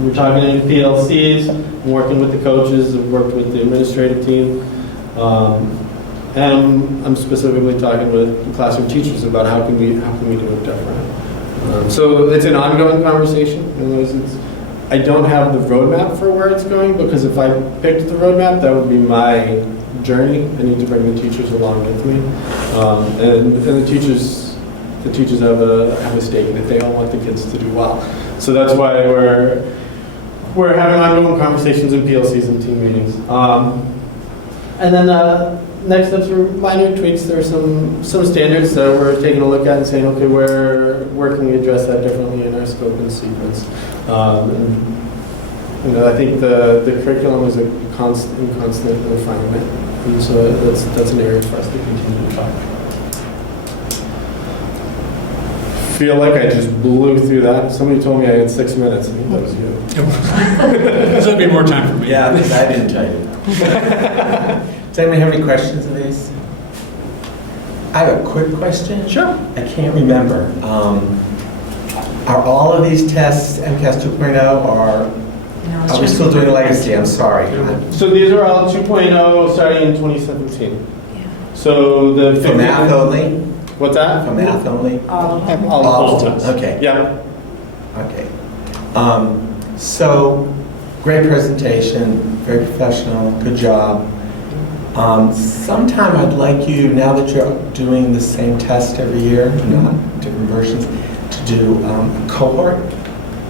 We're talking in PLCs, I'm working with the coaches, I've worked with the administrative team, and I'm specifically talking with classroom teachers about how can we do it different. So it's an ongoing conversation. I don't have the roadmap for where it's going, because if I picked the roadmap, that would be my journey. I need to bring the teachers along with me, and the teachers have a stake in it. They all want the kids to do well. So that's why we're having ongoing conversations in PLCs and team meetings. And then next up are minor tweaks. There are some standards that we're taking a look at and saying, okay, where can we address that differently in our scope and sequence? I think the curriculum is a constant refinement, and so that's an area for us to continue to talk about. Feel like I just blew through that. Somebody told me I had 6 minutes. I think that was you. So there'll be more time for me. Yeah, I didn't tell you. Does anyone have any questions of these? I have a quick question. Sure. I can't remember. Are all of these tests MCAS 2.0, or are we still doing legacy? I'm sorry. So these are all 2.0 starting in 2017. So for math only? What's that? For math only? All of them. Okay. Yeah. Okay. So, great presentation, very professional, good job. Sometime I'd like you, now that you're doing the same test every year, not different versions, to do a cohort,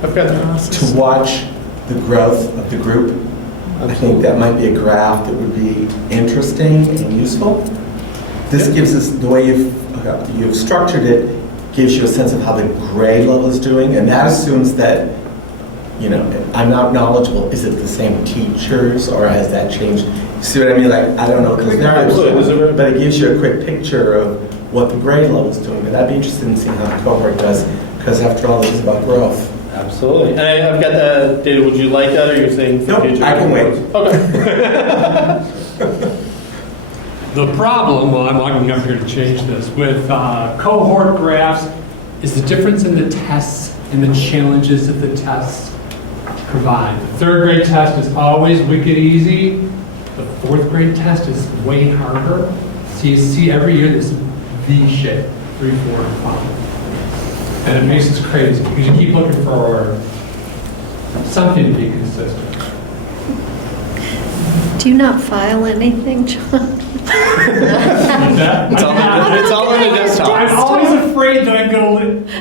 to watch the growth of the group. I think that might be a graph that would be interesting and useful. This gives us, the way you've structured it, gives you a sense of how the grade level is doing, and that assumes that, I'm not knowledgeable. Is it the same teachers, or has that changed? See what I mean? Like, I don't know, because but it gives you a quick picture of what the grade level is doing. But I'd be interested in seeing how the cohort does, because after all, this is about growth. Absolutely. And I've got that data. Would you like that, or you're saying for future? I can wait. Okay. The problem, well, I'm walking up here to change this, with cohort graphs is the difference in the tests and the challenges that the tests provide. The third grade test is always wicked easy. The fourth grade test is way harder. So you see every year this V shape, 3, 4, and 5. And it makes us crazy because you keep looking for something to be consistent. Do you not file anything, John? It's all on the desktop. I'm always afraid that I'm going to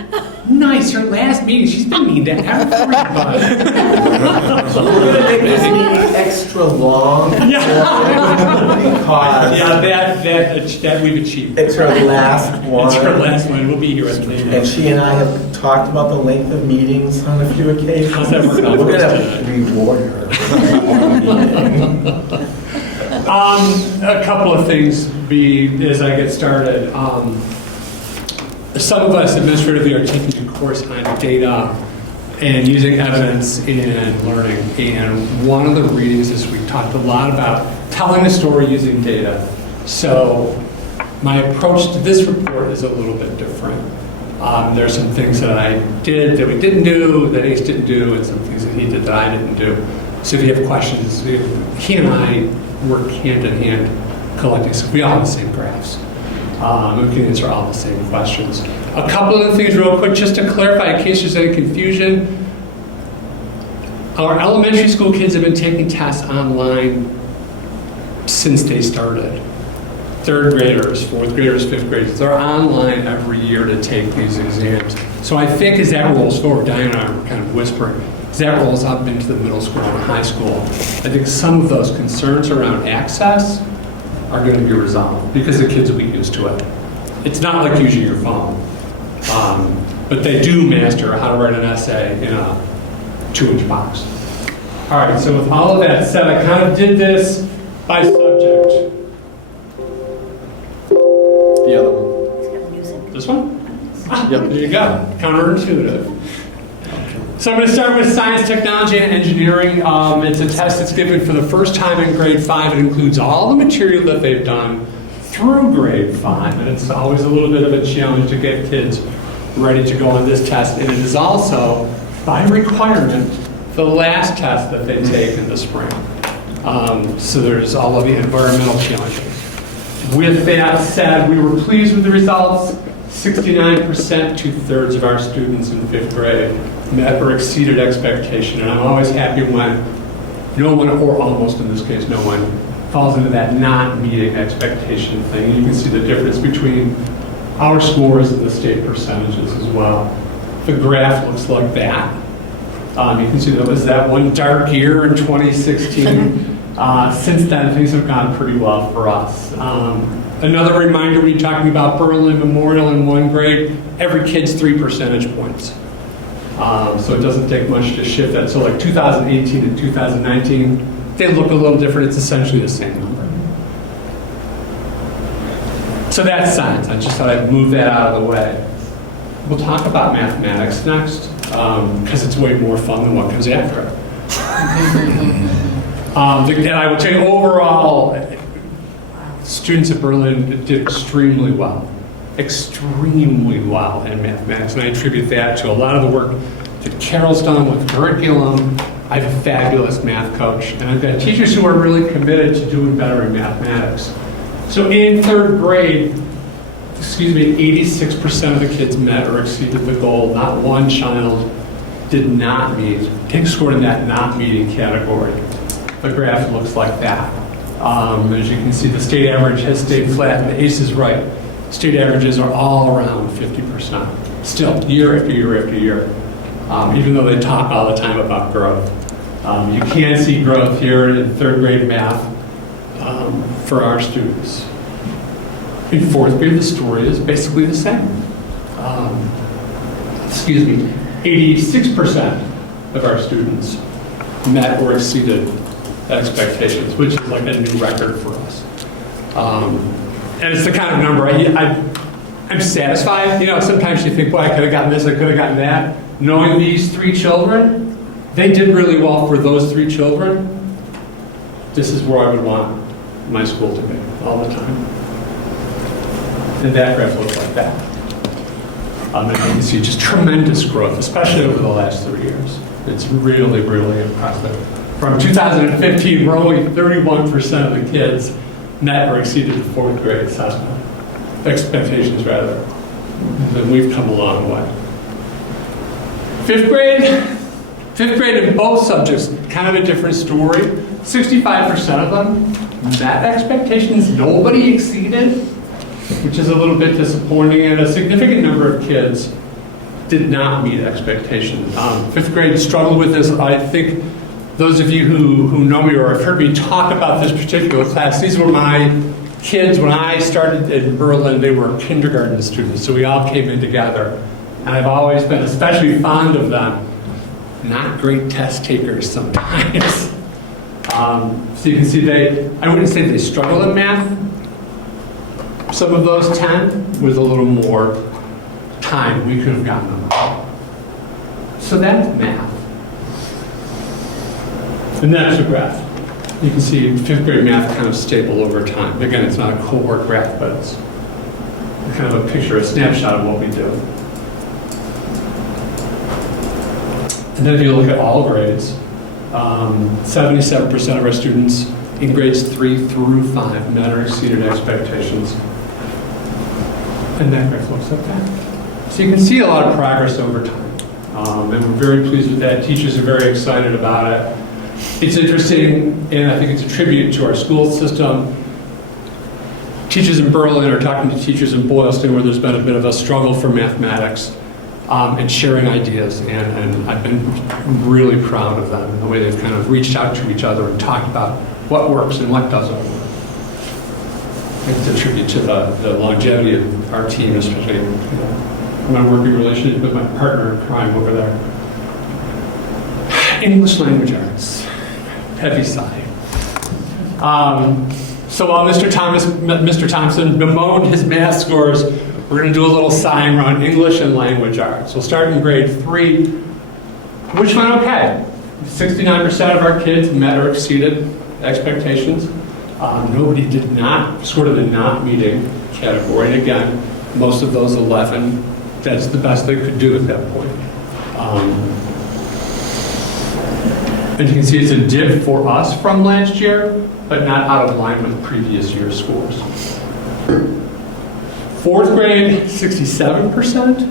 nice, her last meeting, she's been mean to everybody. So we're going to make this meeting extra long. Because that we've achieved. It's her last one. It's her last one. We'll be here at the And she and I have talked about the length of meetings on a few occasions. How's that working out We're for us going to reward her. A couple of things as I get started. Some of us administratively are taking a course on data and using evidence in learning. And one of the readings is we talked a lot about telling a story using data. So my approach to this report is a little bit different. There are some things that I did that we didn't do, that Ace didn't do, and some things that he did that I didn't do. So if you have questions, he and I work hand in hand collecting, so we all have the same graphs. We can answer all the same questions. A couple of things real quick, just to clarify in case there's any confusion. Our elementary school kids have been taking tests online since they started. Third graders, fourth graders, fifth graders, they're online every year to take these exams. So I think as that rolls forward, Diane and I were kind of whispering, as that rolls up into the middle school and high school, I think some of those concerns around access are going to be resolved because the kids will be used to it. It's not like using your phone, but they do master how to write an essay in a 2-inch box. All right, so with all of that said, I kind of did this by subject. The other one. This one? Yep, there you go. Counterintuitive. So I'm going to start with science, technology, and engineering. It's a test that's given for the first time in grade 5. It includes all the material that they've done through grade 5, and it's always a little bit of a challenge to get kids ready to go on this test. And it is also, by requirement, the last test that they take in the spring. So there's all of the environmental challenges. With that said, we were pleased with the results. 69%, 2/3 of our students in 5th grade met or exceeded expectation. And I'm always happy when no one, or almost in this case, no one, falls into that not meeting expectation thing. You can see the difference between our scores and the state percentages as well. The graph looks like that. You can see that was that one dark year in 2016. Since then, things have gone pretty well for us. Another reminder, when you're talking about Berlin Memorial in 1 grade, every kid's 3 percentage points. So it doesn't take much to shift that. So like 2018 and 2019, they look a little different. It's essentially the same number. So that's science. I just thought I'd move that out of the way. We'll talk about mathematics next, because it's way more fun than what comes after it. And I would say overall, students at Berlin did extremely well in mathematics. And I attribute that to a lot of the work that Carol's done with curriculum. I have a fabulous math coach, and I've got teachers who are really committed to doing better in mathematics. So in 3rd grade, 86% of the kids met or exceeded the goal. Not one child did not meet. They scored in that not meeting category. The graph looks like that. As you can see, the state average has stayed flat, and Ace is right. State averages are all around 50%. Still, year after year after year, even though they talk all the time about growth. You can see growth here in 3rd grade math for our students. In 4th grade, the story is basically the same. 86% of our students met or exceeded expectations, which is like a new record for us. And it's the kind of number I'm satisfied. You know, sometimes you think, boy, I could have gotten this, I could have gotten that. Knowing these 3 children, they did really well for those 3 children. This is where I would want my school to be all the time. And that graph looks like that. And you can see just tremendous growth, especially over the last 3 years. It's really, really impressive. From 2015, where only 31% of the kids met or exceeded the 4th grade assessment. Expectations, rather. Then we've come a long way. 5th grade in both subjects, kind of a different story. 65% of them met expectations, nobody exceeded, which is a little bit disappointing, and a significant number of kids did not meet expectations. 5th grade struggled with this. I think those of you who know me or have heard me talk about this particular class, these were my kids when I started in Berlin. They were kindergarten students, so we all came in together. And I've always been especially fond of them. Not great test takers sometimes. So you can see I wouldn't say they struggle in math. Some of those 10 with a little more time, we could have gotten them out. So that's math. And that's a graph. You can see 5th grade math kind of stable over time. Again, it's not a cohort graph, but it's kind of a picture, a snapshot of what we do. And then if you look at all grades, 77% of our students in grades 3 through 5 met or exceeded expectations. And that graph looks like that. So you can see a lot of progress over time. And we're very pleased with that. Teachers are very excited about it. It's interesting, and I think it's a tribute to our school system. Teachers in Berlin are talking to teachers in Boylston where there's been a bit of a struggle for mathematics and sharing ideas. And I've been really proud of them, the way they've kind of reached out to each other and talked about what works and what doesn't work. It's a tribute to the longevity of our team, especially my working relationship with my partner in crime over there. English language arts, heavy sigh. So while Mr. Thompson bemoaned his math scores, we're going to do a little sighing around English and language arts. We'll start in grade 3, which went okay. 69% of our kids met or exceeded expectations. Nobody did not, sort of the not meeting category. And again, most of those 11, that's the best they could do at that point. And you can see it's a dip for us from last year, but not out of line with previous year's scores. 4th grade, 67%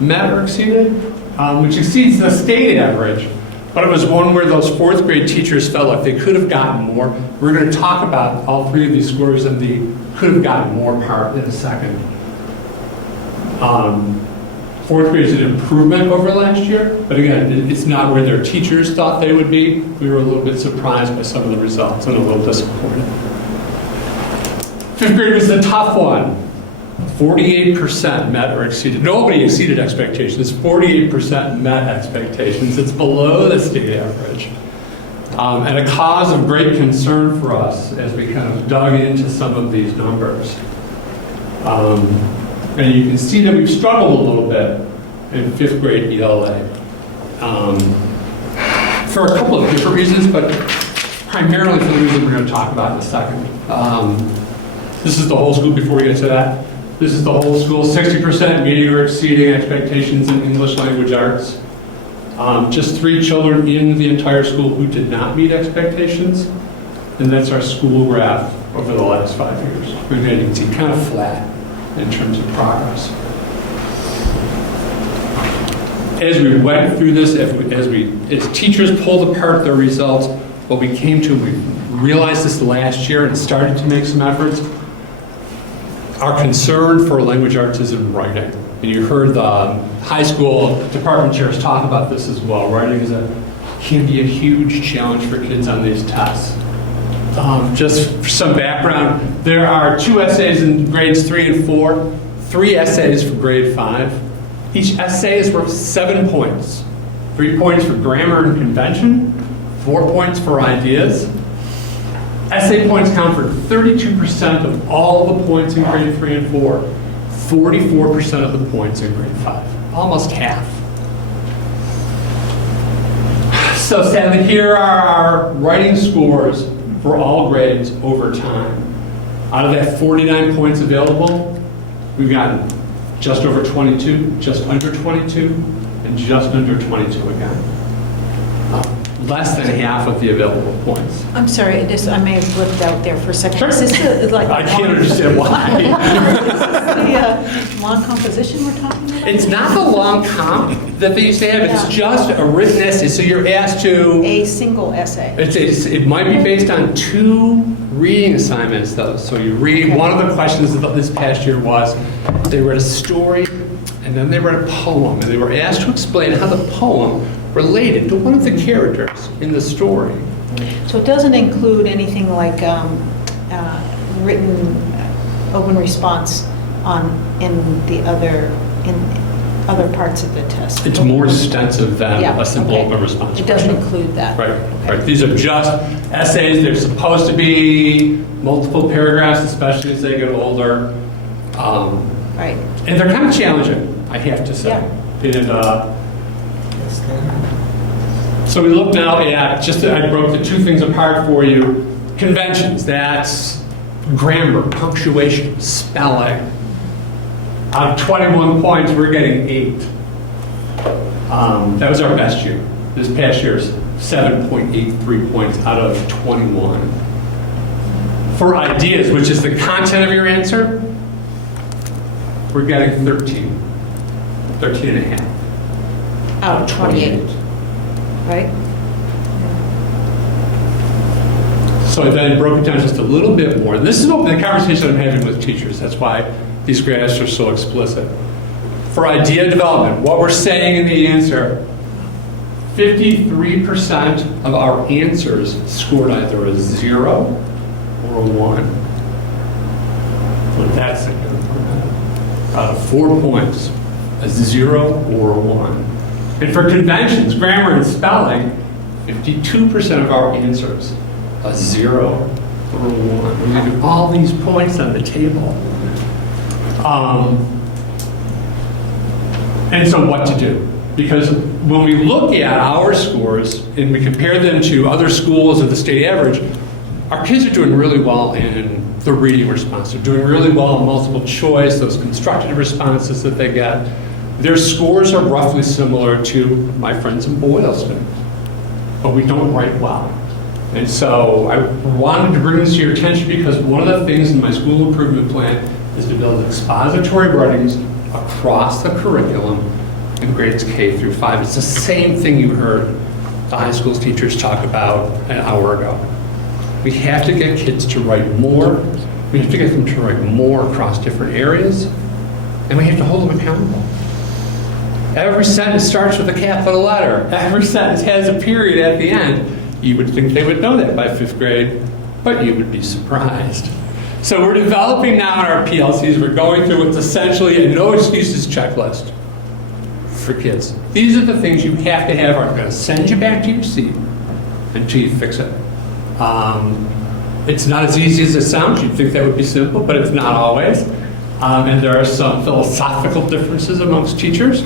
met or exceeded, which exceeds the state average. But it was one where those 4th grade teachers felt like they could have gotten more. We're going to talk about all 3 of these scores in the could have gotten more part in a second. 4th grade is an improvement over last year, but again, it's not where their teachers thought they would be. We were a little bit surprised by some of the results and a little disappointed. 5th grade was the tough one. 48% met or exceeded. Nobody exceeded expectations. 48% met expectations. It's below the state average. And a cause of great concern for us as we kind of dug into some of these numbers. And you can see that we've struggled a little bit in 5th grade ELA. For a couple of different reasons, but primarily for the reason we're going to talk about in a second. This is the whole school before we get to that. This is the whole school, 60% meeting or exceeding expectations in English language arts. Just 3 children in the entire school who did not meet expectations. And that's our school graph over the last 5 years. You can see kind of flat in terms of progress. As we went through this, as teachers pulled apart their results, what we came to, we realized this last year and started to make some efforts. Our concern for language arts is in writing. And you heard the high school department chairs talk about this as well. Writing can be a huge challenge for kids on these tests. Just for some background, there are 2 essays in grades 3 and 4, 3 essays for grade 5. Each essay is worth 7 points. 3 points for grammar and convention, 4 points for ideas. Essay points count for 32% of all the points in grade 3 and 4, 44% of the points in grade 5, almost half. So sadly, here are our writing scores for all grades over time. Out of that 49 points available, we've gotten just over 22, just under 22, and just under 22 again. Less than half of the available points. I'm sorry, I may have blipped out there for a second. Sure. Is this like I can't understand why. Is this the long composition we're talking about? It's not the long comp that they used to have. It's just a written essay. So you're asked to... A single essay. It might be based on 2 reading assignments, though. So you read, okay. One of the questions this past year was, they read a story, and then they read a poem, and they were asked to explain how the poem related to one of the characters in the story. So it doesn't include anything like written open response in other parts of the test. It's more extensive than a simple open response. It doesn't include that. Right. Right. These are just essays. They're supposed to be multiple paragraphs, especially as they get older. Right. And they're kind of challenging, I have to say. Yeah. And, so we look now at, I broke the 2 things apart for you. Conventions, that's grammar, punctuation, spelling. Out of 21 points, we're getting 8. That was our best year. This past year is 7.83 points out of 21. For ideas, which is the content of your answer, we're getting 13 and a half. Out of 28, right? So I then broke it down just a little bit more. This is what the conversation I'm having with teachers. That's why these graphs are so explicit. For idea development, what we're saying in the answer, 53% of our answers scored either a 0 or a 1. What that's significant. Out of 4 points, a 0 or a 1. And for conventions, grammar and spelling, 52% of our answers, a 0 or a 1. We have all these points on the table. And so what to do? Because when we look at our scores and we compare them to other schools or the state average, our kids are doing really well in the reading response. They're doing really well in multiple choice, those constructive responses that they get. Their scores are roughly similar to my friends in Boylston, but we don't write well. And so I wanted to bring this to your attention because one of the things in my school improvement plan is to build expository writings across the curriculum in grades K through 5. It's the same thing you heard the high school teachers talk about an hour ago. We have to get kids to write more. We have to get them to write more across different areas, and we have to hold them accountable. Every sentence starts with a capital letter. Every sentence has a period at the end. You would think they would know that by 5th grade, but you would be surprised. So we're developing now in our PLCs, we're going through what's essentially a no excuses checklist for kids. These are the things you have to have. I'm going to send you back to your seat until you fix it. It's not as easy as it sounds. You'd think that would be simple, but it's not always. And there are some philosophical differences amongst teachers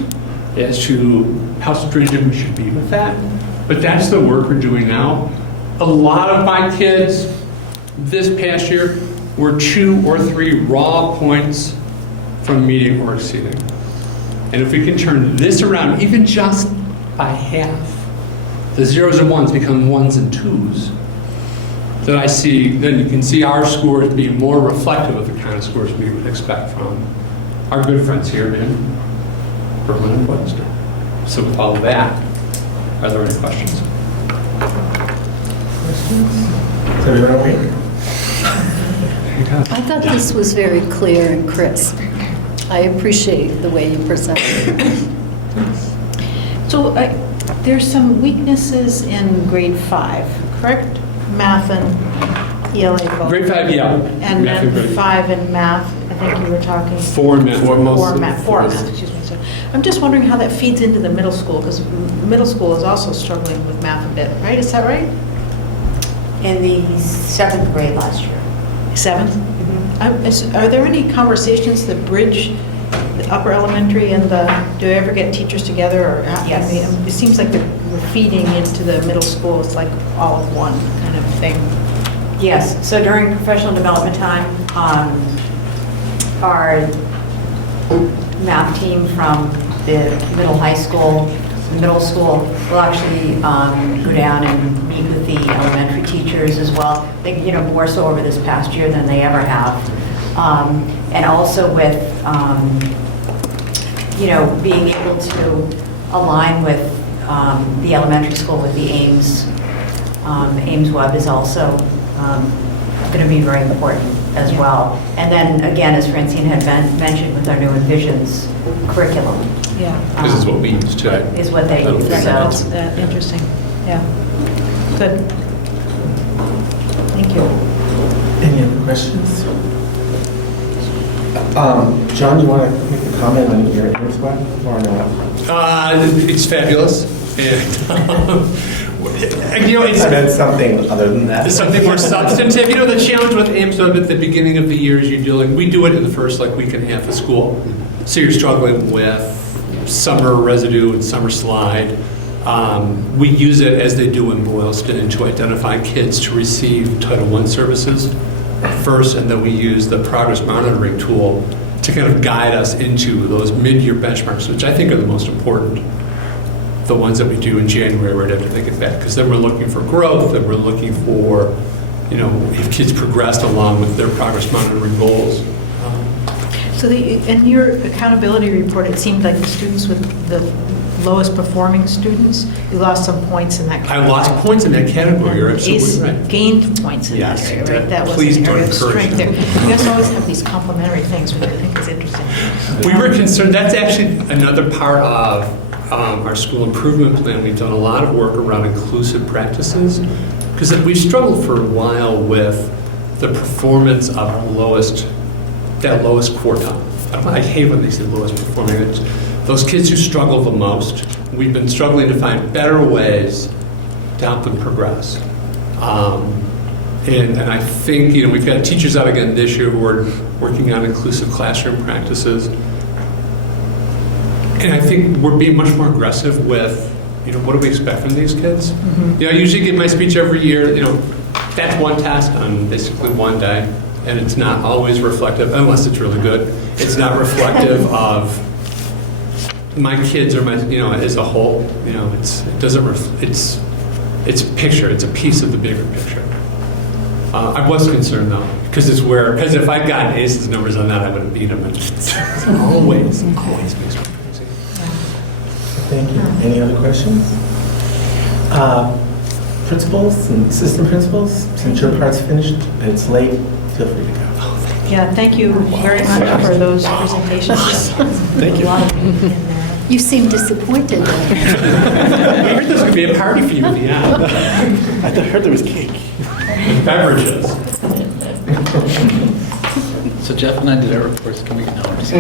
as to how stringent we should be with that. But that's the work we're doing now. A lot of my kids this past year were 2 or 3 raw points from meeting or exceeding. And if we can turn this around, even just by half, the 0s and 1s become 1s and 2s, then then you can see our scores being more reflective of the kind of scores we would expect from our good friends here in Berlin and Boylston. So with all of that, are there any questions? Is everyone okay? I thought this was very clear and crisp. I appreciate the way you presented. So there's some weaknesses in grade 5, correct? Math and ELA both. Grade 5, yeah. And Math and then grade 5 in math, I think you were talking. 4 math. 4 math, excuse me. So I'm just wondering how that feeds into the middle school, because middle school is also struggling with math a bit, right? Is that right? In the 7th grade last year. 7th? Mm-hmm. Are there any conversations that bridge the upper elementary and do they ever get teachers together? Or Yes. I mean, it seems like we're feeding into the middle school. It's like all of one kind of thing. Yes, so during professional development time, our math team from the middle school will actually go down and meet with the elementary teachers as well. They, more so over this past year than they ever have. And also with, being able to align with the elementary school with the Ames Web is also going to be very important as well. And then again, as Francine had mentioned with our new Envisions curriculum. Yeah. This is what we use too. Is what they use. That's interesting. Yeah. Good. Thank you. Any other questions? John, you want to make a comment on your Ames Web or no? It's fabulous. And, it's I meant something other than that. Something more substantive. The challenge with Ames Web at the beginning of the year is we do it in the first week and a half of school. So you're struggling with summer residue and summer slide. We use it as they do in Boylston to identify kids to receive Title I services first, and then we use the progress monitoring tool to kind of guide us into those mid-year benchmarks, which I think are the most important. the ones that we do in January, we'd have to think it back, because then we're looking for growth, and we're looking for, if kids progressed along with their progress monitoring goals. So in your accountability report, it seemed like the students with the lowest performing students, you lost some points in that category. I lost points in that category, you're absolutely right. Gained points in that Yes, area, right? That was please an don't area of encourage strength there. them. You guys always have these complementary things, which I think is interesting. We were concerned, that's actually another part of our school improvement plan. We've done a lot of work around inclusive practices, because we've struggled for a while with the performance of our lowest quartile. I hate when they say lowest performing. It's those kids who struggle the most. We've been struggling to find better ways to help them progress. And I think, we've got teachers out again this year who are working on inclusive classroom practices. And I think we're being much more aggressive with, what do we expect from these kids? Mm-hmm. I usually give my speech every year, that's one test on basically one day, and it's not always reflective, unless it's really good. It's not reflective of my kids or my, as a whole. It's a picture. It's a piece of the bigger picture. I was concerned though, because if I'd gotten ACEs numbers on that, I would have beat them. It's always makes me crazy. Thank you. Any other questions? Principals and assistant principals, since your part's finished and it's late, feel free to go. Yeah, thank you very much for those presentations. Thank you. A lot of in there. You seem disappointed. I heard there's going to be a party for you at the end. I heard there was cake. Beverages. So Jeff and I did our reports. Can we get numbers?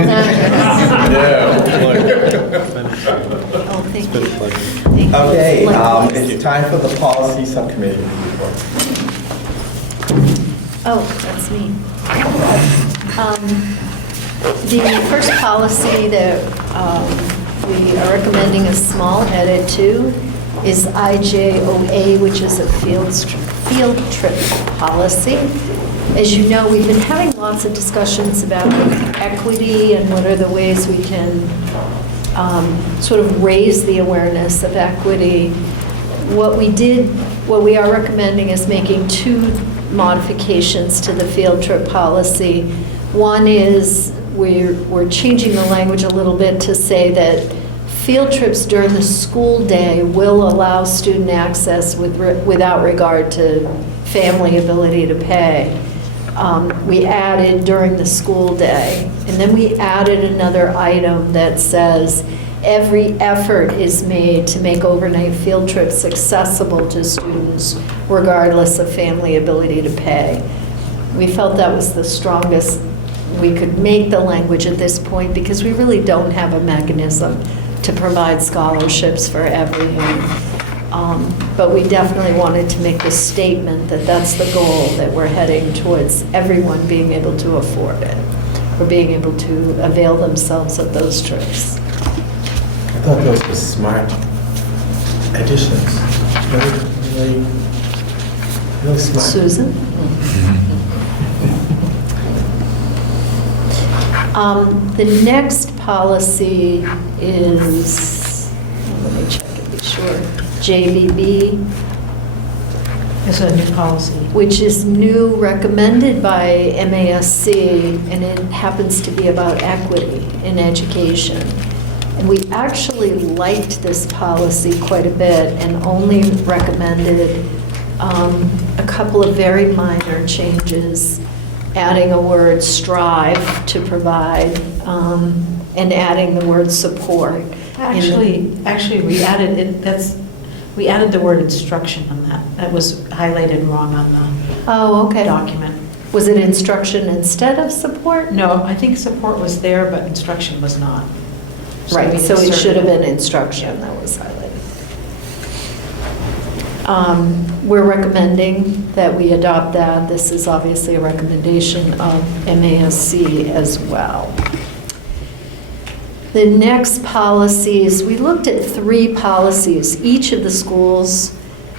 Oh, thank you. Thank you. Okay, Likewise. it's time for the policy subcommittee report. Oh, that's me. The first policy that we are recommending a small edit to is IJOA, which is a field trip policy. As you know, we've been having lots of discussions about equity and what are the ways we can sort of raise the awareness of equity. What we are recommending is making two modifications to the field trip policy. One is we're changing the language a little bit to say that field trips during the school day will allow student access without regard to family ability to pay. We added during the school day, and then we added another item that says every effort is made to make overnight field trips accessible to students regardless of family ability to pay. We felt that was the strongest we could make the language at this point because we really don't have a mechanism to provide scholarships for everyone. But we definitely wanted to make the statement that that's the goal, that we're heading towards everyone being able to afford it, or being able to avail themselves of those trips. I thought those were smart additions. Really smart. Susan? The next policy is, let me check and be sure, JBB. It's a new policy. Which is new, recommended by MASC, and it happens to be about equity in education. And we actually liked this policy quite a bit and only recommended a couple of very minor changes, adding a word strive to provide, and adding the word support. Actually, we added it. We added the word instruction on that. That was highlighted wrong on the document. Was it instruction instead of support? No, I think support was there, but instruction was not. Right, we so it inserted should have been instruction that was highlighted. We're recommending that we adopt that. This is obviously a recommendation of MASC as well. The next policies, we looked at 3 policies. Each of the schools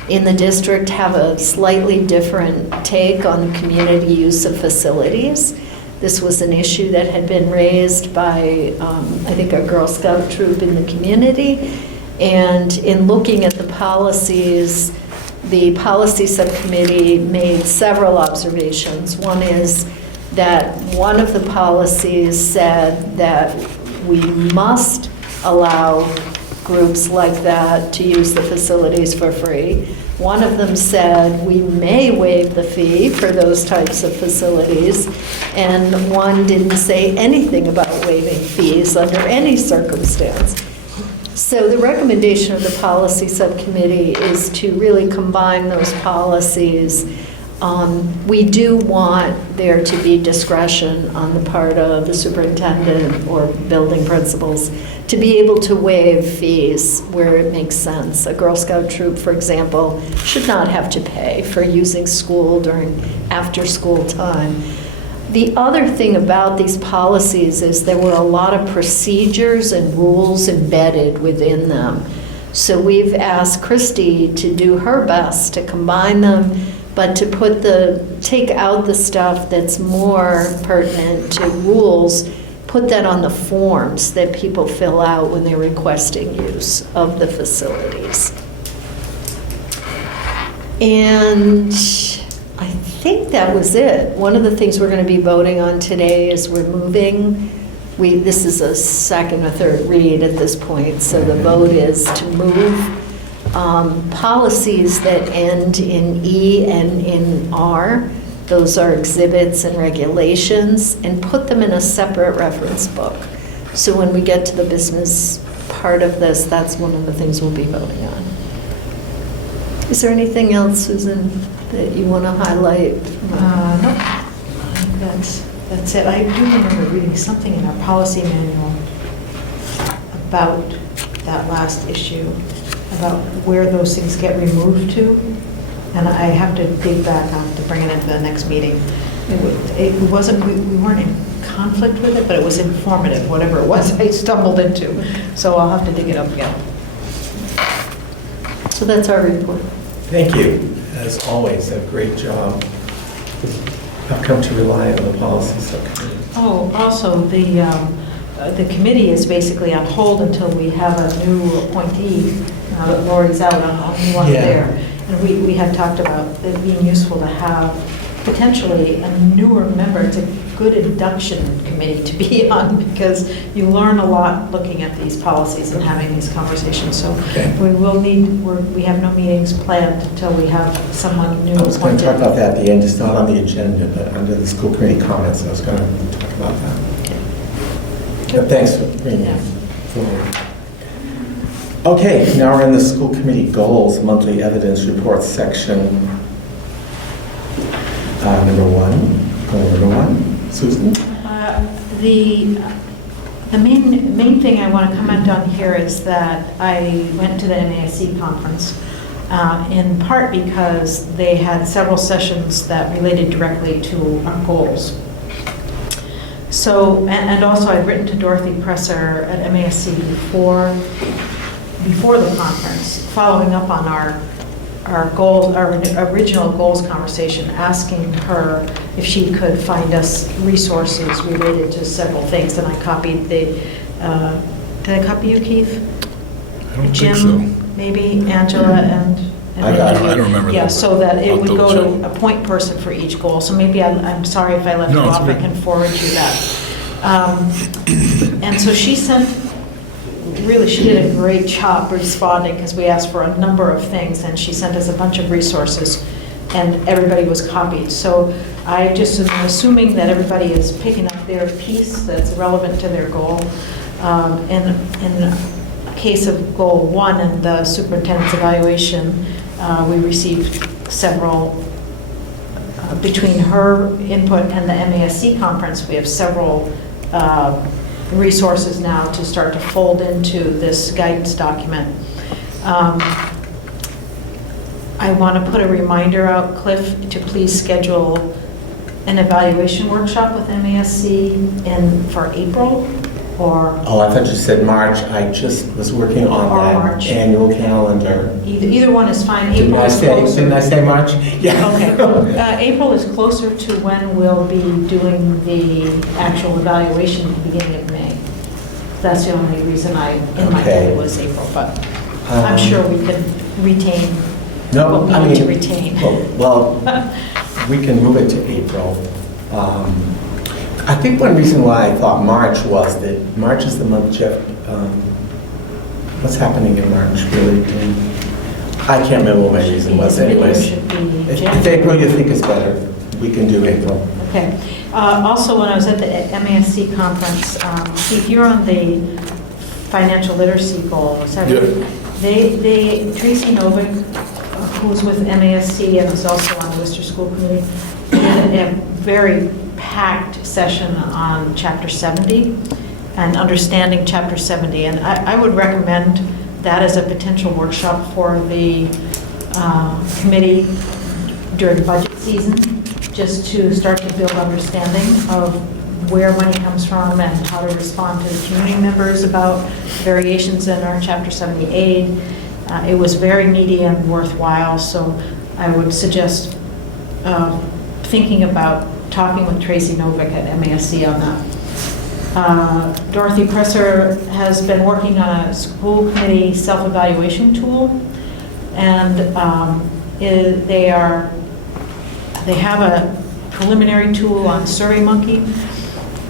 in the district have a slightly different take on community use of facilities. This was an issue that had been raised by, I think, a Girl Scout troop in the community. And in looking at the policies, the policy subcommittee made several observations. One is that one of the policies said that we must allow groups like that to use the facilities for free. One of them said we may waive the fee for those types of facilities, and one didn't say anything about waiving fees under any circumstance. So the recommendation of the policy subcommittee is to really combine those policies. We do want there to be discretion on the part of the superintendent or building principals to be able to waive fees where it makes sense. A Girl Scout troop, for example, should not have to pay for using school during after-school time. The other thing about these policies is there were a lot of procedures and rules embedded within them. So we've asked Christy to do her best to combine them, but to take out the stuff that's more pertinent to rules, put that on the forms that people fill out when they're requesting use of the facilities. And I think that was it. One of the things we're going to be voting on today is this is a second or third read at this point, so the vote is to move policies that end in E and in R, those are exhibits and regulations, and put them in a separate reference book. So when we get to the business part of this, that's one of the things we'll be voting on. Is there anything else, Susan, that you want to highlight? No, I think that's it. I do remember reading something in our policy manual about that last issue, about where those things get removed to, and I have to dig back on to bring it into the next meeting. It wasn't, we weren't in conflict with it, but it was informative, whatever it was I stumbled into. So I'll have to dig it up again. So that's our report. Thank you. As always, a great job. I've come to rely on the policy subcommittee. Oh, also, the committee is basically on hold until we have a new appointee. Lori's out on the one there. And we had talked about it being useful to have potentially a newer member. It's a good induction committee to be on because you learn a lot looking at these policies and having these conversations. So we have no meetings planned until we have someone new I was going to talk appointed. about that at the end. It's not on the agenda, but under the school committee comments, I was going to talk about that. But thanks for bringing it forward. Okay, now we're in the school committee goals, monthly evidence report section. Number one, Susan? The main thing I want to comment on here is that I went to the MASC conference in part because they had several sessions that related directly to our goals. So, and also I've written to Dorothy Presser at MASC before the conference, following up on our goals, our original goals conversation, asking her if she could find us resources related to several things. And I copied did I copy you, Keith? I don't Jim, think so. maybe Angela and I don't remember yeah, that. so that it I'll would double go to a point person for each goal. So maybe I'm sorry if I left No, you it's off. I okay. can forward you that. And so she she did a great job responding because we asked for a number of things and she sent us a bunch of resources and everybody was copied. So I just am assuming that everybody is picking up their piece that's relevant to their goal. In a case of goal 1 and the superintendent's evaluation, we received several, between her input and the MASC conference, we have several resources now to start to fold into this guidance document. I want to put a reminder out, Cliff, to please schedule an evaluation workshop with MASC for April or... Oh, I thought you said March. I just was working on Or that March. annual calendar. Either one is fine. Didn't April I is say, closer. didn't I say March? Yeah. Okay. April is closer to when we'll be doing the actual evaluation at the beginning of May. That's the only reason in my Okay. head was April, but I'm sure we can retain No, what I we need to mean, retain. well, we can move it to April. I think one reason why I thought March was that March is the month, Jeff, what's happening in March, really? I can't remember what my reason was anyways. Should be If January. April you think is better, we can do April. Okay. Also, when I was at the MASC conference, Keith, you're on the financial literacy goal. Is that right? Tracy Novick, who's with MASC and is also on the Worcester School Committee, did a very packed session on Chapter 70 and understanding Chapter 70. And I would recommend that as a potential workshop for the committee during budget season, just to start to build understanding of where money comes from and how to respond to the community members about variations in our Chapter 70 aid. It was very meaty and worthwhile, so I would suggest thinking about talking with Tracy Novick at MASC on that. Dorothy Presser has been working on a school committee self-evaluation tool, and they have a preliminary tool on SurveyMonkey,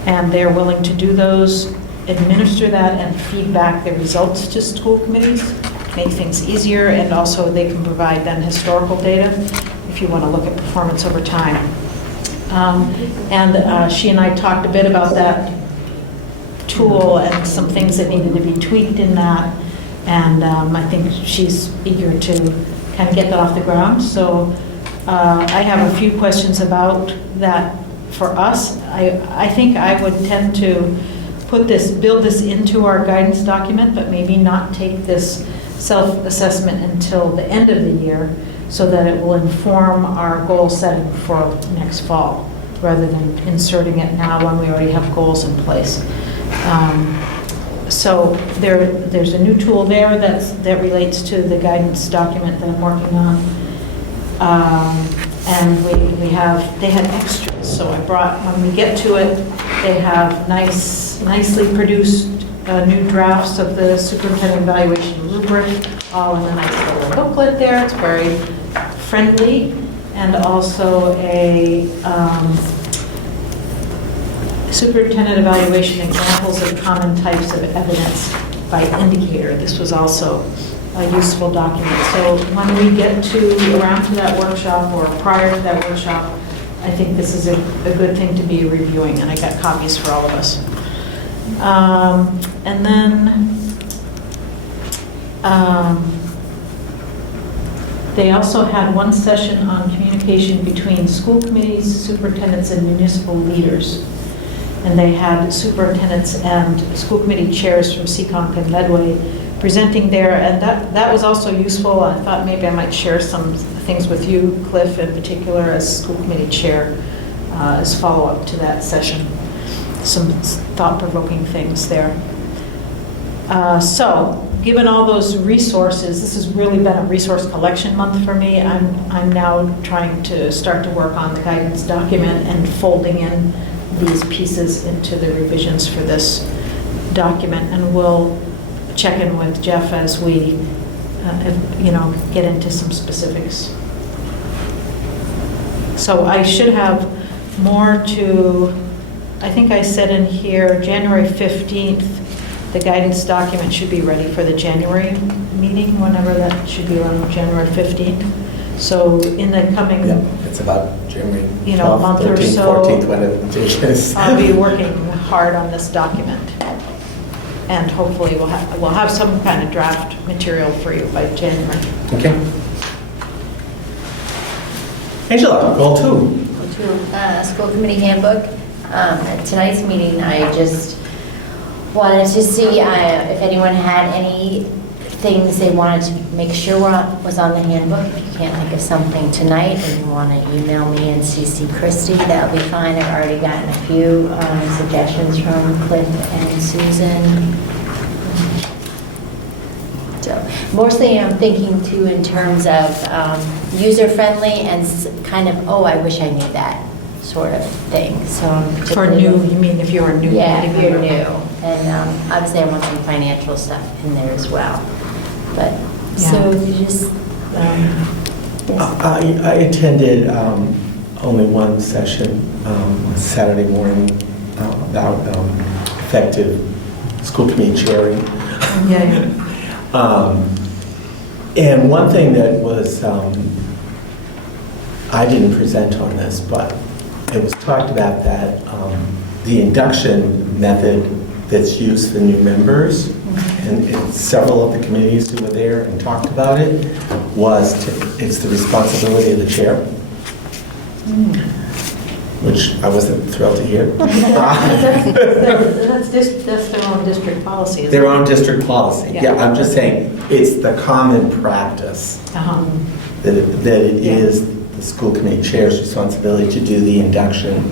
and they're willing to do those, administer that, and feed back the results to school committees, make things easier, and also they can provide then historical data if you want to look at performance over time. She and I talked a bit about that tool and some things that needed to be tweaked in that, and I think she's eager to kind of get that off the ground. So I have a few questions about that for us. I think I would tend to build this into our guidance document, but maybe not take this self-assessment until the end of the year so that it will inform our goal setting for next fall, rather than inserting it now when we already have goals in place. So there's a new tool there that relates to the guidance document that I'm working on. And they had extras, so I brought, when we get to it, they have nicely produced new drafts of the superintendent evaluation rubric, all in a nice little booklet there. It's very friendly, and also a superintendent evaluation examples of common types of evidence by indicator. This was also a useful document. So when we get around to that workshop or prior to that workshop, I think this is a good thing to be reviewing, and I got copies for all of us. And then they also had one session on communication between school committees, superintendents, and municipal leaders. And they had superintendents and school committee chairs from Seekonk and Medway presenting there, and that was also useful. I thought maybe I might share some things with you, Cliff, in particular, as school committee chair, as follow-up to that session. Some thought-provoking things there. So, given all those resources, this has really been a resource collection month for me. I'm now trying to start to work on the guidance document and folding in these pieces into the revisions for this document, and we'll check in with Jeff as we, get into some specifics. So I should have more to, I think I said in here, January 15th, the guidance document should be ready for the January meeting, whenever that should be around January 15th. So in the coming, It's about January 12th, month or 13th, so, 14th, whenever it is. I'll be working hard on this document. And hopefully we'll have some kind of draft material for you by January. Okay. Angela, goal 2. School committee handbook. At tonight's meeting, I just wanted to see if anyone had any things they wanted to make sure was on the handbook. If you can't think of something tonight and you want to email me and CC Christie, that'll be fine. I've already gotten a few suggestions from Cliff and Susan. So mostly I'm thinking too in terms of user-friendly and kind of, oh, I wish I knew that sort of thing. So For new, you mean if you're a new? Yeah, if you're new. And obviously I want some financial stuff in there as well. But So if you just, I attended only one session Saturday morning about effective school committee chairing. And one thing that was, I didn't present on this, but it was talked about that the induction method that's used for new members, and several of the committees who were there and talked about it, it's the responsibility of the chair, which I wasn't thrilled to hear. That's their own district policy. isn't Their it? own district policy. Yeah. Yeah, I'm just saying, it's the common practice Uh-huh. that it is the school committee chair's responsibility to do the induction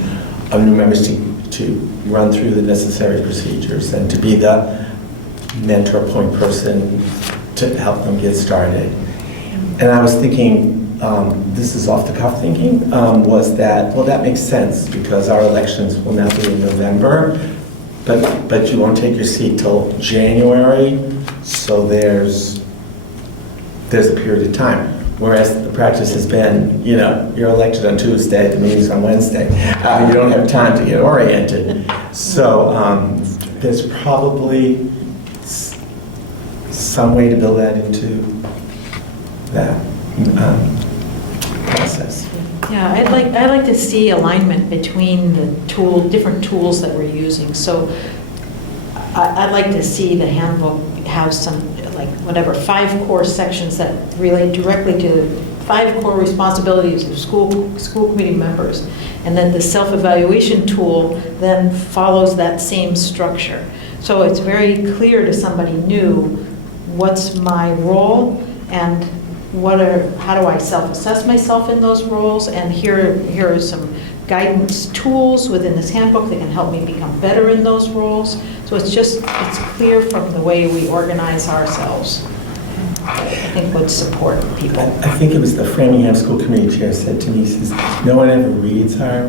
of new members, to run through the necessary procedures and to be the mentor point person to help them get started. And I was thinking, this is off the cuff thinking, was that, well, that makes sense because our elections will now be in November, but you won't take your seat till January, so there's a period of time. Whereas the practice has been, you're elected on Tuesday, the meeting's on Wednesday. You don't have time to get oriented. So there's probably some way to build that into that process. Yeah, I'd like to see alignment between the different tools that we're using. So I'd like to see the handbook have some, like, 5 core sections that relate directly to 5 core responsibilities of school committee members. And then the self-evaluation tool then follows that same structure. So it's very clear to somebody new, what's my role and how do I self-assess myself in those roles, and here are some guidance tools within this handbook that can help me become better in those roles. So it's clear from the way we organize ourselves. I think would support people. I think it was the Framingham School Committee Chair said to me, says, no one ever reads our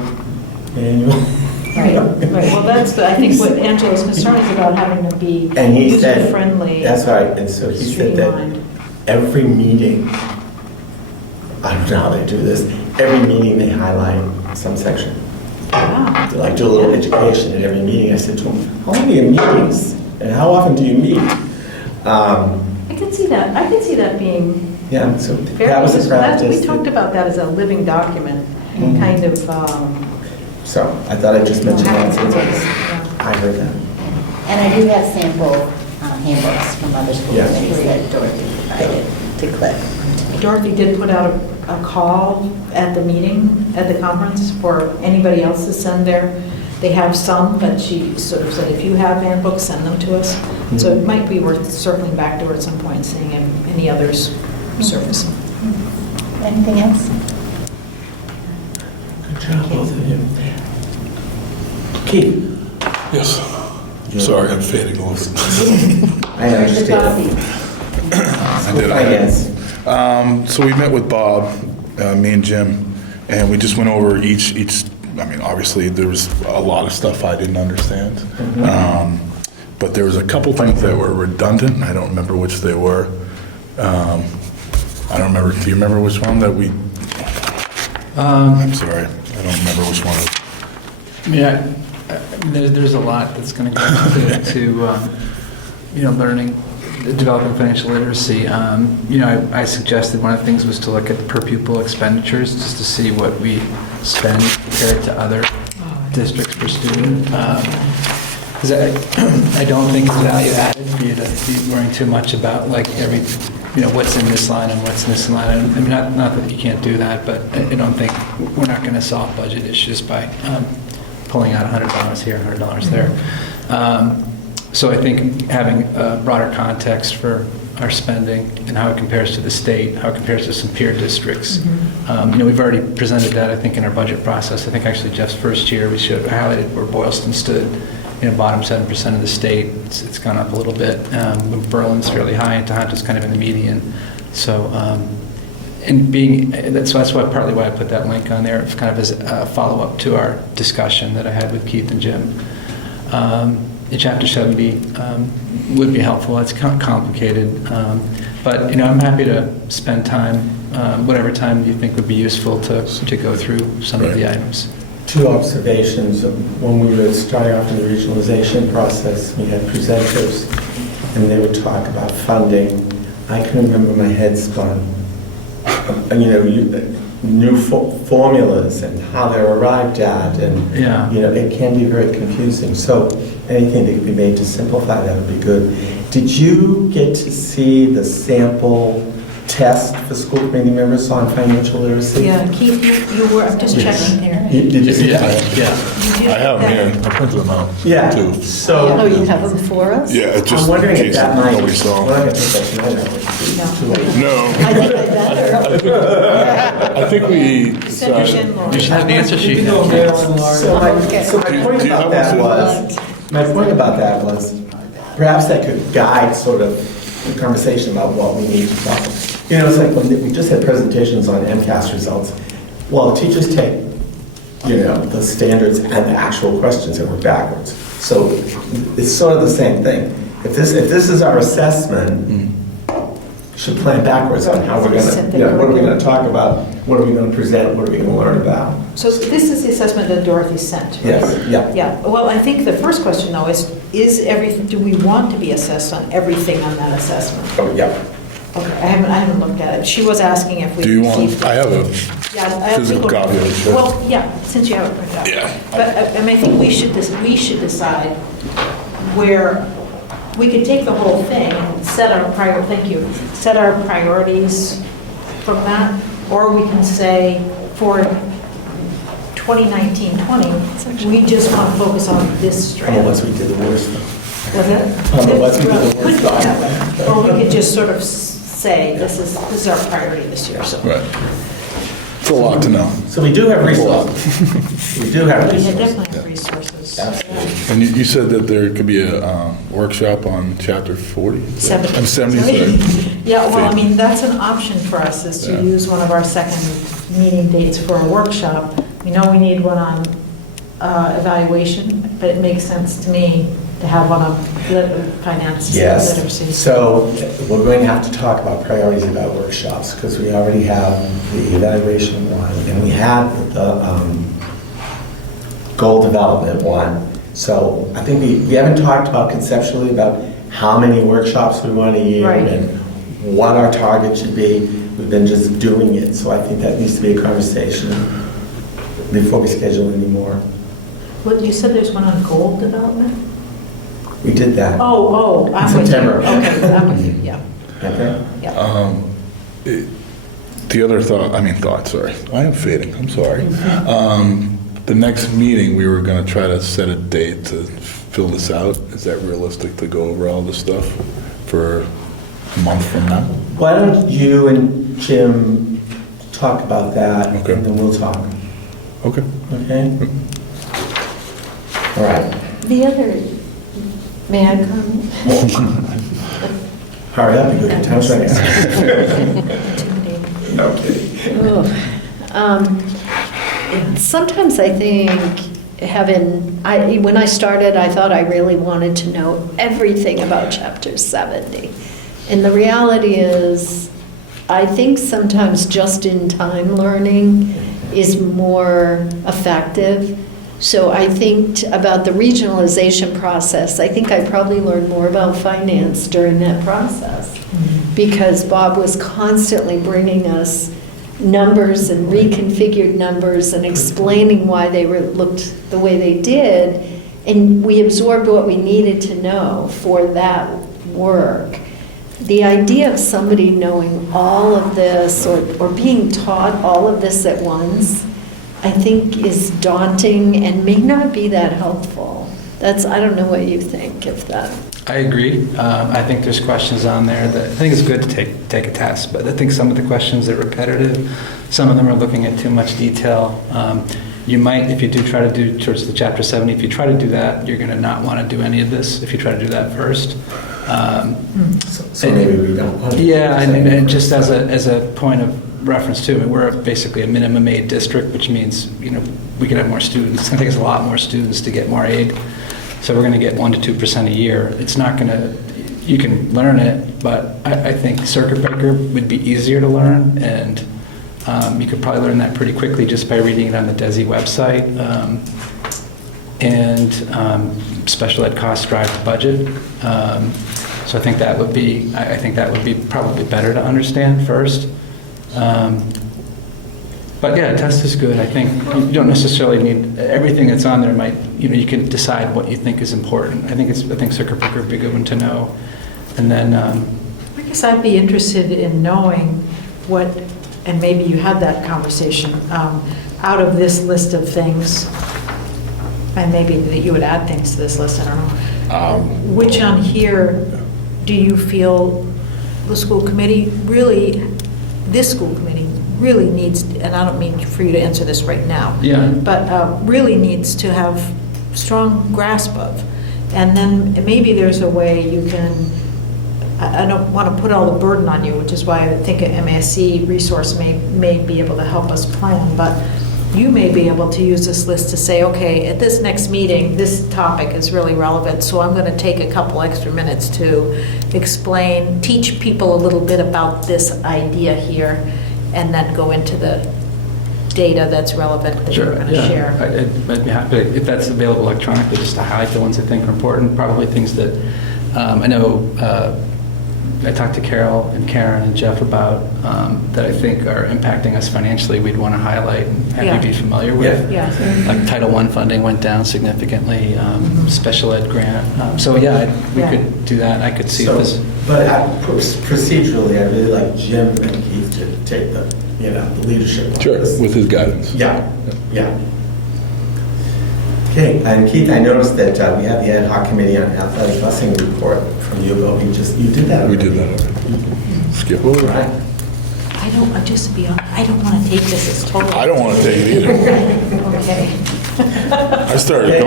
manual. Right. Well, I think what Angela's concern is about having to be And he said, user-friendly. that's right, and so he said that every meeting, I don't know how they do this, every meeting they highlight some section. Wow. They do a little education at every meeting. I said to him, how many meetings and how often do you meet? I could see that. I could see that being Yeah, so very that was a useful. practice. We talked about that as a living document, kind of. So I thought I'd just mention that since I heard that. and I do have sample handbooks from other school Yes. committees that Dorothy provided to click. Dorothy did put out a call at the meeting, at the conference, for anybody else to send they have some, but she sort of said, if you have handbooks, send them to us. So it might be worth circling back to her at some point, seeing if any others surface. Anything else? Good job, both of you. Keith? Yes. Sorry, I'm fading a little bit. I understand. Finance. So we met with Bob, me and Jim, and we just went over each. I mean, obviously there was a lot of stuff I didn't understand, but there was a couple things that were redundant. And I don't remember which they were. I don't remember. Do you remember which one that we? I'm sorry, I don't remember which one. Yeah, there's a lot that's going to go into learning, developing financial literacy. I suggested one of the things was to look at per pupil expenditures, just to see what we spend compared to other districts per student. Because I don't think it's value added for you to be worrying too much about what's in this line and what's in this line. I mean, not that you can't do that, but I don't think we're not going to solve budget issues by pulling out $100 here, $100 there. So I think having a broader context for our spending and how it compares to the state, how it compares to some peer districts. We've already presented that, I think, in our budget process. I think actually Jeff's first year, we highlighted where Boylston stood, bottom 7% of the state. It's gone up a little bit. Berlin's fairly high, and Tohonto's kind of in the median. So, that's partly why I put that link on there, kind of as a follow-up to our discussion that I had with Keith and Jim. Chapter 70 would be helpful. It's complicated. But, I'm happy to spend time, whatever time you think would be useful to go through some of the items. Two observations. When we were starting off in the regionalization process, we had presenters, and they would talk about funding. I can remember my head spun. New formulas and how they're arrived at, and it can be very confusing. So anything that could be made to simplify that would be good. Did you get to see the sample test for school committee members on financial literacy? Yeah, Keith, you were, I'm just checking here. Did you see that? I have them here. I printed them out. Yeah. Too. So. Oh, you have them for us? Yeah, it's just I'm wondering in if case that might. nobody saw We're not them. going to take that tonight. No. I think I better. I think we decided. You should have the answer sheet. So my point about that was, perhaps that could guide sort of the conversation about what we need to talk about. It's like when we just had presentations on MCAS results. Well, the teachers take, the standards and the actual questions and work backwards. So it's sort of the same thing. If this is our assessment, we should plan backwards on how we're going to, what are we going to talk about, what are we going to present, what are we going to learn about. So this is the assessment that Dorothy sent, right? Yes, yeah. Yeah, well, I think the first question though is everything, do we want to be assessed on everything on that assessment? Oh, yeah. Okay, I haven't looked at it. She was asking if we Do you want, received. I have a Yeah, I have physical to look. copy of it. Well, yeah, since you have it printed out. Yeah. But I think we should decide where, we could take the whole thing and set our set our priorities from that, or we can say for 2019-20, we just want to focus on this strand. Unless we did the worst. Was it? Unless we did the worst. Yeah. Or we could just sort of say, this is our priority this year, so. Right. It's a lot to know. So we do have resources. We do have We resources. definitely have resources. And you said that there could be a workshop on chapter 40? 70. I'm 70, sorry. Yeah, well, I mean, that's an option for us, is to use one of our second meeting dates for a workshop. We know we need one on evaluation, but it makes sense to me to have one on finance Yes. literacy. So we're going to have to talk about priorities about workshops, because we already have the evaluation one, and we have the goal development one. So I think we haven't talked about conceptually about how many workshops we want a year Right. and what our target should be. We've been just doing it, so I think that needs to be a conversation before we schedule any more. What, you said there's one on goal development? We did that. Oh, I'm with you. September. Okay, I'm with you, yeah. Okay? Yeah. The other thought, sorry. I am fading, I'm sorry. The next meeting, we were going to try to set a date to fill this out. Is that realistic to go over all this stuff for a month from now? Why don't you and Jim talk about that, Okay. and then we'll talk. Okay. Okay? All right. The other, may I comment? Hurry up, you go to town's right now. Okay. Sometimes I think when I started, I thought I really wanted to know everything about Chapter 70. And the reality is, I think sometimes just-in-time learning is more effective. So I think about the regionalization process. I think I probably learned more about finance during that process, because Bob was constantly bringing us numbers and reconfigured numbers and explaining why they looked the way they did, and we absorbed what we needed to know for that work. The idea of somebody knowing all of this or being taught all of this at once, I think is daunting and may not be that helpful. I don't know what you think of that. I agree. I think there's questions on there that I think it's good to take a test, but I think some of the questions are repetitive. Some of them are looking at too much detail. You might, if you do try to do towards the Chapter 70, if you try to do that, you're going to not want to do any of this if you try to do that first. So maybe we don't want to. Yeah, and just as a point of reference too, we're basically a minimum aid district, which means we can have more students. It's going to take us a lot more students to get more aid. So we're going to get 1% to 2% a year. It's not going to, you can learn it, but I think circuit breaker would be easier to learn, and you could probably learn that pretty quickly just by reading it on the DESI website. And special ed costs drive the budget. So I think that would be, probably better to understand first. But yeah, a test is good. I think you don't necessarily need, everything that's on there might, you can decide what you think is important. I think circuit breaker would be a good one to know. And then, I guess I'd be interested in knowing what, and maybe you had that conversation, out of this list of things, and maybe that you would add things to this list, I don't know. Which on here do you feel the school committee really, this school committee really needs, and I don't mean for you to answer this right now, yeah. but really needs to have strong grasp of. And then maybe there's a way you can, I don't want to put all the burden on you, which is why I think an MASC resource may be able to help us plan, but you may be able to use this list to say, okay, at this next meeting, this topic is really relevant, so I'm going to take a couple extra minutes to explain, teach people a little bit about this idea here, and then go into the data that's relevant that you're going to share. I'd be happy, if that's available electronically, just to highlight the ones I think are important, probably things that I know I talked to Carol and Karen and Jeff about that I think are impacting us financially, we'd want to highlight and have you be familiar with. Yeah. Like Title I funding went down significantly, special ed grant. So yeah, we could do that. I could see this. But procedurally, I really like Jim and Keith to take the leadership on Sure, this. with his guidance. Yeah. Okay, and Keith, I noticed that we have the ad hoc committee on athletic busing report from you, but you did that already. We did that already. Skip over. Right. I don't, just to be honest, I don't want to take this as totally. I don't want to take it either. Okay. I started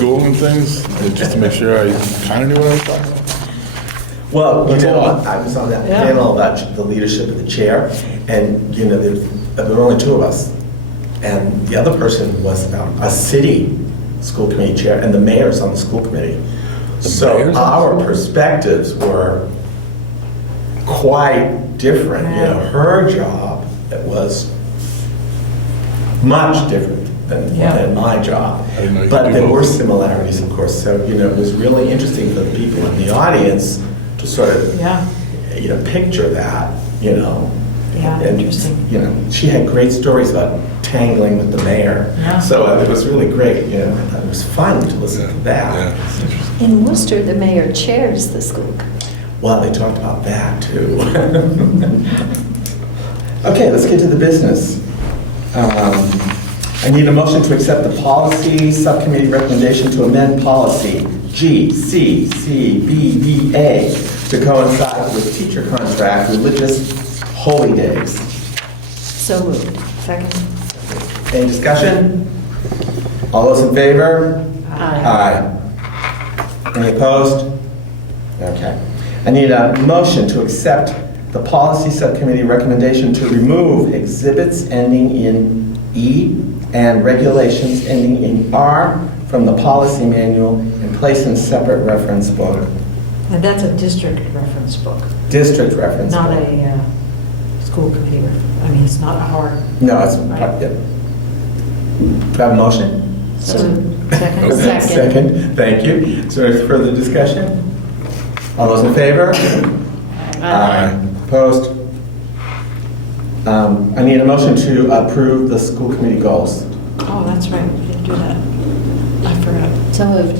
Googling things just to make sure I kind of knew what I was talking about. Well, I was on that panel about the leadership of the chair, and there were only two of us, and the other person was a city school committee chair, and the mayor's on the school committee. So our perspectives were quite different. Her job was much different than my job, but there were similarities, of course. So it was really interesting for the people in the audience to sort of picture that. Yeah, and, interesting. She had great stories about tangling with the mayor. Yeah. So it was really great. It was fun to listen to that. In Worcester, the mayor chairs the school committee. Well, they talked about that too. Okay, let's get to the business. I need a motion to accept the policy subcommittee recommendation to amend policy GCCBBA to coincide with teacher contract religious holy days. So moved. Second. Any discussion? All those in favor? Aye. Any opposed? Okay. I need a motion to accept the policy subcommittee recommendation to remove exhibits ending in E and regulations ending in R from the policy manual and place in separate reference book. And that's a district reference book. District reference Not book. a school committee, I mean, it's not our. No, it's, do I have a motion? Second. Okay, second, thank you. Is there any further discussion? All those in favor? Aye. Opposed? I need a motion to approve the school committee goals. Oh, that's right, we didn't do that. I forgot. So moved.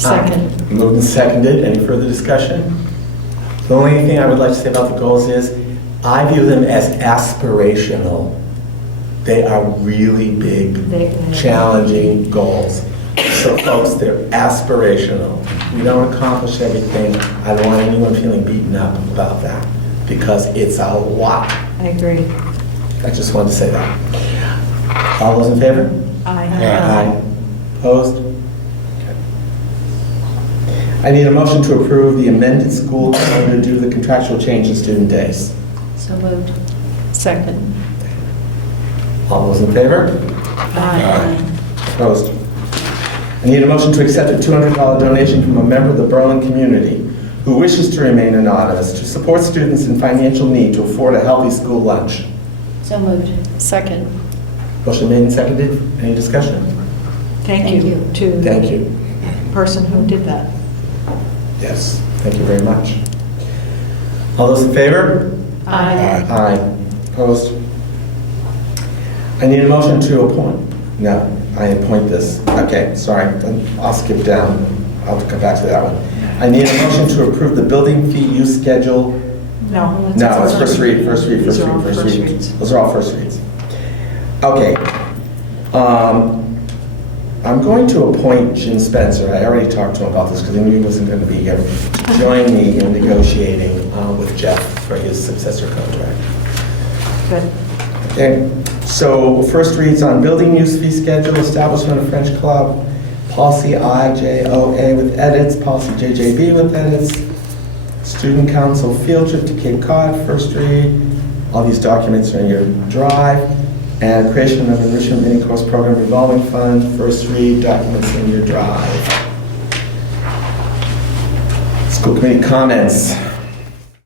Second. Moved and seconded. Any further discussion? The only thing I would like to say about the goals is I view them as aspirational. They are really big, challenging goals. So folks, they're aspirational. We don't accomplish everything. I don't want anyone feeling beaten up about that because it's a lot. I agree. I just wanted to say that. All those in favor? Aye. Aye. Opposed? Okay. I need a motion to approve the amended school calendar due to the contractual change in student days. So moved. Second. All those in favor? Aye. Opposed? I need a motion to accept a $200 donation from a member of the Berlin community who wishes to remain anonymous to support students in financial need to afford a healthy school lunch. So moved. Second. Motion made and seconded. Any discussion? Thank you to Thank you. the person who did that. Yes, thank you very much. All those in favor? Aye. Aye. Opposed? I need a motion to appoint. No, I appoint this. Okay, sorry, then I'll skip down. I'll come back to that one. I need a motion to approve the building fee use schedule. No. No, it's first read, first read, These first are all read, first first read. reads. Those are all first reads. Okay. I'm going to appoint Jim Spencer. I already talked to him about this because I knew he wasn't going to be here, to join me in negotiating with Jeff for his successor contract. Good. Okay, so first reads on building use fee schedule, establishment of French club, policy IJOA with edits, policy JJB with edits, student council field trip to Cape Cod, first read. All these documents are in your drive. And creation of enrichment mini course program revolving fund, first read, documents in your drive. School committee comments.